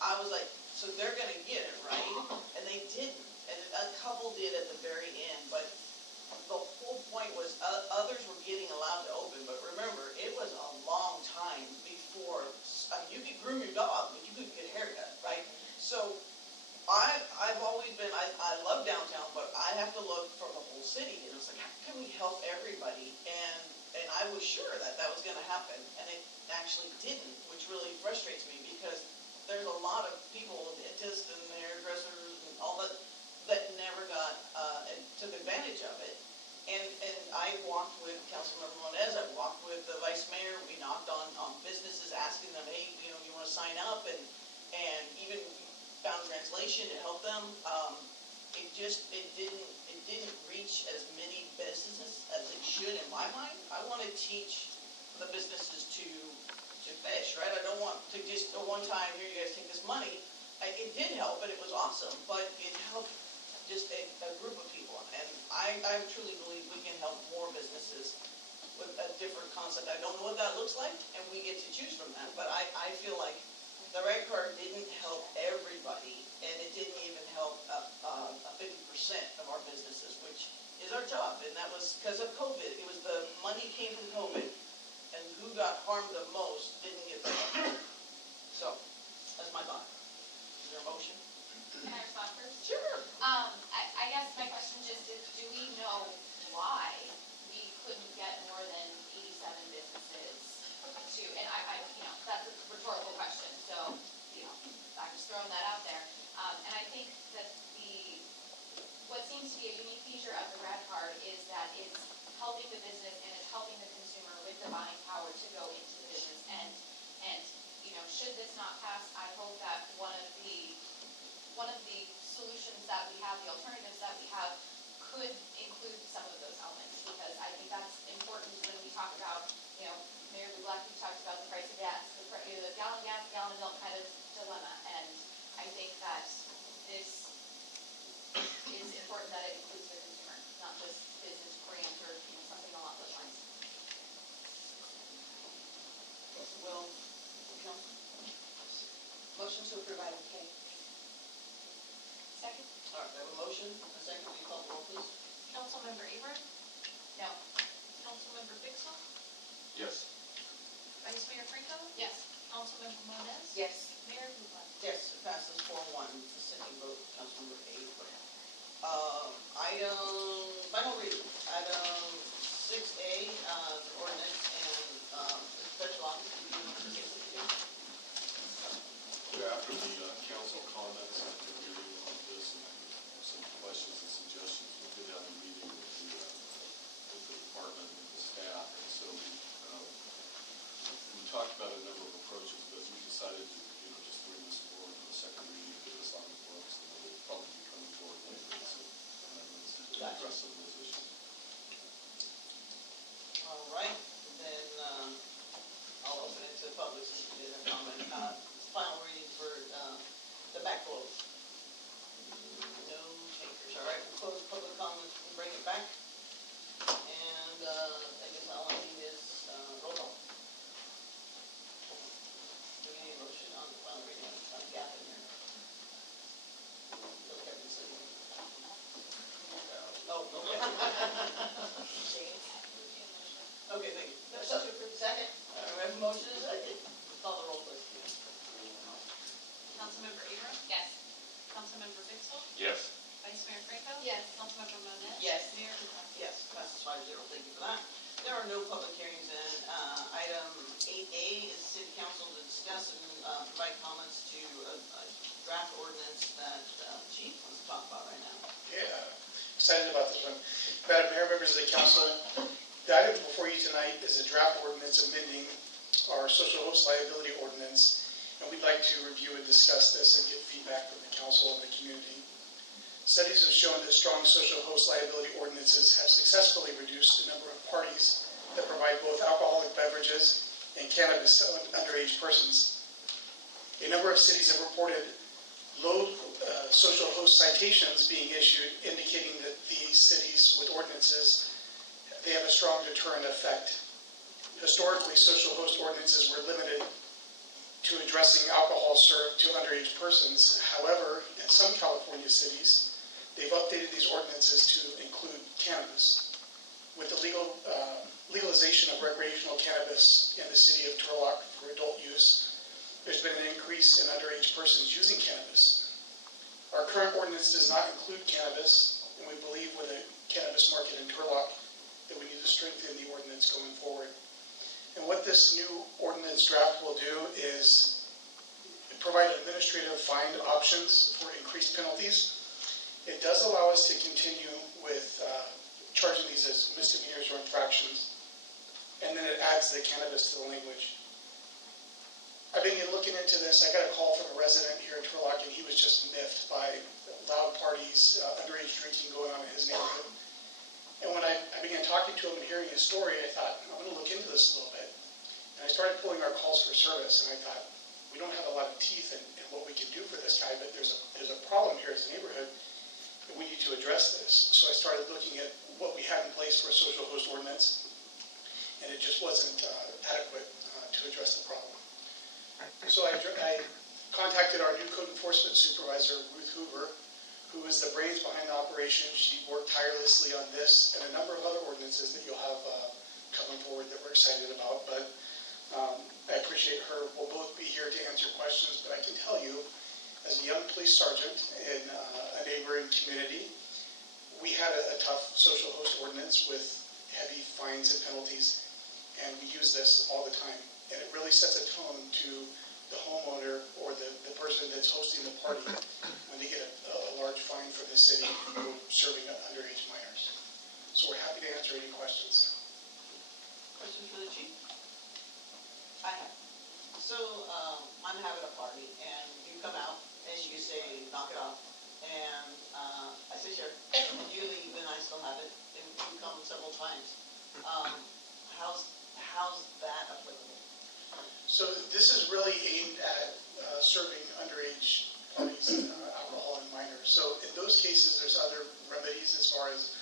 I was like, so they're going to get it, right? And they didn't. And a couple did at the very end, but the whole point was others were getting allowed to open. But remember, it was a long time before, you could groom your dog, but you couldn't get a haircut, right? So I've always been, I love downtown, but I have to look for the whole city. And it's like, how can we help everybody? And I was sure that was going to happen, and it actually didn't, which really frustrates me, because there's a lot of people, dentists and hairdressers and all that never got, and took advantage of it. And I walked with Councilmember Moniz, I walked with the Vice Mayor, we knocked on businesses asking them, hey, you know, you wanna sign up, and even found translation to help them. It didn't reach as many businesses as it should in my mind. I wanna teach the businesses to fish, right? I don't want to just, one time, here, you guys take this money. It did help, and it was awesome, but it helped just a group of people. And I truly believe we can help more businesses with a different concept. I don't know what that looks like, and we get to choose from that. But I feel like the red card didn't help everybody, and it didn't even help a 50% of our businesses, which is our job. And that was because of COVID. It was the money came from COVID, and who got harmed the most didn't get the money. So that's my thought. Is there a motion? Can I respond first? Sure. I guess my question just is, do we know why we couldn't get more than 87 businesses to, and I that's a rhetorical question, so, I'm just throwing that out there. And I think that what seems to be a unique feature of the RAD card is that it's helping the business and it's helping the consumer with the buying power to go into the business. And should this not pass, I hope that one of the solutions that we have, the alternatives that we have, could include some of those elements, because I think that's important when we talk about, Mayor Blackie talked about the price of gas, the gallon of gas, gallon of milk kind of dilemma, and I think that this is important that it includes the consumer, not just business grant or something along those lines. Well, motion to approve item K. Second. All right, we have a motion, a second, will you call the roll, please? Councilmember Abram? No. Councilmember Pixel? Yes. Vice Mayor Franco? Yes. Councilmember Moniz? Yes. Mayor Bublak? Yes, it passes 4-1, the sitting vote, Councilmember Abram. Final reading, item 6A, the ordinance and special office review. After the council comments and the hearing on this and some questions and suggestions, we did have a meeting with the department and the staff. And so we talked about a number of approaches, but we decided to just bring this forward for the second reading and get this on the books, and then we'll probably be coming forward later with some amendments to address some of those issues. All right, then I'll open it to the public since we did a comment. Final reading for the backflow. No takers. All right, we'll close public comments and bring it back. And I guess all I need is roll call. Do we need a motion on the final reading? I'm a gap in here. Okay, I can see. Oh, okay. Okay, thank you. Second. We have a motion and a second. Call the roll, please. Councilmember Abram? Yes. Councilmember Pixel? Yes. Vice Mayor Franco? Yes. Councilmember Moniz? Yes. Mayor Bublak? Yes, passes 5-0. Thank you for that. There are no public hearings in. Item 8A is city council to discuss and provide comments to a draft ordinance that Chief wants to talk about right now. Yeah, excited about this one. Madam Mayor, members of the council, the item before you tonight is a draft ordinance amending our social host liability ordinance, and we'd like to review and discuss this and get feedback from the council and the community. Studies have shown that strong social host liability ordinances have successfully reduced the number of parties that provide both alcoholic beverages and cannabis to underage persons. A number of cities have reported low social host citations being issued, indicating that these cities with ordinances, they have a strong deterrent effect. Historically, social host ordinances were limited to addressing alcohol served to underage persons. However, in some California cities, they've updated these ordinances to include cannabis. With the legalization of recreational cannabis in the city of Turlock for adult use, there's been an increase in underage persons using cannabis. Our current ordinance does not include cannabis, and we believe with a cannabis market in Turlock that we need to strengthen the ordinance going forward. And what this new ordinance draft will do is provide administrative fine options for increased penalties. It does allow us to continue with charging these as misdemeanors or infractions, and then it adds the cannabis to the language. I've been looking into this. I got a call from a resident here in Turlock, and he was just miffed by loud parties, underage drinking going on in his neighborhood. And when I began talking to him and hearing his story, I thought, I'm going to look into this a little bit. And I started pulling our calls for service, and I thought, we don't have a lot of teeth in what we can do for this guy, but there's a problem here as a neighborhood, and we need to address this. So I started looking at what we had in place for a social host ordinance, and it just wasn't adequate to address the problem. So I contacted our new code enforcement supervisor, Ruth Hoover, who is the brains behind the operation. She worked tirelessly on this and a number of other ordinances that you'll have coming forward that we're excited about. But I appreciate her. We'll both be here to answer questions, but I can tell you, as a young police sergeant in a neighboring community, we had a tough social host ordinance with heavy fines and penalties, and we use this all the time. And it really sets a tone to the homeowner or the person that's hosting the party when they get a large fine from the city for serving underage minors. So we're happy to answer any questions. Questions for the chief? I have. So, I'm having a party, and you come out, and you say, knock it off, and I say, sure, and you leave, and I still have it, and you come several times. How's that applicable? So this is really aimed at serving underage parties, alcohol and minors. So in those cases, there's other remedies as far as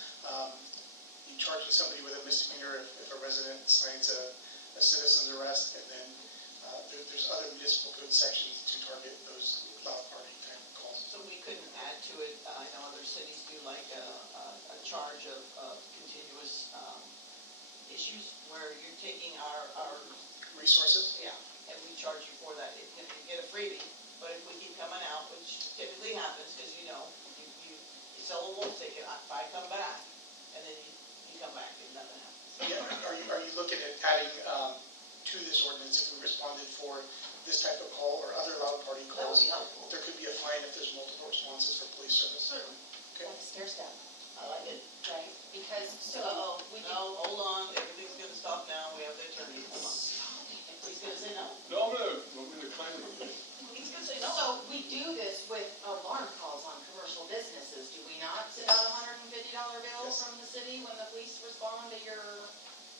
you charging somebody with a misdemeanor if a resident signs a citizen's arrest, and then there's other municipal code sections to target those loud party type of calls. So we couldn't add to it, I know other cities do like a charge of continuous issues where you're taking our resources? Yeah, and we charge you for that if you get a freebie. But if we keep coming out, which typically happens, because you sell a wolf ticket, if I come back, and then you come back and nothing happens. Yeah, are you looking at adding to this ordinance if we responded for this type of call or other loud party calls? That would be helpful. There could be a fine if there's multiple responses for police service. Certainly. Okay. Like a scare step, I like it. right? Because, we do. No, hold on, everything's gonna stop now, we have the attorney, come on. He's gonna say no. No, I'm gonna kind of agree. He's gonna say no. So we do this with alarm calls on commercial businesses, do we not? Send out a $150 bill Yes. from the city when the police respond to your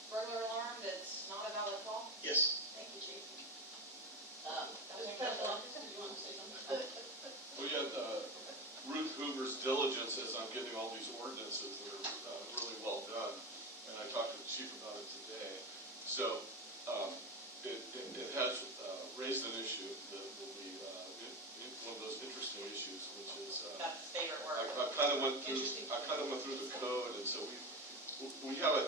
burglar alarm that's not a valid call? Yes. Thank you, chief. Mr. President, you want to say something? We had Ruth Hoover's diligence as I'm getting all these ordinances that are really well done, and I talked to the chief about it today. So it has raised an issue that will be one of those interesting issues, which is That's favorite word. I kind of went through the code, and so we have a,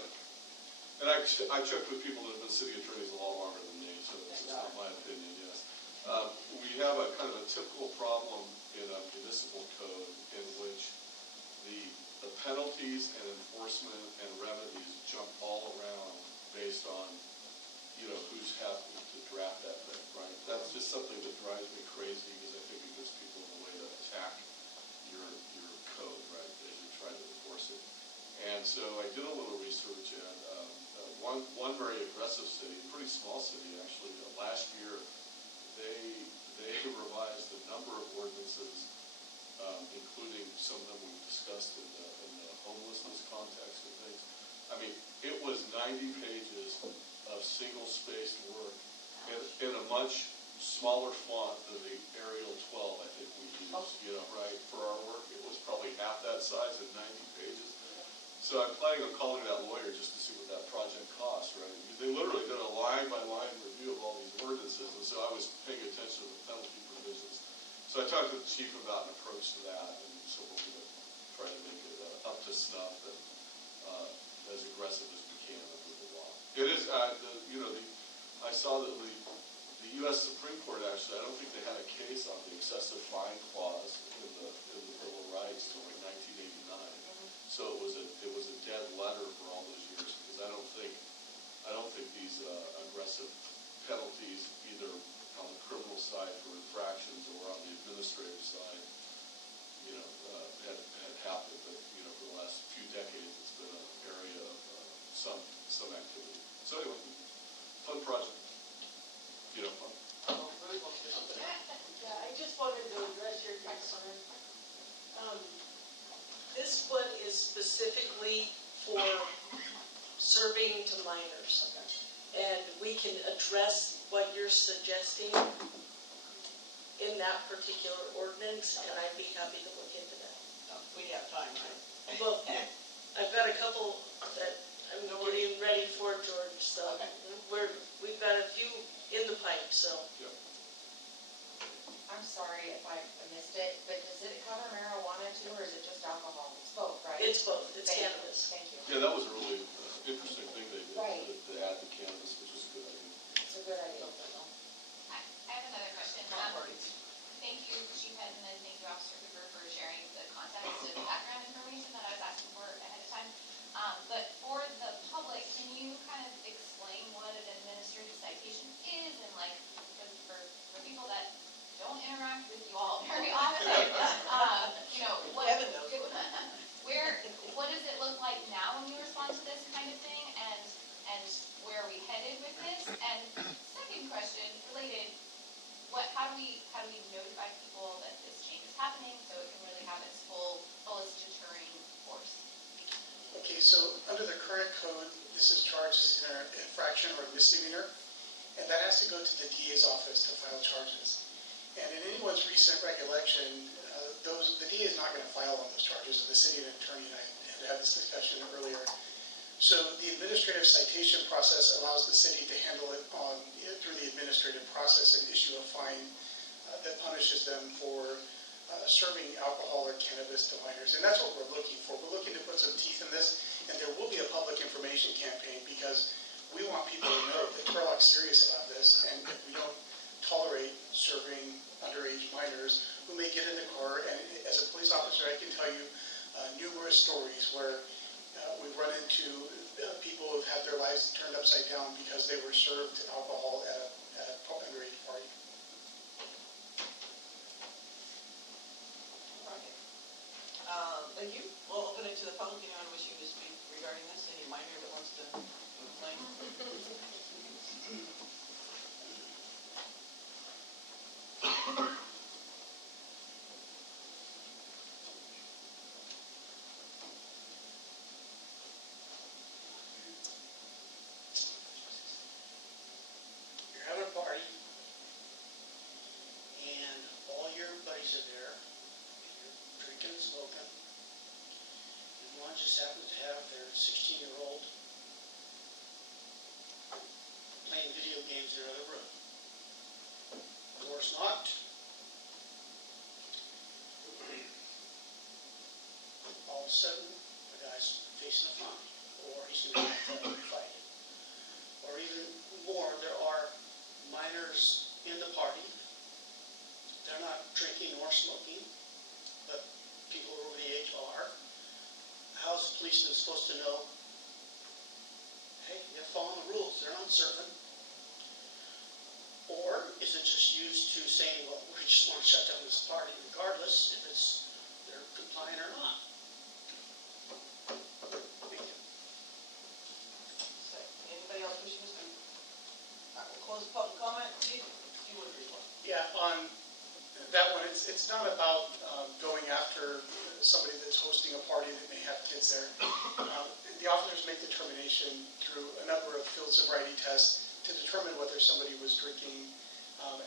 and I checked with people that have been city attorneys a lot longer than me, so this is not my opinion, yes. We have a kind of a typical problem in a municipal code in which the penalties and enforcement and remedies jump all around based on, who's happy to draft that thing, right? That's just something that drives me crazy because I think it gives people a way to attack your code, right, as you try to enforce it. And so I did a little research, and one very aggressive city, pretty small city actually, last year they revised a number of ordinances, including some of them we've discussed in the homelessness context and things. I mean, it was 90 pages of single-spaced work in a much smaller font than the Arial 12 I think we used, right, for our work. It was probably half that size at 90 pages. So I'm planning on calling that lawyer just to see what that project costs, right? They literally did a line-by-line review of all these ordinances, and so I was paying attention to the penalty provisions. So I talked to the chief about an approach to that, and so we're going to try to make it up to snuff and as aggressive as we can under the law. It is, I saw that the U.S. Supreme Court actually, I don't think they had a case on the excessive fine clause in the Bill of Rights until like 1989. So it was a dead letter for all those years because I don't think these aggressive penalties, either on the criminal side for infractions specifically for serving to minors. And we can address what you're suggesting in that particular ordinance, and I'd be happy to look into that. We have time, right? Well, I've got a couple that I'm getting ready for, George, so we've got a few in the pipe, so. I'm sorry if I missed it, but does it cover marijuana too, or is it just alcohol? It's both, right? It's both, it's Thank you. cannabis. Thank you. Yeah, that was a really interesting thing they did, Right. to add the cannabis, which was a good idea. It's a good idea. I have another question. Thank you, Chief Hedden, and thank you, Officer Cooper, for sharing the context and background information that I was asking for ahead of time. But for the public, can you kind of explain what an administrative citation is, and like, for people that don't interact with you all very often, you know, what does it look like now when you respond to this kind of thing, and where are we headed with this? And second question, related, how do we notify people that this change is happening so it can really have its fullest deterring force? Okay, so under the current code, this is charged as an infraction or a misdemeanor, and that has to go to the DA's office to file charges. And in anyone's recent recollection, the DA is not going to file on those charges. The city attorney and I had this discussion earlier. So the administrative citation process allows the city to handle it through the administrative process and issue a fine that punishes them for serving alcohol or cannabis to minors. And that's what we're looking for. We're looking to put some teeth in this, and there will be a public information campaign because we want people to know that Turlock's serious about this, and we don't tolerate serving underage minors who may get in the car. And as a police officer, I can tell you numerous stories where we've run into people who have had their lives turned upside down because they were served alcohol at an underage party. Thank you. We'll open it to the public. Anyone wishing to speak regarding this? Any minor that wants to complain? You're having a party, and all your buddies are there, and you're drinking and smoking, and one just happens to have their 16-year-old playing video games in another room. Door's locked. All of a sudden, the guy's facing a fine, or he's in a fight. Or even more, there are minors in the party. They're not drinking or smoking, but people over the age are. How's the policeman supposed to know, hey, you have to follow the rules, they're not serving? Or is it just used to saying, well, we just want to shut down this party regardless if they're compliant or not? Thank you. So, anybody else wishing to speak? All right, we'll close public comment. Chief, you would report. Yeah, on that one, it's not about going after somebody that's hosting a party that may have kids there. The officers make the determination through a number of field sobriety tests to determine whether somebody was drinking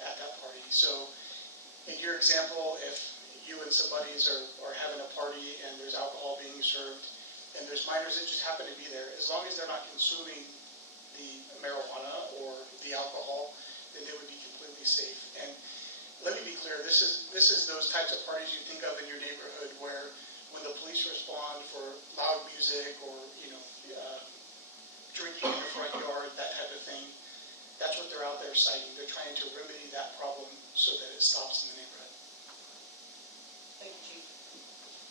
at that party. So in your example, if you and some buddies are having a party and there's alcohol being served and there's minors that just happen to be there, as long as they're not consuming the marijuana or the alcohol, then they would be completely safe. And let me be clear, this is those types of parties you think of in your neighborhood where when the police respond for loud music or, drinking in the front yard, that type of thing, that's what they're out there citing. They're trying to remedy that problem so that it stops in the neighborhood. Thank you, Chief.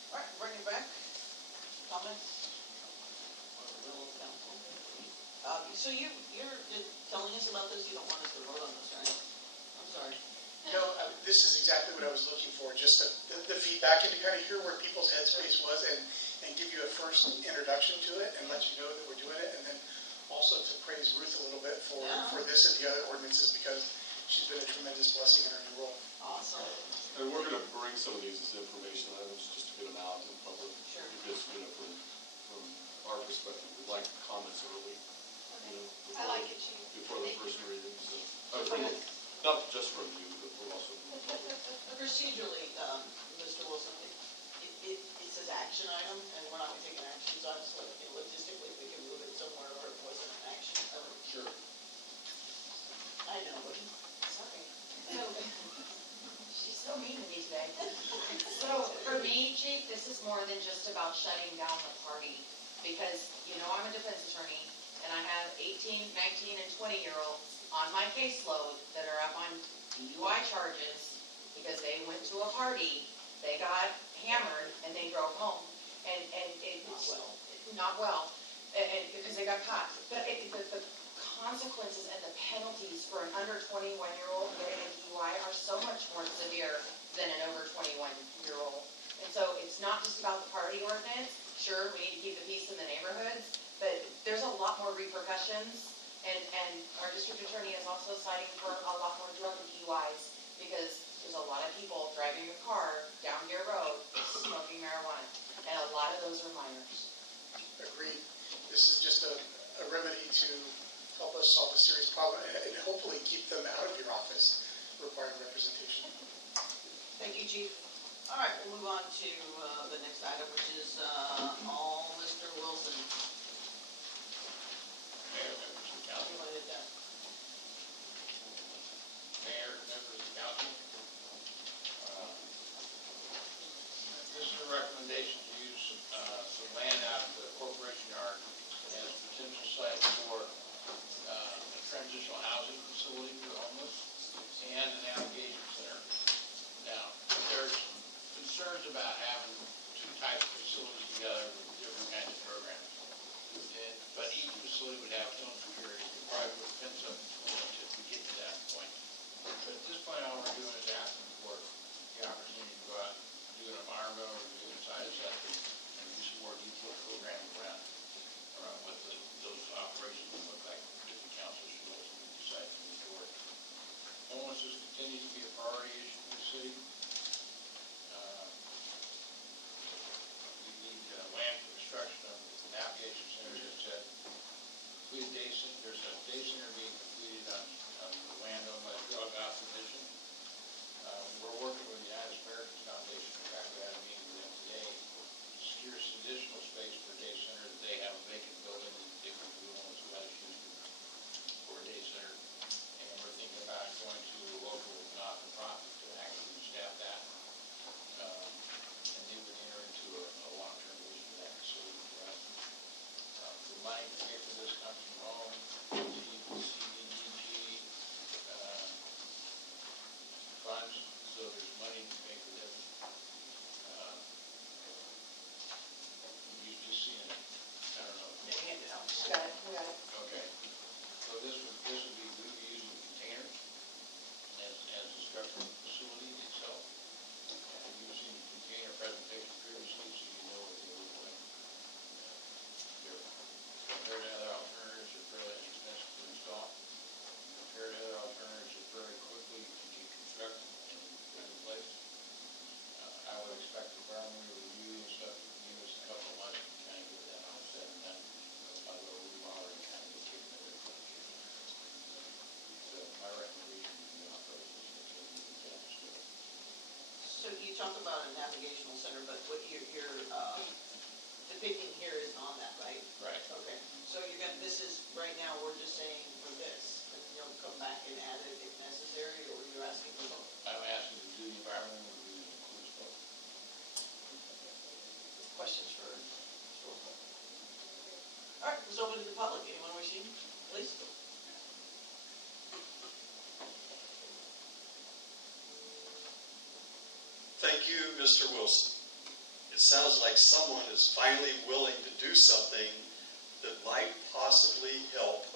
All right, bring it back. Comments? So you're telling us about this, you don't want us to vote on this, right? I'm sorry. No, this is exactly what I was looking for, just the feedback and to kind of hear where people's headspace was and give you a first introduction to it and let you know that we're doing it, and then also to praise Ruth a little bit for this and the other ordinances because she's been a tremendous blessing in her new role. Awesome. And we're going to bring some of these as information items just to get them out in public. Sure. Because, for Not just for you, but we'll also. Procedurally, Mr. Wilson, it says action item, and we're not gonna take an action, so I just like, logistically, if we can move it somewhere where it wasn't an action item. Sure. I know, but, sorry. So, she's so mean to me today. So for me, Chief, this is more than just about shutting down the party. Because, I'm a defense attorney, and I have 18, 19, and 20-year-olds on my caseload that are up on DUI charges because they went to a party, they got hammered, and they drove home. And it's not well, and because they got caught. But the consequences and the penalties for an under 21-year-old getting a DUI are so much more severe than an over 21-year-old. And so it's not just about the party ordinance. Sure, we need to keep the peace in the neighborhoods, but there's a lot more repercussions. And our district attorney is also citing for a lot more drug DUIs because there's a lot of people driving a car down Deer Road smoking marijuana, and a lot of those are minors. Agreed. This is just a remedy to help us solve a serious problem and hopefully keep them out of your office requiring representation. Thank you, Chief. All right, we'll move on to the next item, which is all Mr. Wilson. Mayor, members of the council. You want it done? Mayor, members of the council. This is a recommendation to use some land out of the corporation yard as a potential site for a transitional housing facility for the homeless and an navigation center. Now, there's concerns about having two types of facilities together with different kinds of programs. But each facility would have its own security. We probably would fence up if we get to that point. But at this point, all we're doing is asking for the opportunity to go out and do an environmental review inside of septic and do some more detailed programming around what those operations would look like if the council should ultimately decide to move forward. Homelessness continues to be a priority issue for the city. We need land for construction of the navigation center, as I said. There's a day center being completed on the land owned by the Turlock Division. We're working with the United Americans Foundation. In fact, we had a meeting with them today to secure some additional space for a day center. They have a vacant building and they could be willing to let us use for a day center. And we're thinking about going to a local not-for-profit to actually staff that. And they would enter into a long-term lease for that facility for us. The money to pay for this comes from home, CDBG funds, so there's money to pay for this. You've just seen it. I don't know. They hand it out. We got it. Okay. So this would be, we'd be using containers as a structural facility itself. And you've seen the container presentation previously, so you know what they look like. Compared to other alternatives, they're fairly inexpensive to install. Compared to other alternatives, they're very quickly to get constructed and put in place. I would expect the environmental review and stuff to give us a couple of months to kind of get that all set and done. Although we've already kind of been kicking it in. So my recommendation would be authorize this facility to get started. So you talk about a navigational center, but what you're depicting here is on that, right? Right. Okay, so this is, right now, we're just saying for this, and you'll come back and add it if necessary, or you're asking for both? I'm asking to do the environmental review that includes both. Questions for Mr. Wilson? All right, let's open to the public. Anyone wishing, please? Thank you, Mr. Wilson. It sounds like someone is finally willing to do something that might possibly help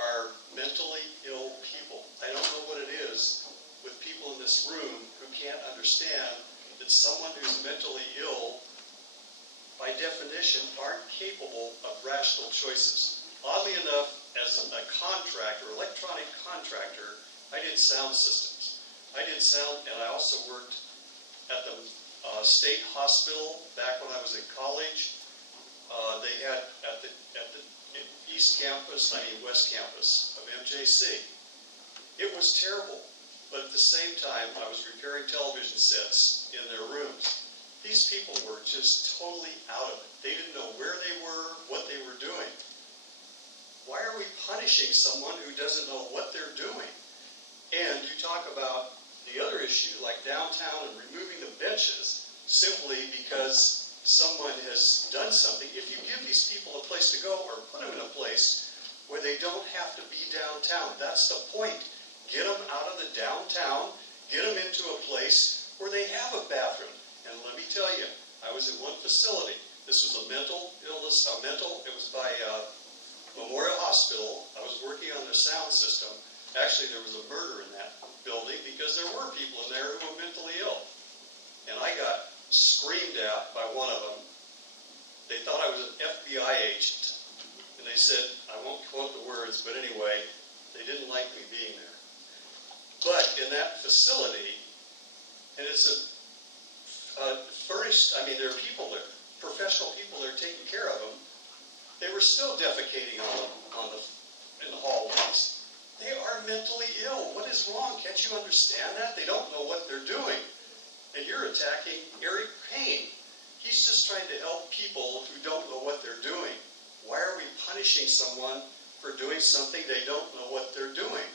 our mentally ill people. I don't know what it is with people in this room who can't understand that someone who's mentally ill, by definition, aren't capable of rational choices. Oddly enough, as a contractor, electronic contractor, I did sound systems. I did sound, and I also worked at the state hospital back when I was in college. They had at the West Campus of MJC, It was terrible. But at the same time, I was repairing television sets in their rooms. These people were just totally out of it. They didn't know where they were, what they were doing. Why are we punishing someone who doesn't know what they're doing? And you talk about the other issue, like downtown and removing the benches, simply because someone has done something. If you give these people a place to go or put them in a place where they don't have to be downtown, that's the point. Get them out of the downtown, get them into a place where they have a bathroom. And let me tell you, I was in one facility. This was a mental illness, it was by Memorial Hospital. I was working on their sound system. Actually, there was a murder in that building because there were people in there who were mentally ill. And I got screamed at by one of them. They thought I was an FBI agent. And they said, I won't quote the words, but anyway, they didn't like me being there. But in that facility, and it's furnished, there are people there, professional people there taking care of them. They were still defecating in the hallways. They are mentally ill. What is wrong? Can't you understand that? They don't know what they're doing. And you're attacking Eric Payne. He's just trying to help people who don't know what they're doing. Why are we punishing someone for doing something they don't know what they're doing?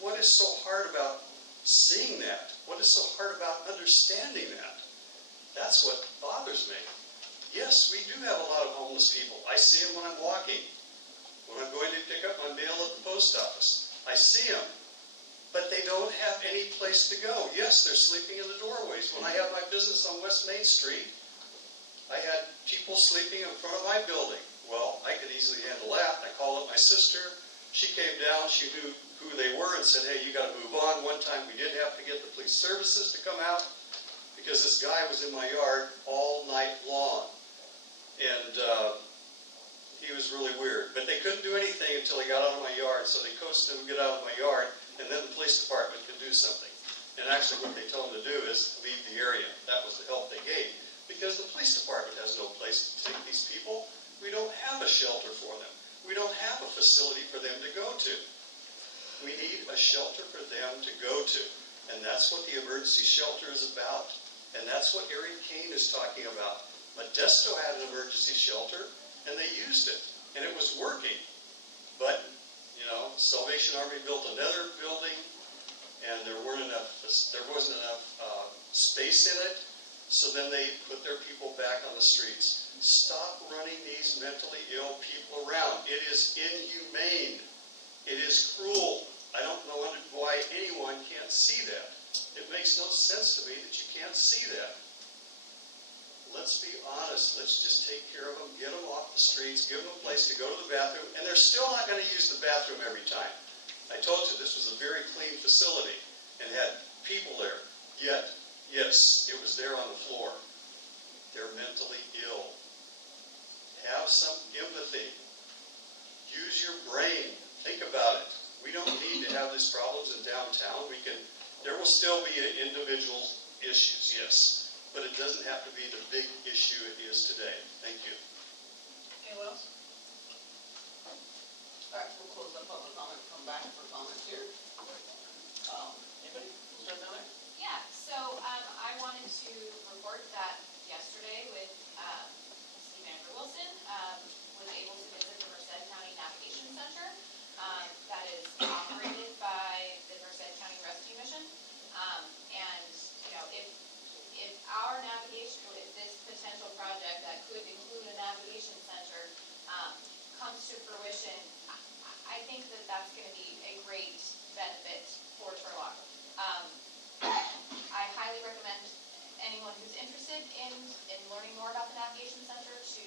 What is so hard about seeing that? What is so hard about understanding that? That's what bothers me. Yes, we do have a lot of homeless people. I see them when I'm walking. When I'm going to pick up my mail at the post office, I see them. But they don't have any place to go. Yes, they're sleeping in the doorways. When I had my business on West Main Street, I had people sleeping in front of my building. Well, I could easily handle that. I called up my sister. She came down. She knew who they were and said, hey, you got to move on. One time we did have to get the police services to come out because this guy was in my yard all night long. And he was really weird. But they couldn't do anything until he got out of my yard, so they coasted him to get out of my yard, and then the police department could do something. And actually what they told him to do is leave the area. That was the help they gave. Because the police department has no place to take these people. We don't have a shelter for them. We don't have a facility for them to go to. We need a shelter for them to go to. And that's what the emergency shelter is about. And that's what Eric Kane is talking about. Modesto had an emergency shelter, and they used it. And it was working. But, Salvation Army built another building, and there wasn't enough space in it. So then they put their people back on the streets. Stop running these mentally ill people around. It is inhumane. It is cruel. I don't know why anyone can't see that. It makes no sense to me that you can't see that. Let's be honest. Let's just take care of them, get them off the streets, give them a place to go to the bathroom, and they're still not going to use the bathroom every time. I told you this was a very clean facility and had people there. Yet, yes, it was there on the floor. They're mentally ill. Have some empathy. Use your brain. Think about it. We don't need to have these problems in downtown. There will still be individual issues, yes. But it doesn't have to be the big issue it is today. Thank you. Anyone else? All right, we'll close up public comment and come back for comments here. Anybody? We'll start down there. Yeah, so I wanted to report that yesterday with Steve Andrew Wilson, was able to visit the Merced County Navigation Center that is operated by the Merced County Rescue Mission. And, if our navigation, if this potential project that could include a navigation center comes to fruition, I think that that's going to be a great benefit for Turlock. I highly recommend anyone who's interested in learning more about the Navigation Center to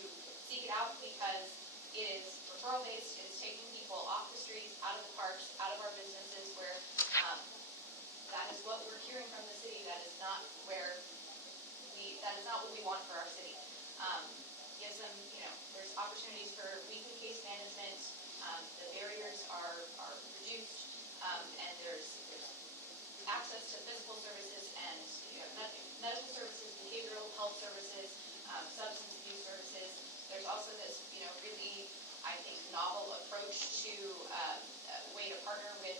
seek it out because it is referral-based. It is taking people off the streets, out of the parks, out of our businesses where that is what we're hearing from the city. That is not what we want for our city. Gives them, there's opportunities for weekly case management. The barriers are reduced, and there's access to physical services and medical services, behavioral health services, substance abuse services. There's also this, really, I think, novel approach to a way to partner with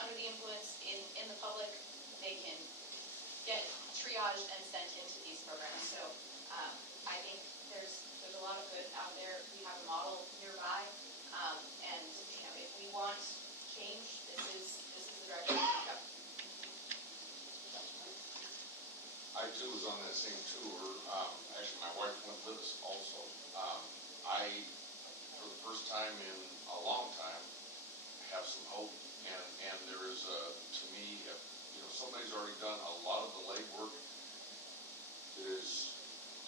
under the influence in the public, they can get triaged and sent into these programs. So I think there's a lot of good out there. We have a model nearby, and if we want change, this is the direction we go. I too was on that same tour. Actually, my wife went with us also. I, for the first time in a long time, have some hope, and there is to me, if somebody's already done a lot of the legwork, it is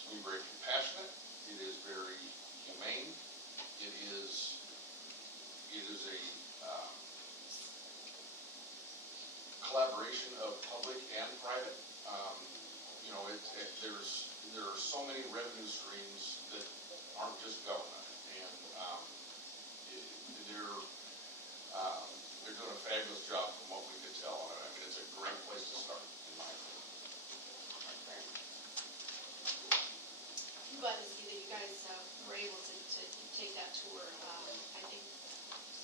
to me very compassionate. It is very humane. It is a collaboration of public and private. There are so many revenue streams that aren't just government, and they're doing a fabulous job from what we could tell. I mean, it's a great place to start, in my opinion. I'm glad to see that you guys were able to take that tour. I think,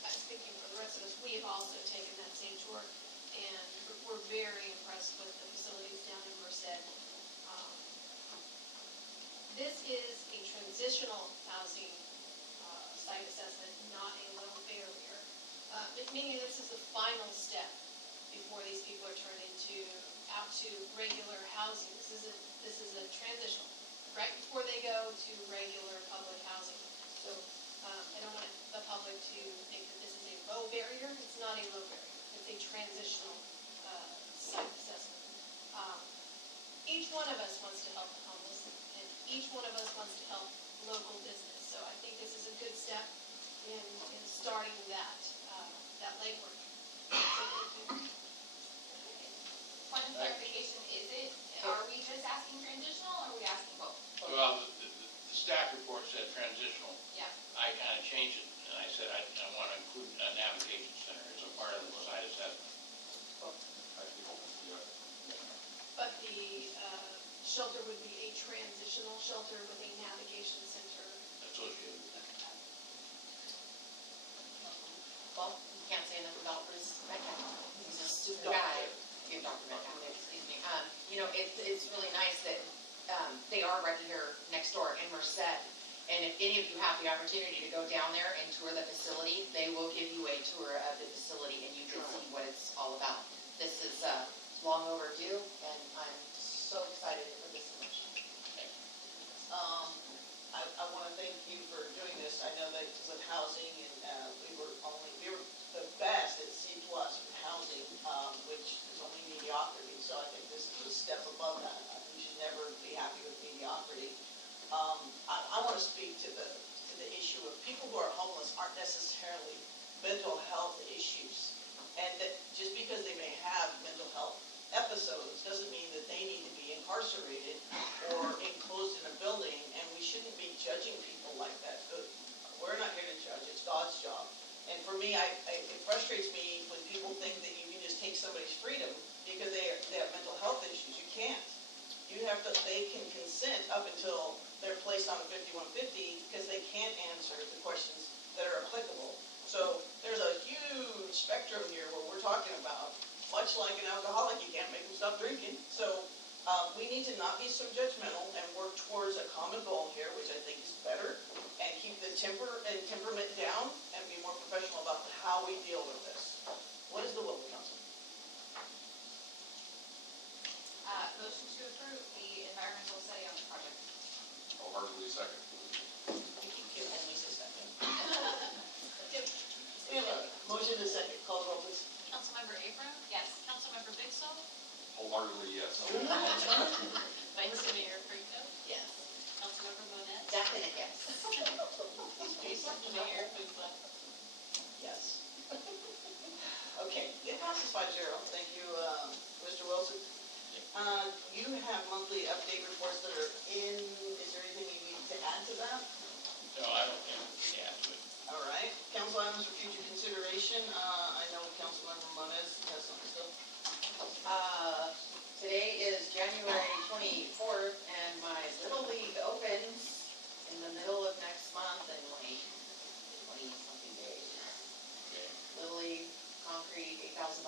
speaking for the rest of us, we have also taken that same tour, and we're very impressed with the facilities down in Merced. This is a transitional housing site assessment, not a low barrier. Meaning this is the final step before these people are turned out to regular housing. This is a transitional, right before they go to regular public housing. So I don't want the public to think that this is a low barrier. It's not a low barrier. It's a transitional site assessment. Each one of us wants to help the homeless, and each one of us wants to help local business. So I think this is a good step in starting that legwork. Point of clarification, are we just asking transitional, or are we asking both? Well, the staff report said transitional. Yeah. I kind of changed it, and I said I want to include a navigation center as a part of the site assessment. But the shelter would be a transitional shelter with a navigation center. Associated with that. Well, you can't say enough about Bruce Metcalf. He's a super guy. Dr. Metcalf, excuse me. It's really nice that they are right here next door in Merced. And if any of you have the opportunity to go down there and tour the facility, they will give you a tour of the facility, and you can see what it's all about. This is long overdue, and I'm so excited for this mission. I want to thank you for doing this. I know that with housing, and we were the best at C+ with housing, which is only mediocrity. So I think this is a step above that. We should never be happy with mediocrity. I want to speak to the issue of people who are homeless aren't necessarily mental health issues, and that just because they may have mental health episodes doesn't mean that they need to be incarcerated or enclosed in a building, and we shouldn't be judging people like that. We're not here to judge, it's God's job. And for me, it frustrates me when people think that you can just take somebody's freedom because they have mental health issues. You can't. They can consent up until they're placed on a 5150 because they can't answer the questions that are applicable. So there's a huge spectrum here where we're talking about, much like an alcoholic, you can't make them stop drinking. So we need to not be so judgmental and work towards a common goal here, which I think is better, and keep the temperament down and be more professional about how we deal with this. What is the will of the council? Motion to approve the environmental study on the project. Wholeheartedly second. You keep giving Lisa a second. We have a motion and a second. Call the roll, please. Councilmember Abram? Yes. Councilmember Bixel? Wholeheartedly yes. Vice Mayor Franco? Yes. Councilmember Monette? Definite yes. Mayor Kuzma? Yes. Okay, it passes 5-0. Thank you, Mr. Wilson. You have monthly update reports that are in. Is there anything you need to add to that? No, I don't think we can add to it. All right. Council items for future consideration. I know Councilmember Moniz has something still. Today is January 24th, and my Little League opens in the middle of next month in like 20-something days. Okay. Little League, concrete, $8,000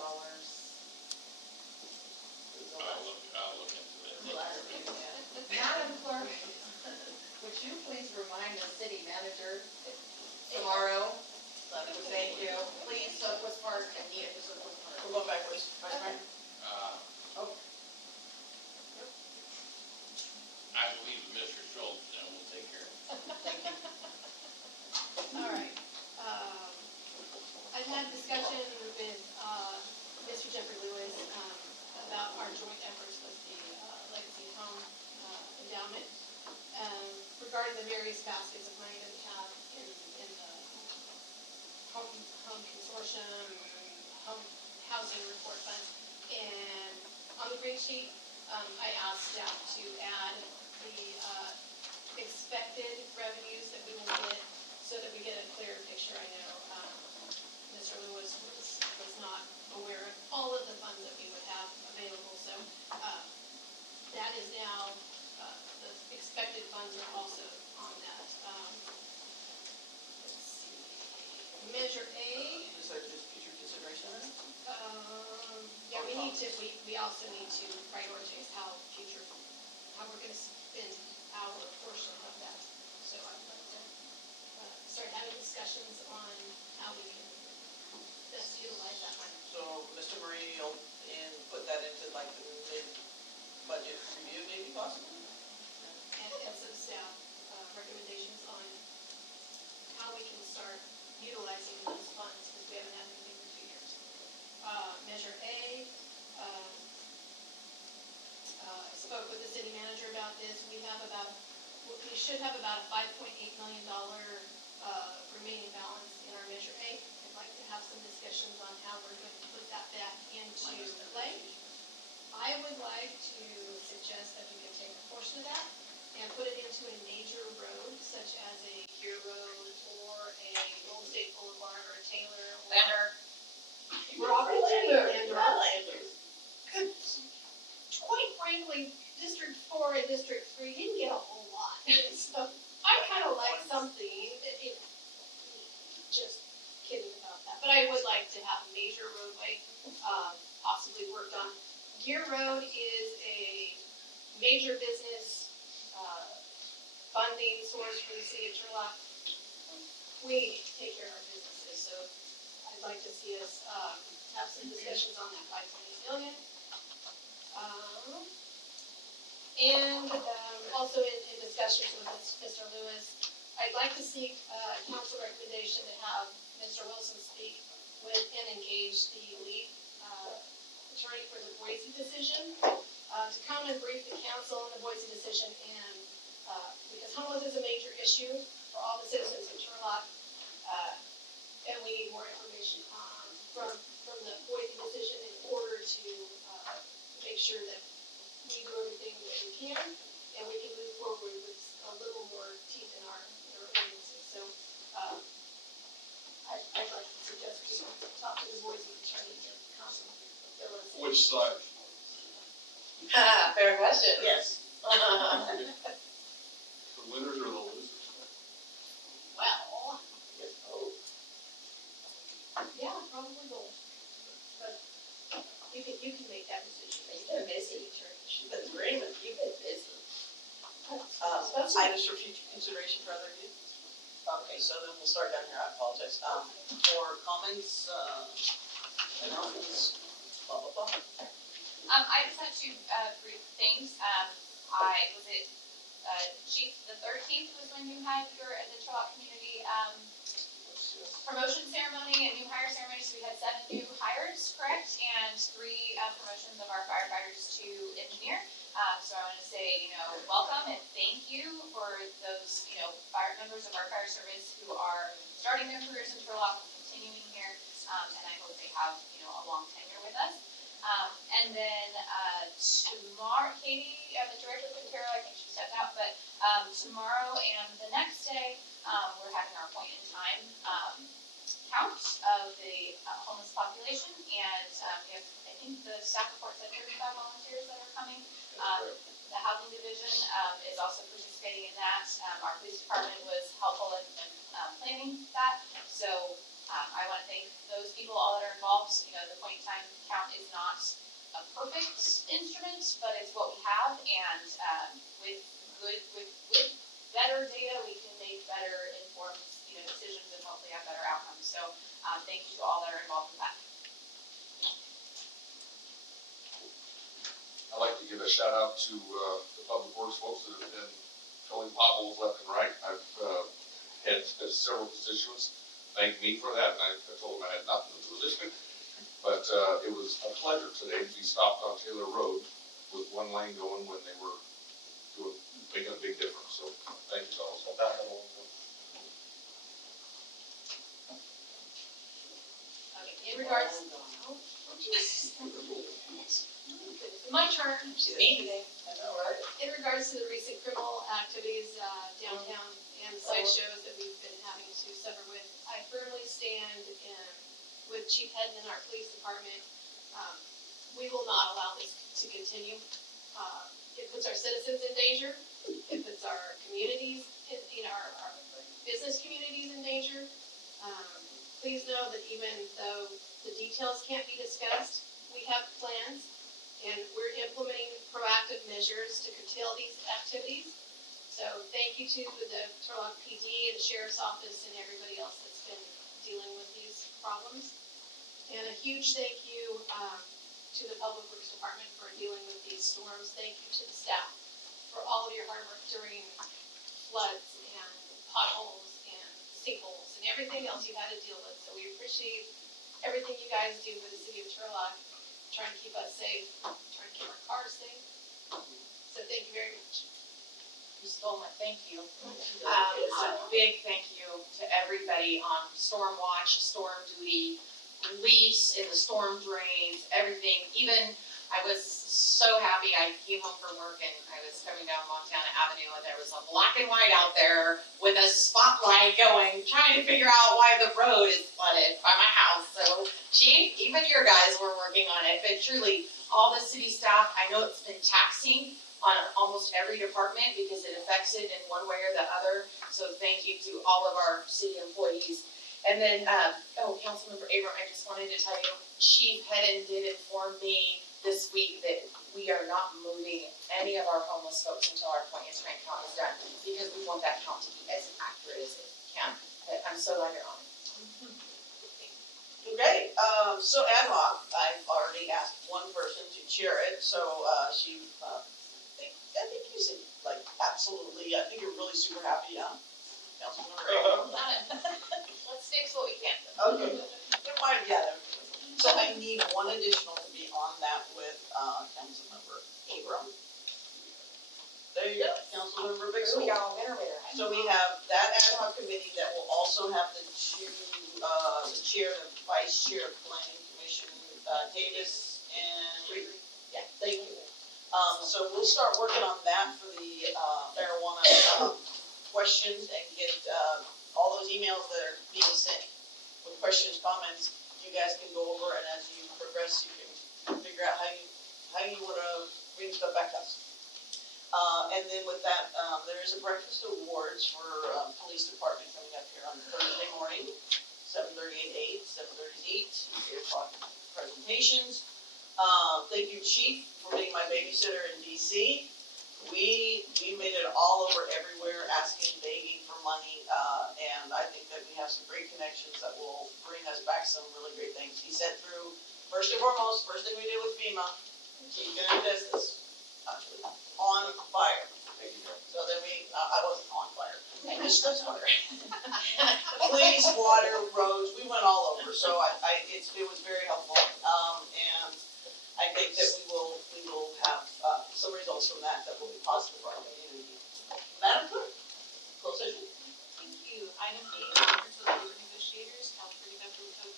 various baskets of money that we have in the home consortium, home housing report fund. And on the green sheet, I asked staff to add the expected revenues that we will get so that we get a clearer picture. I know Mr. Lewis was not aware of all of the funds that we would have available, so that is now, the expected funds are also on that. Let's see, Measure A. Is that just future consideration? Yeah, we also need to prioritize how we're going to spend our portion of that. So I'd like to start having discussions on how we can best utilize that money. So, Mr. Marie, you'll put that into like the mid-budget review maybe possibly? And some staff recommendations on how we can start utilizing those funds, because we haven't had anything for 2 years. Measure A, I spoke with the city manager about this. We should have about a $5.8 million remaining balance in our Measure A. I'd like to have some discussions on how we're going to put that back into play. I would like to suggest that we can take a portion of that and put it into a major road, such as a Gear Road or a Golden State Boulevard or a Taylor. Lander. Robert Lander. Quite frankly, District 4 and District 3 didn't get a whole lot. So I kind of like something, just kidding about that. But I would like to have a major roadway possibly worked on. Gear Road is a major business funding source for the city of Turlock. We need to take care of our businesses, so I'd like to see us have some discussions on that $5.8 million. And also in discussions with Mr. Lewis, I'd like to seek council recommendation to have Mr. Wilson speak with and engage the lead attorney for the Boise decision to come and brief the council on the Boise decision, and because homelessness is a major issue for all the citizens of Turlock, and we need more information from the Boise decision in order to make sure that we do everything that we can, and we can move forward with a little more teeth in our ordinances. So I'd like to suggest we talk to the Boise attorney to come fill us in. Which side? Fair question. Yes. The winners or the losers? Well, yeah, probably both. But you can make that decision. You've been busy. That's great, but you've been busy. Items for future consideration for other youth? Okay, so then we'll start down here, I apologize. For comments, announcements, blah, blah, blah. I just had two brief things. Chief, the 13th was when you had the Turlock community promotion ceremony and new hire ceremony. So we had 7 new hires, correct? And 3 promotions of our firefighters to engineer. So I want to say, welcome and thank you for those, members of our fire service who are starting their careers in Turlock, continuing here, and I hope they have, a long tenure with us. And then tomorrow, Katie, the director of the Tarot, I think she stepped out, but tomorrow and the next day, we're having our point in time count of the homeless population, and we have, I think the staff report said 35 volunteers that are coming. The housing division is also participating in that. Our police department was helpful in planning that. So I want to thank those people, all that are involved. The point in time count is not a perfect instrument, but it's what we have, and with better data, we can make better informed decisions and hopefully have better outcomes. So thank you to all that are involved in that. I'd like to give a shout out to the public works folks that have been filling potholes left and right. I've had several constituents thank me for that, and I told them I had nothing to do with it. But it was a pleasure today to be stopped on Taylor Road with one lane going when they were making a big difference, so thank you, fellas. In regards, my turn. In regards to the recent criminal activities downtown and sideshows that we've been having to suffer with, I firmly stand with Chief Hedden and our police department. We will not allow this to continue. It puts our citizens in danger. It puts our communities, our business communities in danger. Please know that even though the details can't be discussed, we have plans and we're implementing proactive measures to curtail these activities. So thank you to the Turlock PD and the Sheriff's Office and everybody else that's been dealing with these problems. And a huge thank you to the Public Works Department for dealing with these storms. Thank you to the staff for all of your hard work during floods and potholes and sinkholes and everything else you've had to deal with. So we appreciate everything you guys do for the city of Turlock, trying to keep us safe, trying to keep our cars safe. So thank you very much. You stole my thank you. A big thank you to everybody on storm watch, storm duty, reliefs in the storm drains, everything. Even I was so happy. I came home from work and I was coming down Montana Avenue and there was a black and white out there with a spotlight going, trying to figure out why the road is flooded by my house. So Chief, even your guys were working on it, but truly all the city staff, I know it's been taxing on almost every department because it affects it in one way or the other. So thank you to all of our city employees. And then, Councilmember Abram, I just wanted to tell you, Chief Hedden did inform me this week that we are not moving any of our homeless folks until our point of strength count is done, because we want that count to be as accurate as it can. But I'm so glad you're on it. Okay, so ad hoc, I've already asked one person to chair it, so, I think you said, like, absolutely, I think you're really super happy, huh? Councilmember Abram? Let's fix what we can. Okay, there might, so I need one additional to be on that with, Councilmember Abram. There you go, Councilmember Bixel. So we have that ad hoc committee that will also have the chair and vice chair of planning commission, Davis and, thank you. So we'll start working on that for the, marijuana, questions and get, all those emails that are being sent with questions, comments, you guys can go over, and as you progress, you can figure out how you wanna bring stuff back to us. And then with that, there is a breakfast awards for, police department coming up here on Thursday morning, 7:30 and 8, 7:30 to 8, 8 o'clock presentations. Thank you, Chief, for being my babysitter in DC. We made it all over everywhere, asking, begging for money, and I think that we have some great connections that will bring us back some really great things. He said through, first and foremost, first thing we did with FEMA, keep doing business, on fire. So then I wasn't on fire, I just was fire. Police, water, roads, we went all over, so it was very helpful, and I think that we will have, some results from that will be positive for our community. Madam Clerk, close session. Thank you. Item B, conference with labor negotiators, California Veteran Code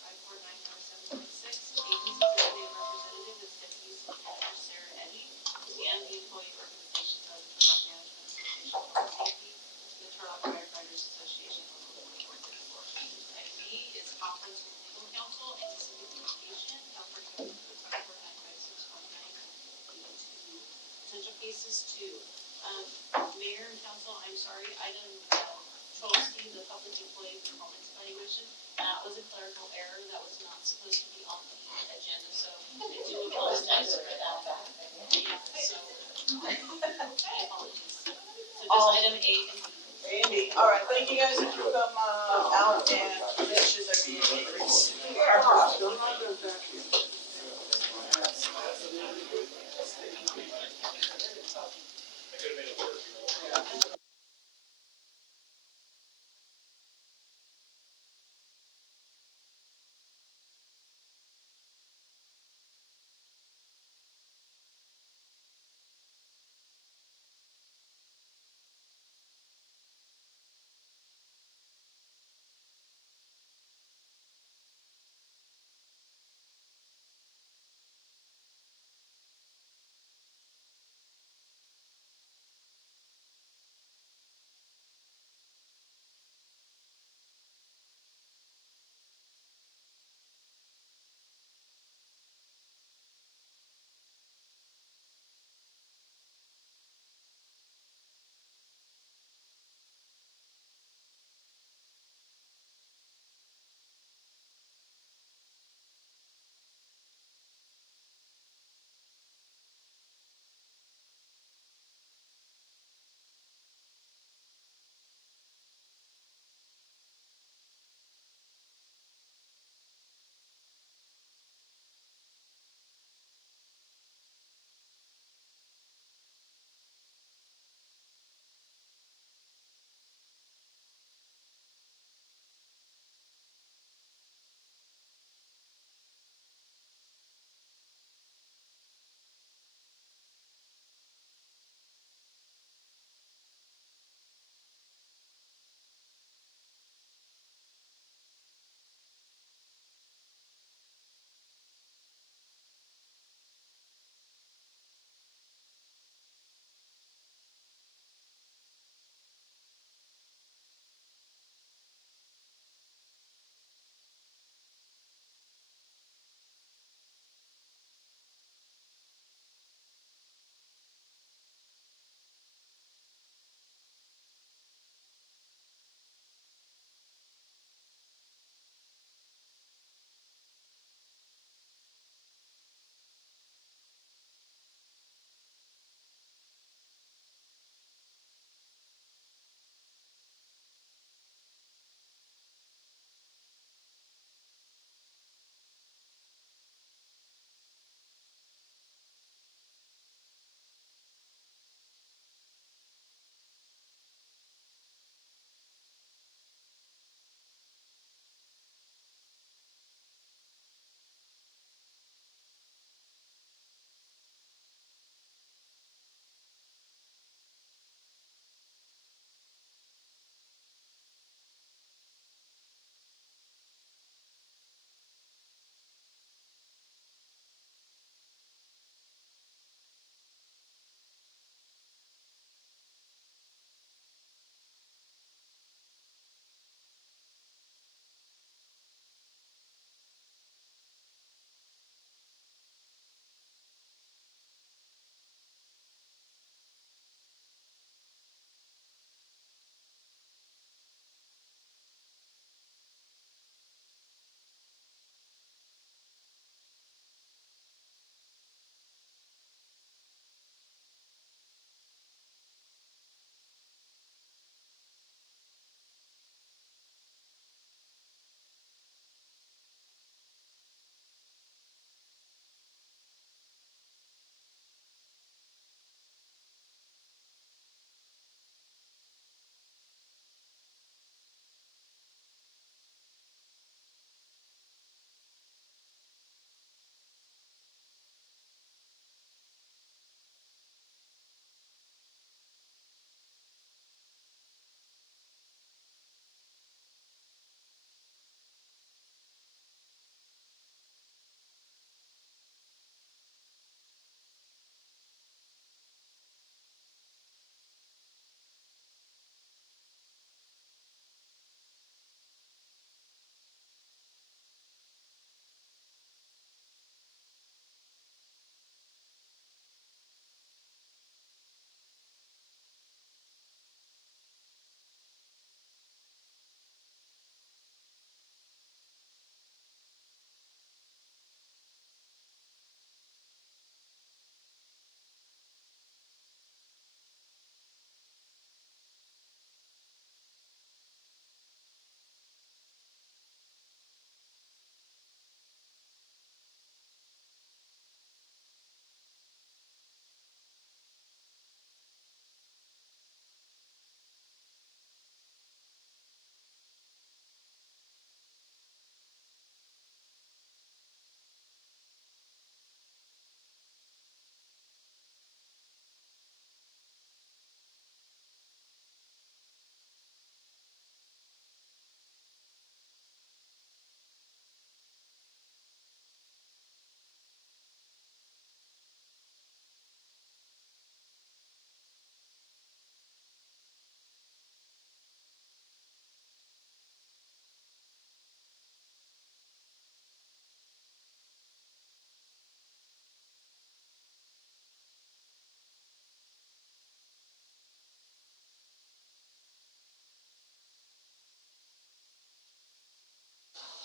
5495746. Agency's elected representative is Deputy City Manager Sarah Eddy, and the employee organizations of the Turlock Management Association Public Safety, and the Turlock Firefighters Association Local 2464. Item B is conference with legal counsel and the city communication, California Veteran Code 5495619. Potential cases 2. Mayor and council, I'm sorry, item 12C, the public employee performance evaluation, that was a clerical error, that was not supposed to be on the agenda, so I do apologize for that. Yeah, so, my apologies. So just item A and B. A and B, all right, thank you guys, if you come, out and finish this, every increase.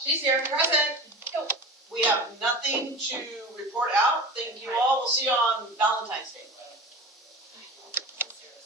She's here, present. Go. We have nothing to